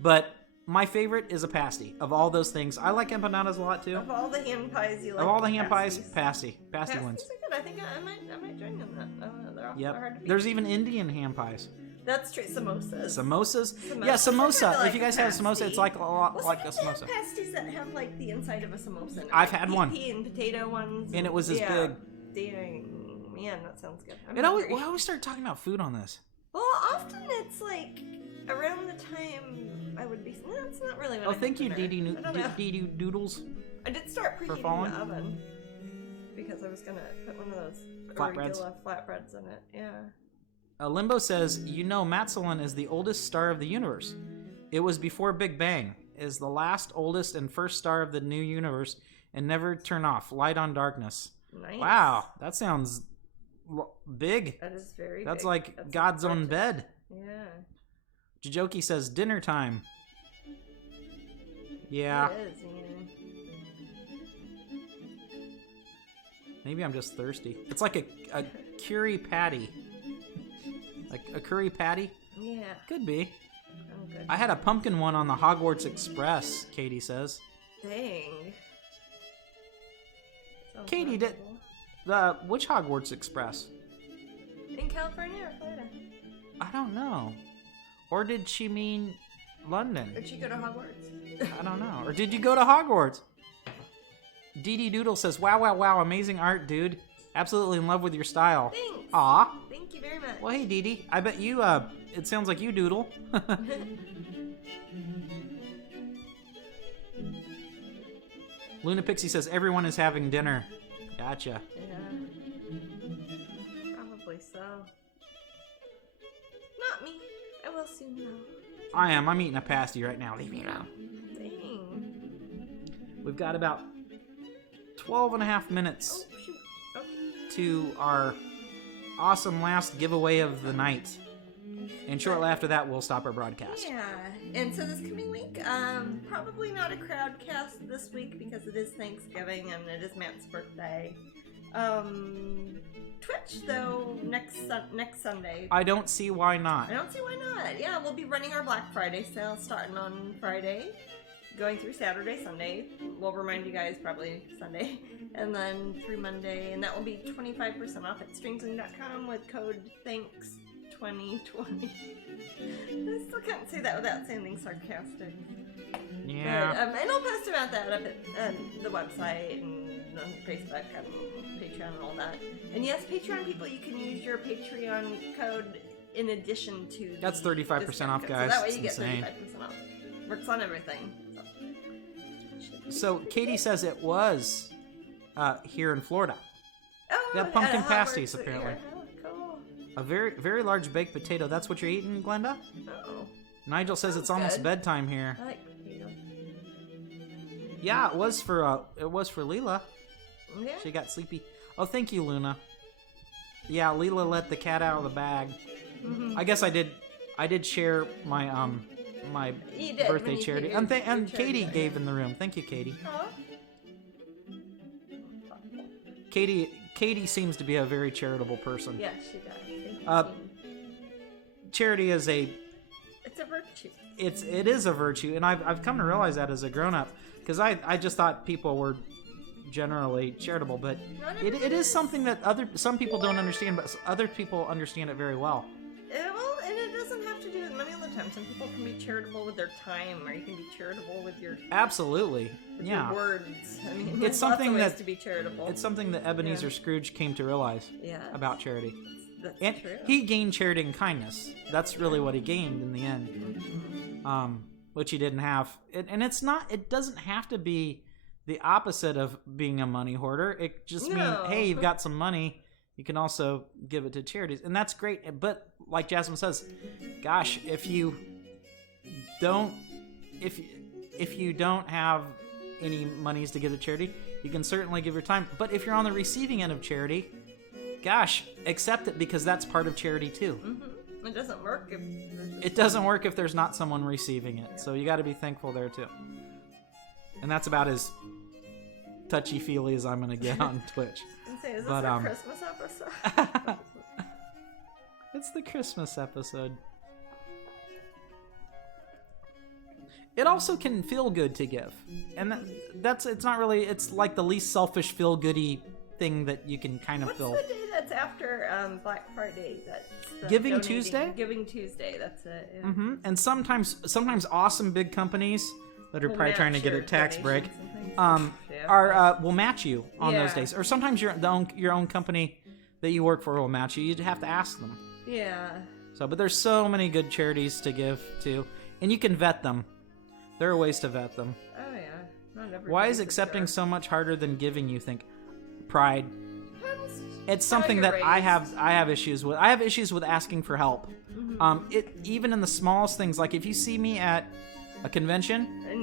But my favorite is a pasty. Of all those things, I like empanadas a lot too. Of all the hand pies you like. Of all the hand pies, pasties. pasty wins. Pasties are good. I think I might join you on that. They're also hard to beat. There's even Indian hand pies. That's true. Samosas. Samosas? Yeah, samosa. Like if you guys have a samosa, it's like a lot like a samosa. Pasties that have like the inside of a samosa. In it. I've had one. Pea and potato ones. And it was as big. Dang, man, that sounds good. We always start talking about food on this. Well, often it's like around the time I would be. No, it's not really. When I Thank you, dinner. Dee Dee Doodles. I did start preheating falling? the oven because I was gonna put one of those Flatbreads? flatbreads in it. Yeah. Limbo says, Matzelin is the oldest star of the universe. It was before Big Bang. Is the last, oldest, and first star of the new universe, and never turn off. Light on darkness. Nice. Wow, that sounds big. That is very. That's big. like That's God's own gorgeous. bed. Yeah. Jajoki says, dinner time. Yeah. It is, Maybe I'm just thirsty. It's like a curry patty. Like a curry patty? Yeah. Could be. Oh, good. I had a pumpkin one on the Hogwarts Express, Katie says. Dang. Sounds Katie, wonderful. which Hogwarts Express? In California or Florida? I don't know. Or did she mean London? Did you go to Hogwarts? I don't know. Or did you go to Hogwarts? Dee Dee Doodle says, wow, amazing art, dude. Absolutely in love with your style. Thanks. Aw. Thank you very much. Well, hey, Dee Dee. I bet you, it sounds like you doodle. Luna Pixie says, everyone is having dinner. Gotcha. Yeah. Probably so. Not me. I will soon know. I am. I'm eating a pasty right now. Leave me alone. Dang. We've got about 12 and a half minutes Oh, shoot. Okay. to our awesome last giveaway of the night. And shortly after that, we'll stop our broadcast. Yeah, and so this coming week, probably not a crowdcast this week because it is Thanksgiving and it is Matt's birthday. Twitch though next Sunday. I don't see why not. I don't see why not. Yeah, we'll be running our Black Friday sale starting on Friday, going through Saturday, Sunday. We'll remind you guys probably Sunday, and then through Monday, and that will be 25% off at Strangeling.com with code THANKS2020. I still can't say that without sounding sarcastic. Yeah. But, and I'll post about that up at the website and on Facebook and Patreon and all that. And yes, Patreon people, you can use your Patreon code in addition to That's the 35% discount off, code. guys. So that way It's you get insane. 35% off. Works on everything. So Katie says it was here in Florida. Oh, That pumpkin at pasties, Hogwarts, apparently. Yeah, cool. A very large baked potato. That's what you're eating, Glenda? Oh, Nigel says it's Sounds almost good. bedtime here. I like potato. Yeah, it was for Leela. Yeah. She got sleepy. Oh, thank you, Luna. Yeah, Leela let the cat out of the bag. Mhm. I guess I did share my my You did, birthday when you charity. gave And, your and charity Katie bag. gave in the room. Thank you, Katie. Aw. Katie seems to be a very charitable person. Yeah, she does. Thank you, Uh, Katie. Charity is It's a virtue. it is a virtue, and I've come to realize that as a grown up, because I just thought people were generally charitable, but Not it everyone is something that some people don't understand, but other people understand it very well. Well, and it doesn't have to do with money all the time. Some people can be charitable with their time, or you can be charitable with your Absolutely, yeah. your words. I mean, It's there's something lots of ways that- to be charitable. It's something that Ebenezer Yeah. Scrooge came to realize yeah about charity. That's And true. he gained charity and kindness. That's really what he gained in the end, Mhm. which he didn't have. And it's not. It doesn't have to be the opposite of being a money hoarder. It just No. means, hey, you've got some money, you can also give it to charities, and that's great. But like Jasmine says, gosh, if you don't have any monies to give to charity, you can certainly give your time. But if you're on the receiving end of charity, gosh, accept it because that's part of charity too. Mm-hmm. It doesn't work if it doesn't work if there's not someone receiving it. So you got to be thankful there too. And that's about as touchy-feely as I'm going to get on Twitch. Is this a Christmas episode? It's the Christmas episode. It also can feel good to give. And it's not really, it's like the least selfish feel-goody thing that you can kind of feel. What's the day that's after Black Friday? That's Giving Tuesday? Giving Tuesday, that's it. Yeah. Mm-hmm. And sometimes awesome big companies that are probably trying to get a tax break will match you on those days. Or sometimes your own company that you work for will match you. You'd have to ask them. Yeah. So, but there's so many good charities to give to, and you can vet them. There are ways to vet them. Oh yeah. Not everybody. Why is accepting so much harder than giving, you think? Pride. It's something that I have issues with. I have issues with asking for help. Mm-hmm. Even in the smallest things, like if you see me at a convention and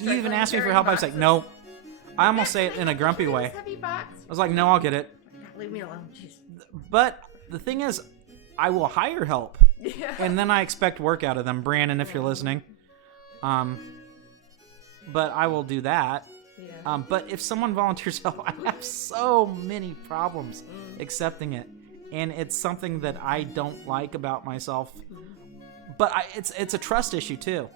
you even ask me for help, I was like, no. I almost say it in a grumpy way. I was like, no, I'll get it. Leave me alone. Jeez. But the thing is, I will hire help, and then I expect work out of them. Brandon, if you're listening, but I will do that. Yeah. But if someone volunteers help, I have so many problems accepting it, and it's something that I don't like about myself. But it's a trust issue too,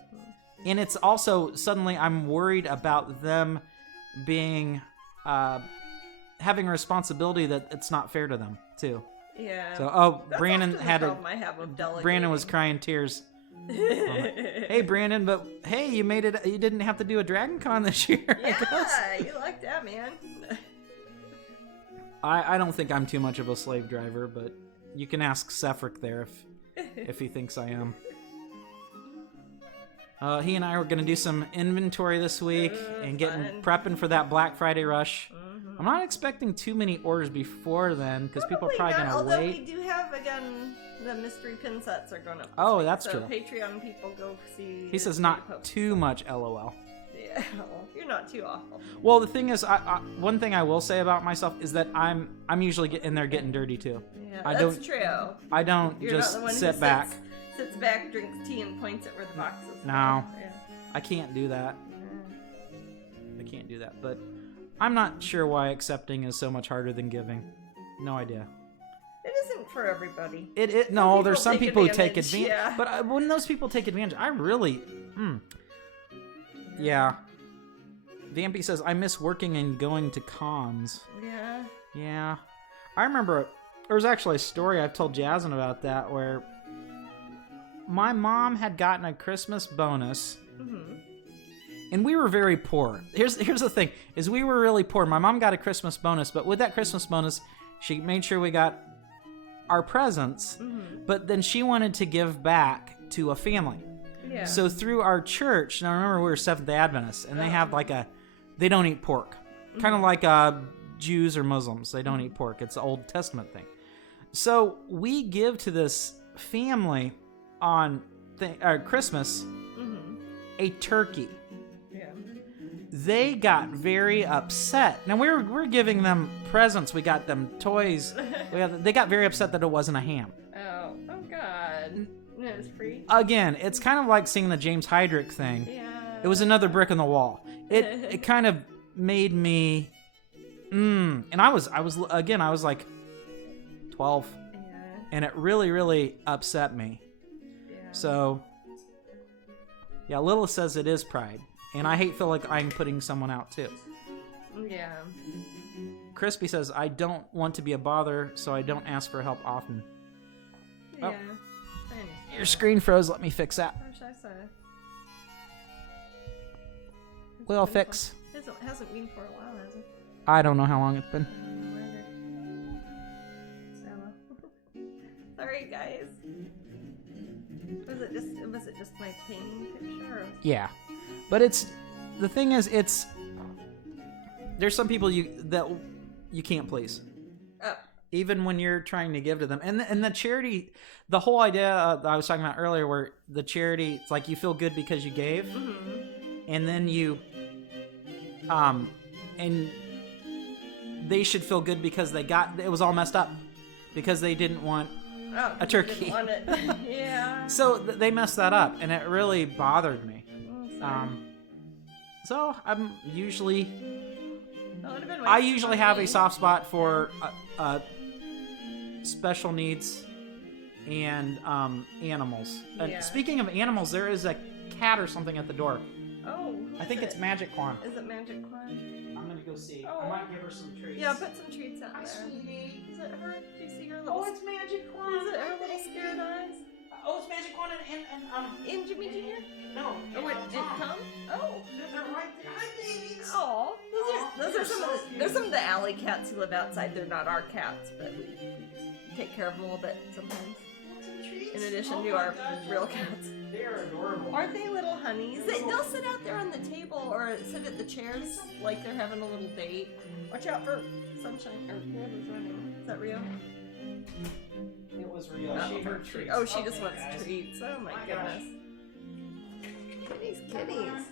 and it's also suddenly I'm worried about them being having a responsibility that it's not fair to them too. Yeah. So that's Brandon had a I have with delegating. Brandon was crying tears. Hey Brandon, but hey, you made it. You didn't have to do a Dragon Con this year. Yeah, you like that, man. I don't think I'm too much of a slave driver, but you can ask Sefric there if he thinks I am. He and I were going to do some inventory this week and prepping for that Black Friday rush. I'm not expecting too many orders before then because people are probably going to wait. Although we do have, again, the mystery pin sets are going up. Oh, that's true. So Patreon people go see. He says not too much, LOL. Yeah, well, you're not too awful. Well, the thing is, one thing I will say about myself is that I'm usually in there getting dirty too. Yeah, that's true. I don't you're just not the one sit who back. Sits back, drinks tea, and points at where the boxes are. No, yeah. I can't do that. Yeah. I can't do that, but I'm not sure why accepting is so much harder than giving. No idea. It isn't for everybody. No, there's some people who take advantage. Yeah. But when those people take advantage, I really, yeah. Vampy says, I miss working and going to cons. Yeah. Yeah. I remember there was actually a story I've told Jasmine about that where my mom had gotten a Christmas bonus. Mm-hmm. And we were very poor. Here's the thing, is we were really poor. My mom got a Christmas bonus, but with that Christmas bonus, she made sure we got our presents, but then she wanted to give back to a family. Yeah. So through our church, now remember we were Seventh-day Adventists, and they have they don't eat pork. Kind of like Jews or Muslims, they don't eat pork. It's an Old Testament thing. So we give to this family on Christmas a turkey. They got very upset. Now we're giving them presents. We got them toys. They got very upset that it wasn't a ham. Oh God! It was free. Again, it's kind of like seeing the James Heydrich thing. Yeah. It was another brick in the wall. It kind of made me, and I was like 12, and it really upset me. Yeah. So yeah, Lilith says it is pride. And I feel like I'm putting someone out too. Yeah. Crispy says, I don't want to be a bother, so I don't ask for help often. Yeah. Oh, your screen froze. Let me fix that. We'll fix. It hasn't been for a while, has it? I don't know how long it's been. Sorry, guys. Was it just my painting picture? Or? Yeah. But the thing is, there's some people that you can't please. Oh. Even when you're trying to give to them. And the charity, the whole idea that I was talking about earlier where the charity, it's like you feel good because you gave. Mm-hmm. And then you, and they should feel good because it was all messed up. because they didn't want Oh, a turkey. Didn't want it. Yeah. So they messed that up, and it really bothered me. Oh, sorry. So I'm usually, That would've been I wasted usually on have me. a soft spot for special needs and animals. Yeah. Speaking of animals, there is a cat or something at the door. Oh. I think it's Magic Quan. Is it Magic Quan? I'm gonna go see. Oh. I might give her some treats. Yeah, put some treats out Hi, there. sweetie. Is it her? Do you see her little? Oh, it's Magic Quan. Is it her little scared eyes? Oh, it's Magic Quan And Jimmy Jr. no. Oh, wait, and Tom? Oh. They're right there. Hi, babies. Oh. Those they're are some so of the, cute. there's some of the alley cats who live outside. They're not our cats, but we take care of them a little bit sometimes. In addition to our real cats. They're adorable. Aren't they little honeys? They'll sit out there on the table or sit at the chairs like they're having a little date. Watch out for Sunshine or whoever's running. Is that Rio? It was real. Oh, She heard treats. Oh, she just Okay, wants guys. treats. Oh my My goodness. Kitties, kitties.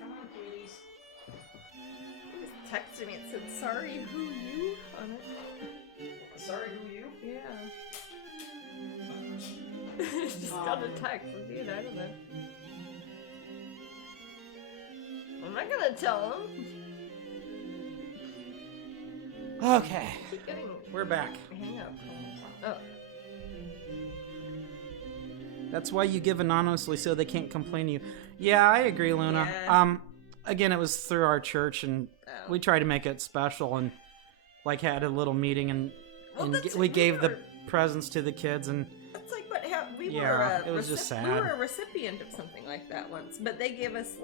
Come on, kitties. It just texted me. It said, "Sorry, who you?" on it. Sorry, who you? Yeah. Just got a text. Dude, I don't know. I'm not gonna tell him. Okay, Keep getting we're back. hang up. Oh. That's why you give anonymously so they can't complain to you. Yeah, I agree, Luna. Yeah. Again, it was through our church, and Oh. we tried to make it special, and like had a little meeting, and, Well, and that's- we gave the were- presents to the kids, and That's like what we Yeah, were. it was just We sad. were a recipient of something like that once, but they gave us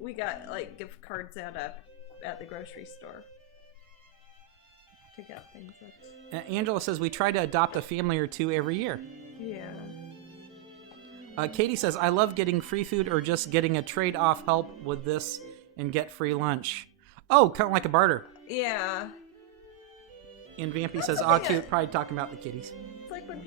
we got gift cards at the grocery store to get things. Angela says we try to adopt a family or two every year. Yeah. Katie says, I love getting free food or just getting a trade-off help with this and get free lunch. Oh, kind of like a barter. Yeah. And Vampy That's says, something cute, that- probably talking about the kitties. It's like when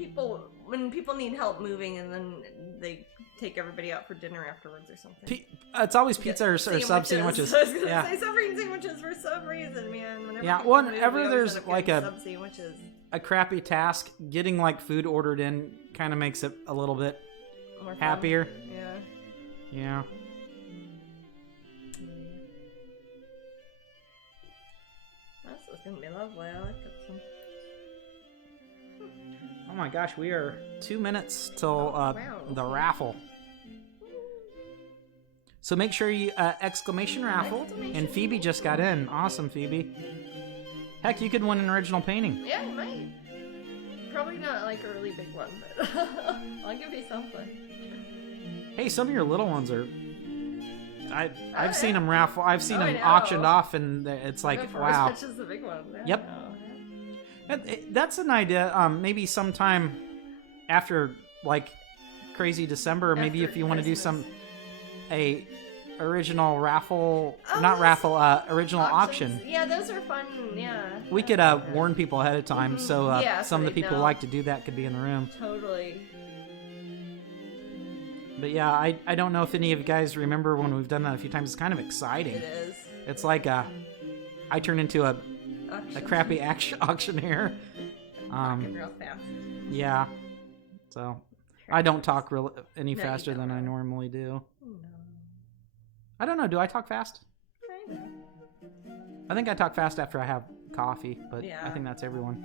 people need help moving and then they take everybody out for dinner afterwards or something. It's always pizza or sub sandwiches. I was gonna Yeah. say submarine sandwiches for some reason, man. Whenever Yeah, people move, whenever we always there's, end up like, getting a- sub sandwiches. A crappy task, getting like food ordered in kind of makes it a little bit More fun. happier. Yeah. Yeah. This is gonna be lovely. I like that some. Oh my gosh, we are 2 minutes till wow. the raffle. So make sure you exclamation raffle. And Phoebe just got in. Awesome, Phoebe. Heck, you could win an original painting. Yeah, you might. Probably not like a really big one, but I'll give you something. Hey, some of your little ones are. I've seen yeah. them raffle. I've seen Oh, I them know. auctioned off, and it's like, Go for wow. as much as the big one. Yeah, Yep. no, yeah. That's an idea. Maybe sometime after like crazy December, or maybe After if you want to do Christmas. a original raffle, Oh, not yes. raffle, original Auctions. auction. Yeah, those are fun. Yeah. We could warn people ahead of time, Mhm. so Yeah, so some of the they people who know. like to do that could be in the room. Totally. But yeah, I don't know if any of you guys remember when we've done that a few times. It's kind of exciting. It is. It's like I turn into a Auction. crappy auctioneer. Talking real fast. Yeah. So I don't talk any No, you faster than I don't. normally do. No. I don't know. Do I talk fast? Kinda. I think I talk fast after I have coffee, but Yeah. I think that's everyone.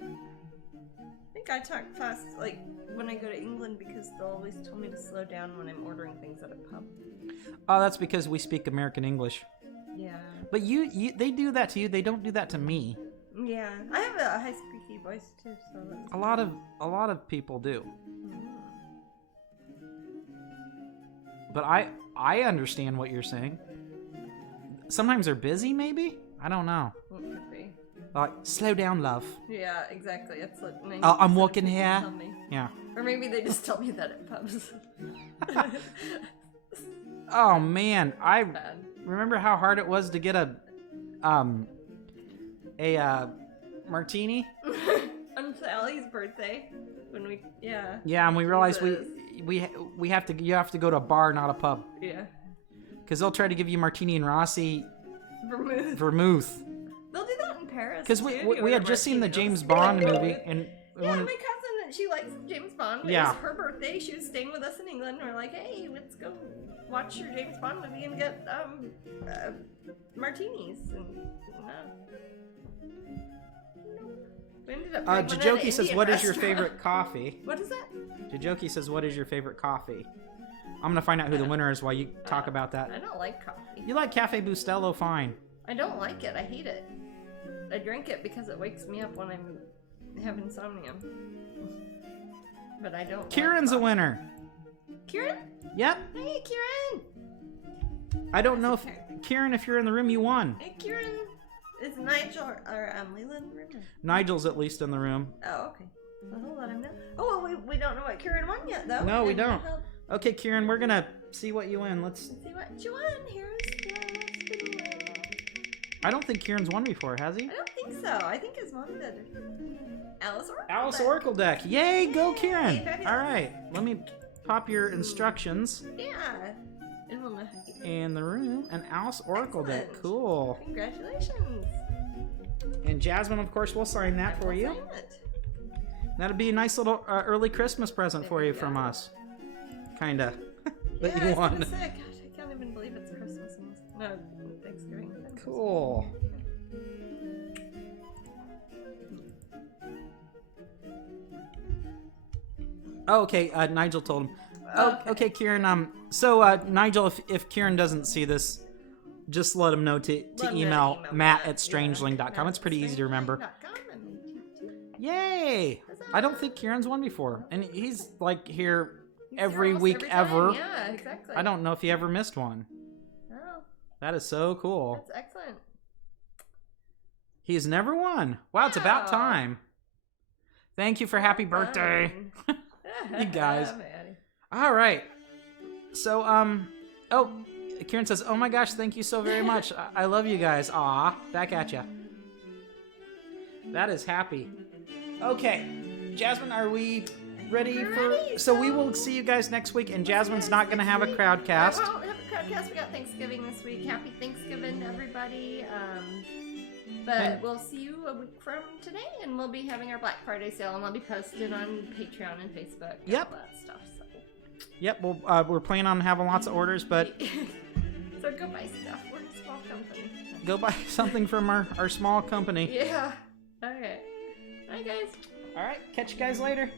I think I talk fast, like when I go to England, because they'll always tell me to slow down when I'm ordering things at a pub. Oh, that's because we speak American English. Yeah. But they do that to you. They don't do that to me. Yeah. I have a high squeaky voice too, so that's A lot of people do. But I understand what you're saying. Sometimes they're busy, maybe? I don't know. what could be. Like, slow down, love. Yeah, exactly. That's what 90% I'm of walking people here. tell me. Yeah. Or maybe they just tell me that at pubs. Oh man, I Bad. remember how hard it was to get a martini. On Sally's birthday, when we Yeah, and we realized Jesus. you have to go to a bar, not a pub, yeah because they'll try to give you martini and Rossi vermouth. vermouth. They'll do Harris. Because we had just seen the James Bond movie, and yeah, my cousin, she likes James Bond. It was her birthday. She was staying with us in England. And we're like, hey, let's go watch your James Bond movie and get martinis. And we ended up Jajoki says, what is your favorite coffee? What is that? Jajoki says, what is your favorite coffee? I'm gonna find out who the winner is while you talk about that. I don't like coffee. You like Cafe Bustelo, fine. I don't like it. I hate it. I drink it because it wakes me up when I have insomnia. But I don't. Kieran's a winner. Kieran? Yep. Hey, Kieran. I don't know if Kieran, if you're in the room, you won. Hey, Kieran. Is Nigel or Leland in the room? Nigel's at least in the room. Oh, okay. Well, we'll let him know. Oh, well, we don't know what Kieran won yet, though. No, we don't. Okay, Kieran, we're gonna see what you win. Let's see what you won. I don't think Kieran's won before, has he? I don't think so. I think his mom did. Alice Oracle deck. Yay, go Kieran! Alright, let me pop your instructions. Yeah. In the room, an Alice Oracle deck. Cool. Congratulations. And Jasmine, of course, will sign that for you. That'll be a nice little early Christmas present for you from us. Kinda. That you won. Gosh, I can't even believe it's Christmas. No, Thanksgiving. Cool. Oh, okay. Nigel told him. Oh, okay, Kieran. So Nigel, if Kieran doesn't see this, just let him know to email matt@strangeling.com. It's pretty easy to remember. Yay! I don't think Kieran's won before, and he's like here every week ever. Yeah, exactly. I don't know if he ever missed one. Oh. That is so cool. That's excellent. He's never won. Wow, it's about time. Thank you for happy birthday. You guys. All right. So, oh, Kieran says, oh my gosh, thank you so very much. I love you guys. Aw, back at ya. That is happy. Okay, Jasmine, are we ready for... So we will see you guys next week, and Jasmine's not going to have a crowdcast. We won't have a crowdcast. We got Thanksgiving this week. Happy Thanksgiving, everybody. But we'll see you a week from today, and we'll be having our Black Friday sale, and I'll be posted on Patreon and Facebook and all that stuff. So. Yep, well, we're planning on having lots of orders, but... So go buy stuff. We're a small company. Go buy something from our small company. Yeah. Okay. Bye, guys. All right, catch you guys later.